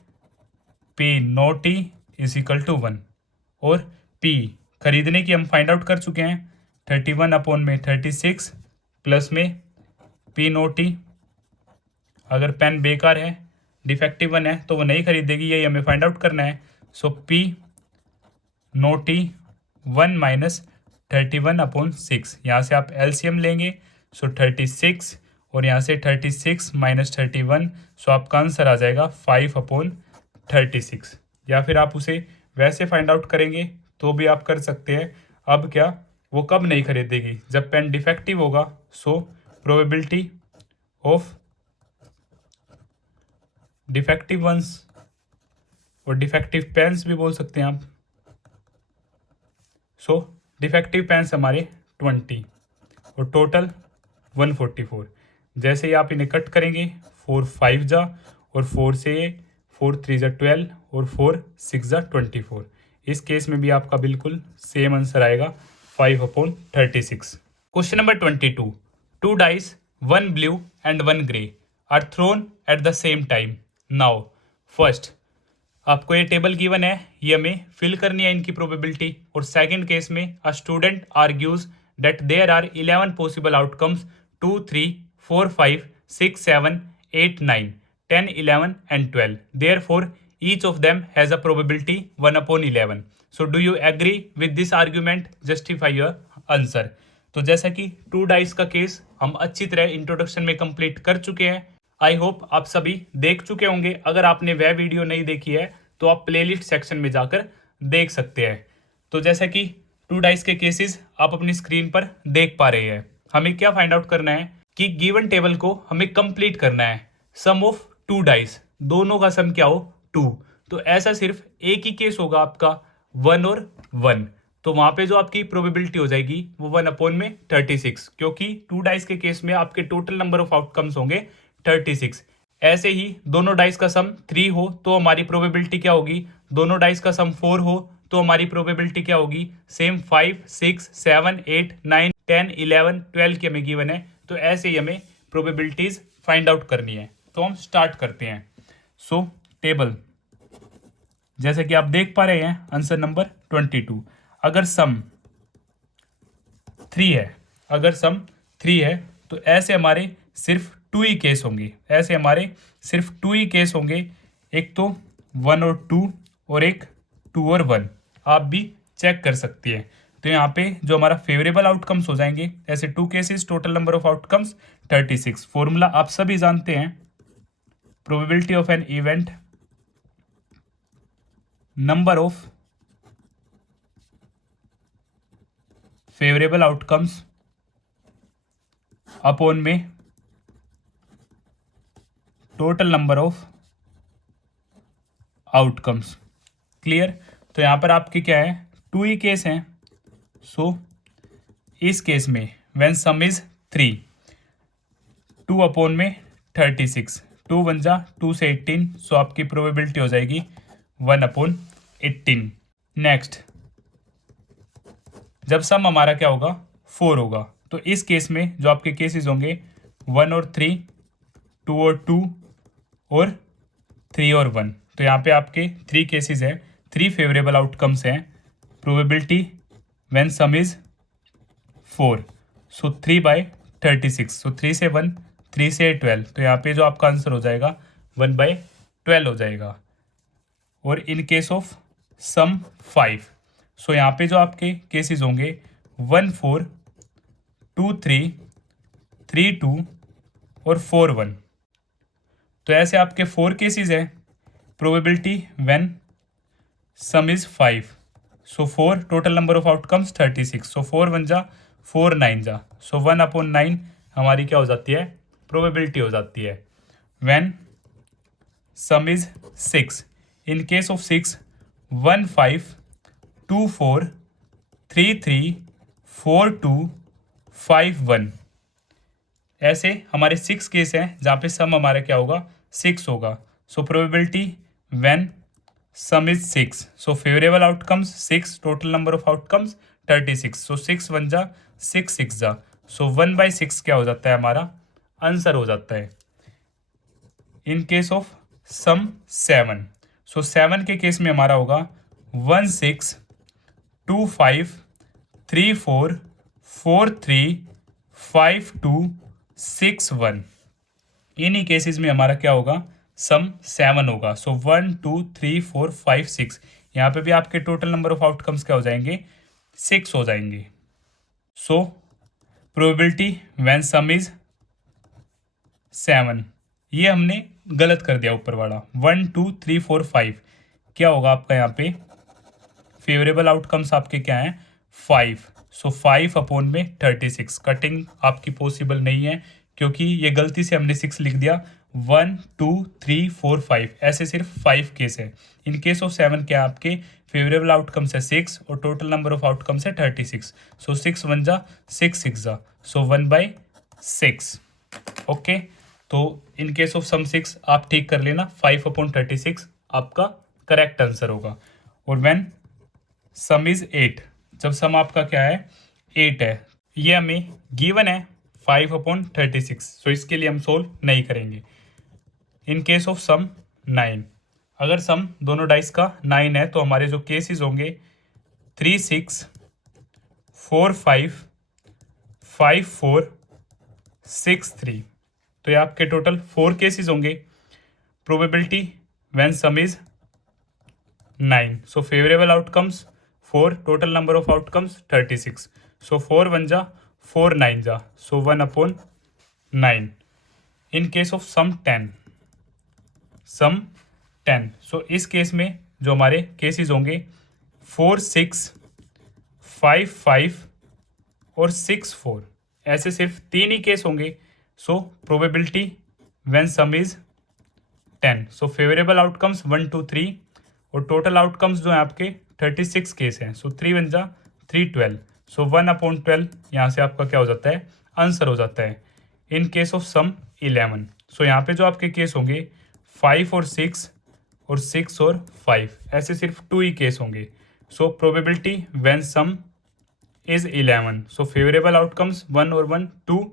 P not E is equal to 1, और पी खरीदने की हम फाइंड आउट कर चुके हैं, 31/36 प्लस में पी नोट ई। अगर पेन बेकार है, डिफेक्टिव वन है, तो वो नहीं खरीदेगी, यही हमें फाइंड आउट करना है। सो पी नोट ई 1 माइनस 31/6, यहाँ से आप एलसीएम लेंगे। सो 36 और यहाँ से 36 माइनस 31, सो आपका आंसर आ जाएगा 5/36। या फिर आप उसे वैसे फाइंड आउट करेंगे तो भी आप कर सकते हैं। अब क्या, वो कब नहीं खरीदेगी, जब पेन डिफेक्टिव होगा। So probability of defective ones, और डिफेक्टिव पेन्स भी बोल सकते हैं आप। सो डिफेक्टिव पेन्स हमारे 20 और टोटल 144। जैसे ही आप इन्हें कट करेंगे, 4 5 जा और 4 से 4 3 12 और 4 6 24। इस केस में भी आपका बिल्कुल सेम आंसर आएगा 5/36। Question number 22। 2 dice, 1 blue and 1 grey are thrown at the same time. Now first आपको ये टेबल गिवन है, ये हमें फिल करनी है इनकी प्रोबेबिलिटी। और सेकंड केस में a student argues that there are 11 possible outcomes 2 3 4 5 6 7 8 9 10 11 and 12, therefore each of them has a probability 1/11. So do you agree with this argument? Justify your answer. तो जैसा कि 2 डाइस का case हम अच्छी तरह introduction में complete कर चुके हैं। आई होप आप सभी देख चुके होंगे। अगर आपने वह वीडियो नहीं देखी है तो आप प्लेलिस्ट सेक्शन में जाकर देख सकते हैं। तो जैसा कि 2 डाइस के केसेस आप अपनी स्क्रीन पर देख पा रहे हैं, हमें क्या फाइंड आउट करना है कि गिवन टेबल को हमें कंप्लीट करना है। सम ऑफ 2 डाइस, दोनों का सम क्या हो 2। तो ऐसा सिर्फ एक ही केस होगा आपका 1 और 1। तो वहां पे जो आपकी प्रोबेबिलिटी हो जाएगी वो 1/36, क्योंकि 2 डाइस के केस में आपके टोटल नंबर ऑफ आउटकम्स होंगे 36। ऐसे ही दोनों डाइस का सम 3 हो तो हमारी प्रोबेबिलिटी क्या होगी, दोनों डाइस का सम 4 हो तो हमारी प्रोबेबिलिटी क्या होगी, सेम 5 6 7 8 9 10 11 12 की हमें गिवन है। तो ऐसे ही हमें प्रोबेबिलिटीज फाइंड आउट करनी है। तो हम स्टार्ट करते हैं। सो टेबल जैसे कि आप देख पा रहे हैं, आंसर नंबर 22। अगर सम 3 है, अगर सम 3 है तो ऐसे हमारे सिर्फ 2 ही केस होंगे, ऐसे हमारे सिर्फ 2 ही केस होंगे। एक तो 1 और 2 और एक 2 और 1। आप भी चेक कर सकती है। तो यहाँ पे जो हमारा फेवरेबल आउटकम्स हो जाएंगे, ऐसे 2 cases, total number of outcomes 36। Formula आप सभी जानते हैं, probability of an event, number of favourable outcomes upon में total number of outcomes. Clear. तो यहां पर आपके क्या है, 2 ही केस हैं। सो इस केस में व्हेन सम इज 3, 2 अपॉन में 36, 2 1 जा 2 से 18। सो आपकी प्रोबेबिलिटी हो जाएगी 1/18। नेक्स्ट जब सम हमारा क्या होगा 4 होगा, तो इस केस में जो आपके केसेस होंगे 1 और 3, 2 और 2 और 3 और 1। तो यहाँ पे आपके 3 केसेस हैं, 3 फेवरेबल आउटकम्स हैं। प्रोबेबिलिटी व्हेन सम इज 4, सो 3/36। सो 3 से 1, 3 से 12। तो यहाँ पे जो आपका आंसर हो जाएगा 1/12 हो जाएगा। और इन केस ऑफ सम 5, सो यहाँ पे जो आपके केसेस होंगे 1 4, 2 3, 3 2 और 4 1। तो ऐसे आपके 4 केसेस हैं। Probability when some is 5, so 4, total number of outcomes 36। सो 4 1 जा 4 9 जा, सो 1/9 हमारी क्या हो जाती है, प्रोबेबिलिटी हो जाती है। When some is 6, in case of 6, 1 5 2 4 3 3 4 2 5 1। ऐसे हमारे 6 केस हैं जहाँ पे सम हमारा क्या होगा 6 होगा। So probability when some is 6, so favourable outcomes 6, total number of outcomes 36। सो 6 1 जा 6 6 जा, सो 1/6 क्या हो जाता है, हमारा आंसर हो जाता है। इन केस ऑफ सम 7, सो 7 के केस में हमारा होगा 1 6 2 5 3 4 4 3 5 2 6 1। इन्हीं केसेस में हमारा क्या होगा, सम 7 होगा। सो 1 2 3 4 5 6। यहाँ पे भी आपके टोटल नंबर ऑफ आउटकम्स क्या हो जाएंगे, 6 हो जाएंगे। So probability when some is 7, ये हमने गलत कर दिया ऊपर वाला। 1 2 3 4 5 क्या होगा आपका, यहाँ पे फेवरेबल आउटकम्स आपके क्या हैं 5। सो 5/36। कटिंग आपकी पॉसिबल नहीं है क्योंकि ये गलती से हमने 6 लिख दिया। 1 2 3 4 5 ऐसे सिर्फ 5 केस है। इन केस ऑफ 7 क्या आपके फेवरेबल आउटकम्स है 6 और टोटल नंबर ऑफ आउटकम्स है 36। सो 6 1 जा 6 6 जा, सो 1/6। ओके, तो इन केस ऑफ सम 6 आप ठीक कर लेना, 5/36 आपका करेक्ट आंसर होगा। और व्हेन सम इज 8, जब सम आपका क्या है 8 है, ये हमें गिवन है 5/36, सो इसके लिए हम सोल्व नहीं करेंगे। इन केस ऑफ सम 9, अगर सम दोनों डाइस का 9 है तो हमारे जो केसेस होंगे 3 6 4 5 5 4 6 3, तो ये आपके टोटल 4 केसेस होंगे। Probability when some is 9, so favourable outcomes 4, total number of outcomes 36, सो 4 1 जा 4 9 जा, सो 1/9। इन केस ऑफ सम 10, सो इस केस में जो हमारे केसेस होंगे 4 6 5 5 और 6 4, ऐसे सिर्फ 3 ही केस होंगे। So probability when some is 10, so favourable outcomes 1 2 3, और टोटल आउटकम्स जो है आपके 36 केस हैं, सो 3 1 जा 3 12, सो 1/12 यहाँ से आपका क्या हो जाता है आंसर हो जाता है। इन केस ऑफ सम 11, सो यहाँ पे जो आपके केस होंगे 5 और 6 और 6 और 5, ऐसे सिर्फ 2 ही केस होंगे। So probability when some is 11, so favourable outcomes 1 और 1 2,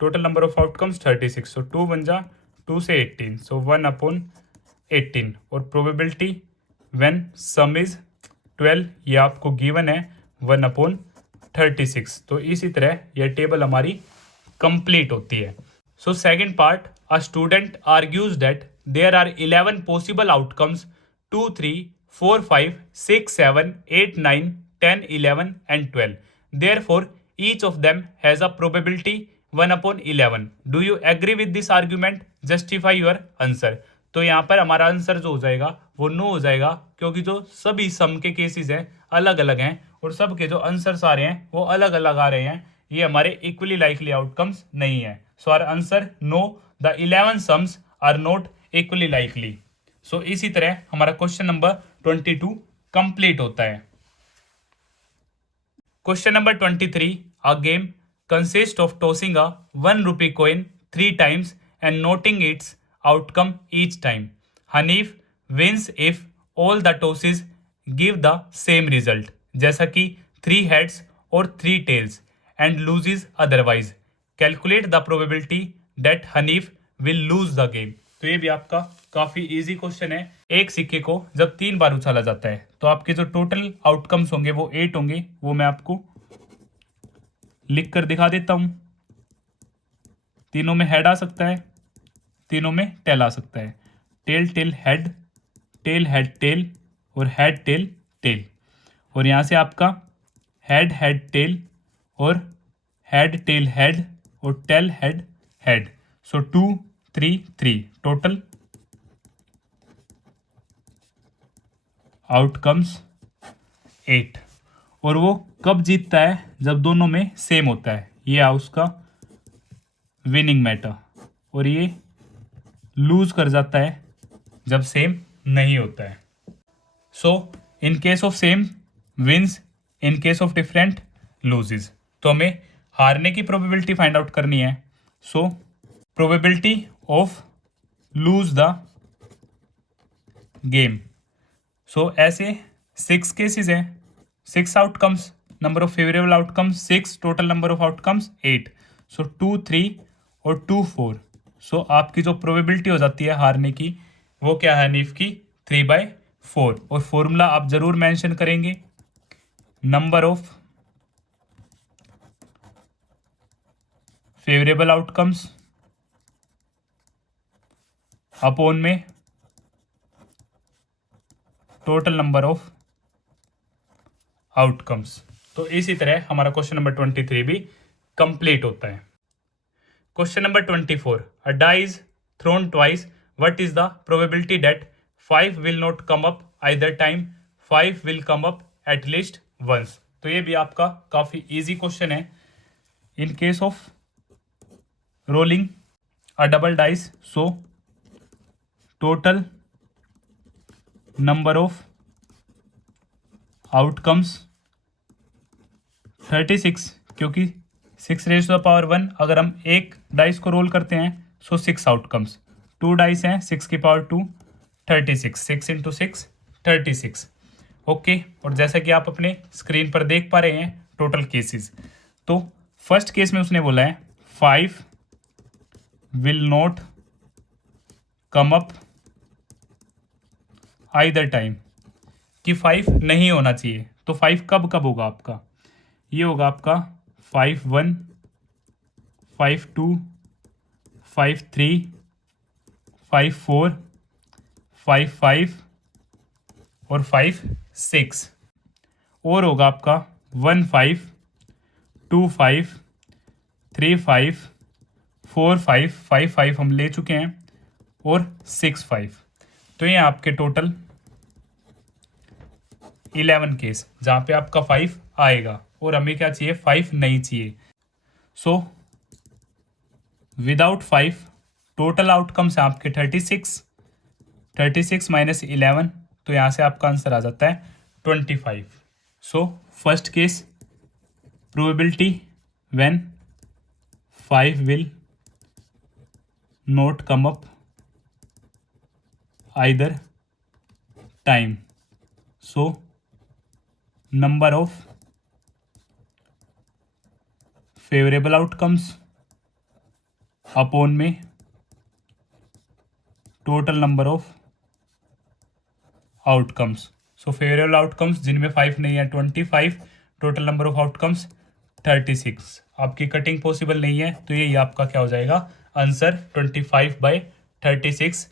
टोटल नंबर ऑफ आउटकम्स 36, सो 2 1 जा 2 से 18, सो 1/18। और प्रोबेबिलिटी व्हेन सम इज 12, ये आपको गिवन है 1/36। तो इसी तरह यह टेबल हमारी कंप्लीट होती है। So second part, a student argues that there are 11 possible outcomes 2 3 4 5 6 7 8 9 10 11 and 12. Therefore, each of them has a probability 1/11. Do you agree with this argument? Justify your answer. तो यहाँ पर हमारा आंसर जो हो जाएगा वो नो हो जाएगा, क्योंकि जो सभी सम के केसेस हैं अलग अलग हैं और सब के जो आंसर्स आ रहे हैं वो अलग अलग आ रहे हैं, ये हमारे इक्वली लाइकली आउटकम्स नहीं है। So our answer no, the 11 sums are not equally likely. So इसी तरह हमारा क्वेश्चन नंबर 22 कंप्लीट होता है। Question number 23, a game consist of tossing a 1 rupee coin 3 times and noting its outcome each time. Hanif wins if all the tosses give the same result, जैसा कि 3 heads और 3 tails, and loses otherwise. Calculate the probability that Hanif will lose the game. तो ये भी आपका काफी easy question है। एक सिक्के को जब 3 बार उछाला जाता है तो आपके जो टोटल आउटकम्स होंगे वो 8 होंगे, वो मैं आपको लिख कर दिखा देता हूं। तीनों में हेड आ सकता है, तीनों में टेल आ सकता है। Tail tail head, tail head tail और हेड टेल टेल। और यहाँ से आपका हेड हेड टेल और हेड टेल हेड और tail head head. So 2 3 3 total outcomes 8। और वो कब जीतता है? जब दोनों में सेम होता है। ये है उसका विनिंग मैटर। और ये लूज कर जाता है जब सेम नहीं होता है। So in case of same wins, in case of different loses. तो हमें हारने की प्रोबेबिलिटी फाइंड आउट करनी है। So probability of lose the game. सो ऐसे 6 केसेस हैं, 6 outcomes, number of favourable outcomes 6, total number of outcomes 8। So 2 3 और 2 4। सो आपकी जो प्रोबेबिलिटी हो जाती है हारने की वो क्या है हनीफ की 3/4। और फॉर्मूला आप जरूर मेंशन करेंगे, number of favourable outcomes upon में टोटल नंबर ऑफ आउटकम्स। तो इसी तरह हमारा क्वेश्चन नंबर 23 भी कंप्लीट होता है। Question number 24, a die is thrown twice, what is the probability that 5 will not come up either time, 5 will come up at least once. तो ये भी आपका काफी इजी क्वेश्चन है। In case of rolling a double dice, so total number of outcomes 36, क्योंकि 6 raised to the power 1 अगर हम एक डाइस को रोल करते हैं सो 6 आउटकम्स। 2 डाइस हैं, 6 की पावर 2 36, 6 इंटू 6 36। ओके, और जैसा कि आप अपने स्क्रीन पर देख पा रहे हैं टोटल केसेस, तो फर्स्ट केस में उसने बोला है 5 will not come up either time, कि 5 नहीं होना चाहिए। तो 5 कब कब होगा आपका, ये होगा आपका 5-1, 5-2, 5-3, 5-4, 5-5 और 5-6। और होगा आपका 1-5, 2-5, 3-5, 4-5, 5-5 हम ले चुके हैं, और 6-5। तो ये आपके टोटल 11 केस जहाँ पे आपका 5 आएगा, और हमें क्या चाहिए, 5 नहीं चाहिए। सो विदाउट 5 टोटल आउटकम्स है आपके 36 माइनस 11, तो यहाँ से आपका आंसर आ जाता है 25। So first case probability when 5 will not come up either time, so number of favourable outcomes upon में total number of outcomes. So favourable outcomes जिनमें 5 नहीं है 25, टोटल नंबर ऑफ आउटकम्स 36। आपकी कटिंग पॉसिबल नहीं है, तो ये आपका क्या हो जाएगा answer 25/36।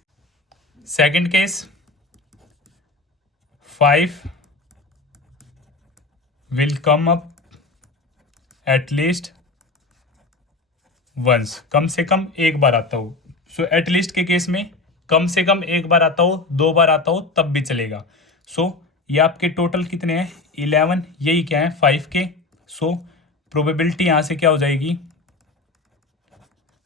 Second case 5 will come up at least once, कम से कम एक बार आता हो। सो एटलीस्ट के केस में कम से कम एक बार आता हो, 2 बार आता हो तब भी चलेगा। सो ये आपके टोटल कितने हैं 11, यही क्या है 5 के। सो प्रोबेबिलिटी यहाँ से क्या हो जाएगी,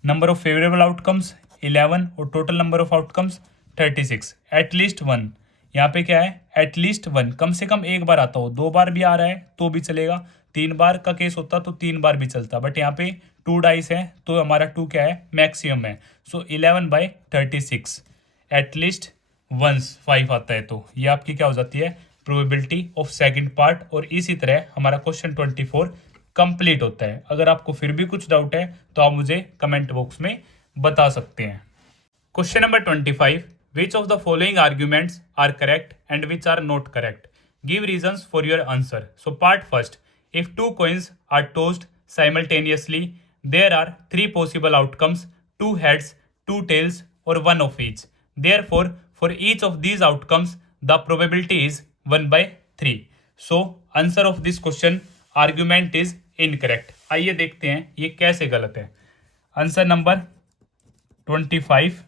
नंबर ऑफ फेवरेबल आउटकम्स 11 और total number of outcomes 36। At least one, यहाँ पे क्या है एटलीस्ट वन, कम से कम एक बार आता हो, 2 बार भी आ रहा है तो भी चलेगा, 3 बार का केस होता तो 3 बार भी चलता, बट यहाँ पे 2 डाइस है तो हमारा 2 क्या है मैक्सिमम है। सो 11/36 एटलीस्ट वंस 5 आता है, तो ये आपकी क्या हो जाती है प्रोबेबिलिटी ऑफ सेकंड पार्ट। और इसी तरह हमारा क्वेश्चन 24 कंप्लीट होता है। अगर आपको फिर भी कुछ डाउट है तो आप मुझे कमेंट बॉक्स में बता सकते हैं। Question number 25, which of the following arguments are correct and which are not correct, give reasons for your answer. So part first, if 2 coins are tossed simultaneously there are 3 possible outcomes, 2 heads, 2 tails or 1 of each. Therefore for each of these outcomes the probability is 1/3. So answer of this question argument is incorrect. आइए देखते हैं ये कैसे गलत है। Answer number 25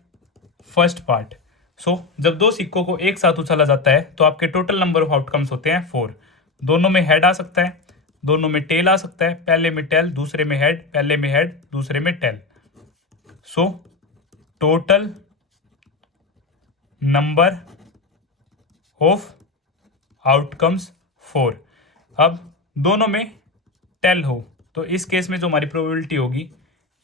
first part. So जब 2 सिक्कों को एक साथ उछाला जाता है तो आपके टोटल नंबर ऑफ आउटकम्स होते हैं 4। दोनों में हेड आ सकता है, दोनों में टेल आ सकता है, पहले में टेल दूसरे में हेड, पहले में हेड दूसरे में tail. So total number of outcomes 4। अब दोनों में टेल हो तो इस केस में जो हमारी प्रोबेबिलिटी होगी,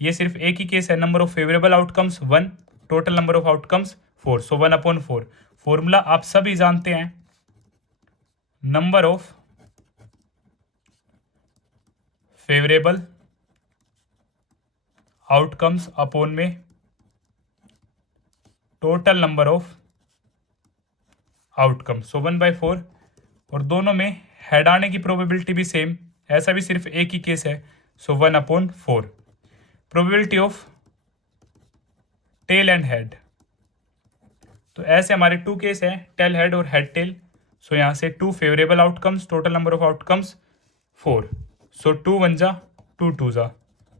ये सिर्फ एक ही केस है, number of favourable outcomes 1, total number of outcomes 4। So 1/4 formula आप सभी जानते हैं, number of favourable outcomes upon में टोटल नंबर ऑफ आउटकम्स। सो 1/4, और दोनों में हेड आने की प्रोबेबिलिटी भी सेम, ऐसा भी सिर्फ एक ही केस है। सो 1/4 probability of tail and head, तो ऐसे हमारे 2 केस हैं, टेल हेड और हेड टेल। सो यहाँ से 2 favourable outcomes, total number of outcomes 4। So 2 1 जा 2 2 जा,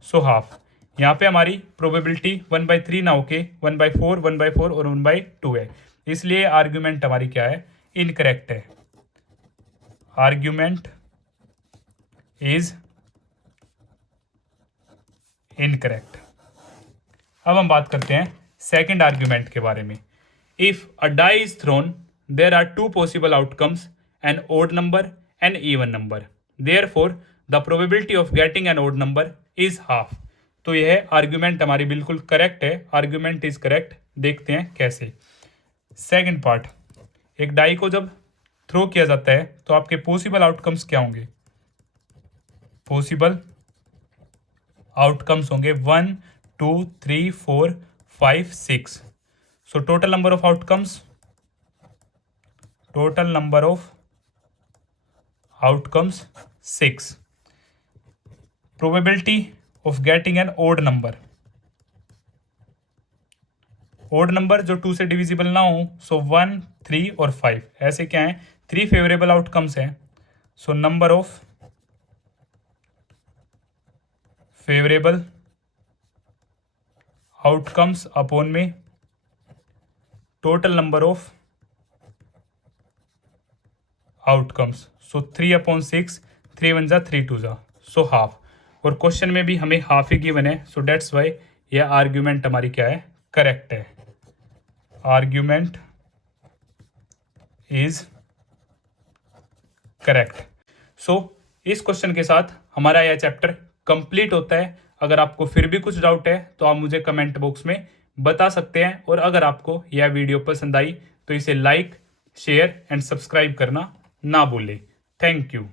सो हाफ। यहाँ पे हमारी प्रोबेबिलिटी 1/3 ना होके 1/4, 1/4 और 1/2 है, इसलिए आर्ग्यूमेंट हमारी क्या है इनकरेक्ट है। Argument is incorrect. अब हम बात करते हैं सेकंड आर्ग्यूमेंट के बारे में। If a die is thrown there are 2 possible outcomes, an odd number an even number, therefore the probability of getting an odd number is half. तो यह आर्ग्यूमेंट हमारी बिल्कुल करेक्ट है, आर्ग्यूमेंट इज करेक्ट। देखते हैं कैसे। सेकंड पार्ट, एक die को जब थ्रो किया जाता है तो आपके पॉसिबल आउटकम्स क्या होंगे? पॉसिबल आउटकम्स होंगे 1 2 3 4 5 6। So total number of outcomes, total number of outcomes 6। Probability of getting an odd number, odd number जो 2 से डिविजिबल ना हो, सो 1 3 और 5 ऐसे क्या है, 3 फेवरेबल आउटकम्स हैं। So number of favourable outcomes upon में total number of outcomes, so 3/6, 3 1 जा 3 2 जा, सो हाफ। और क्वेश्चन में भी हमें हाफ ही गिवन है, सो डेट्स वाई यह आर्ग्यूमेंट हमारी क्या है, करेक्ट है। Argument is correct. सो इस क्वेश्चन के साथ हमारा यह चैप्टर कंप्लीट होता है। अगर आपको फिर भी कुछ डाउट है तो आप मुझे कमेंट बॉक्स में बता सकते हैं, और अगर आपको यह वीडियो पसंद आई तो इसे लाइक शेयर एंड सब्सक्राइब करना ना भूलें। Thank you.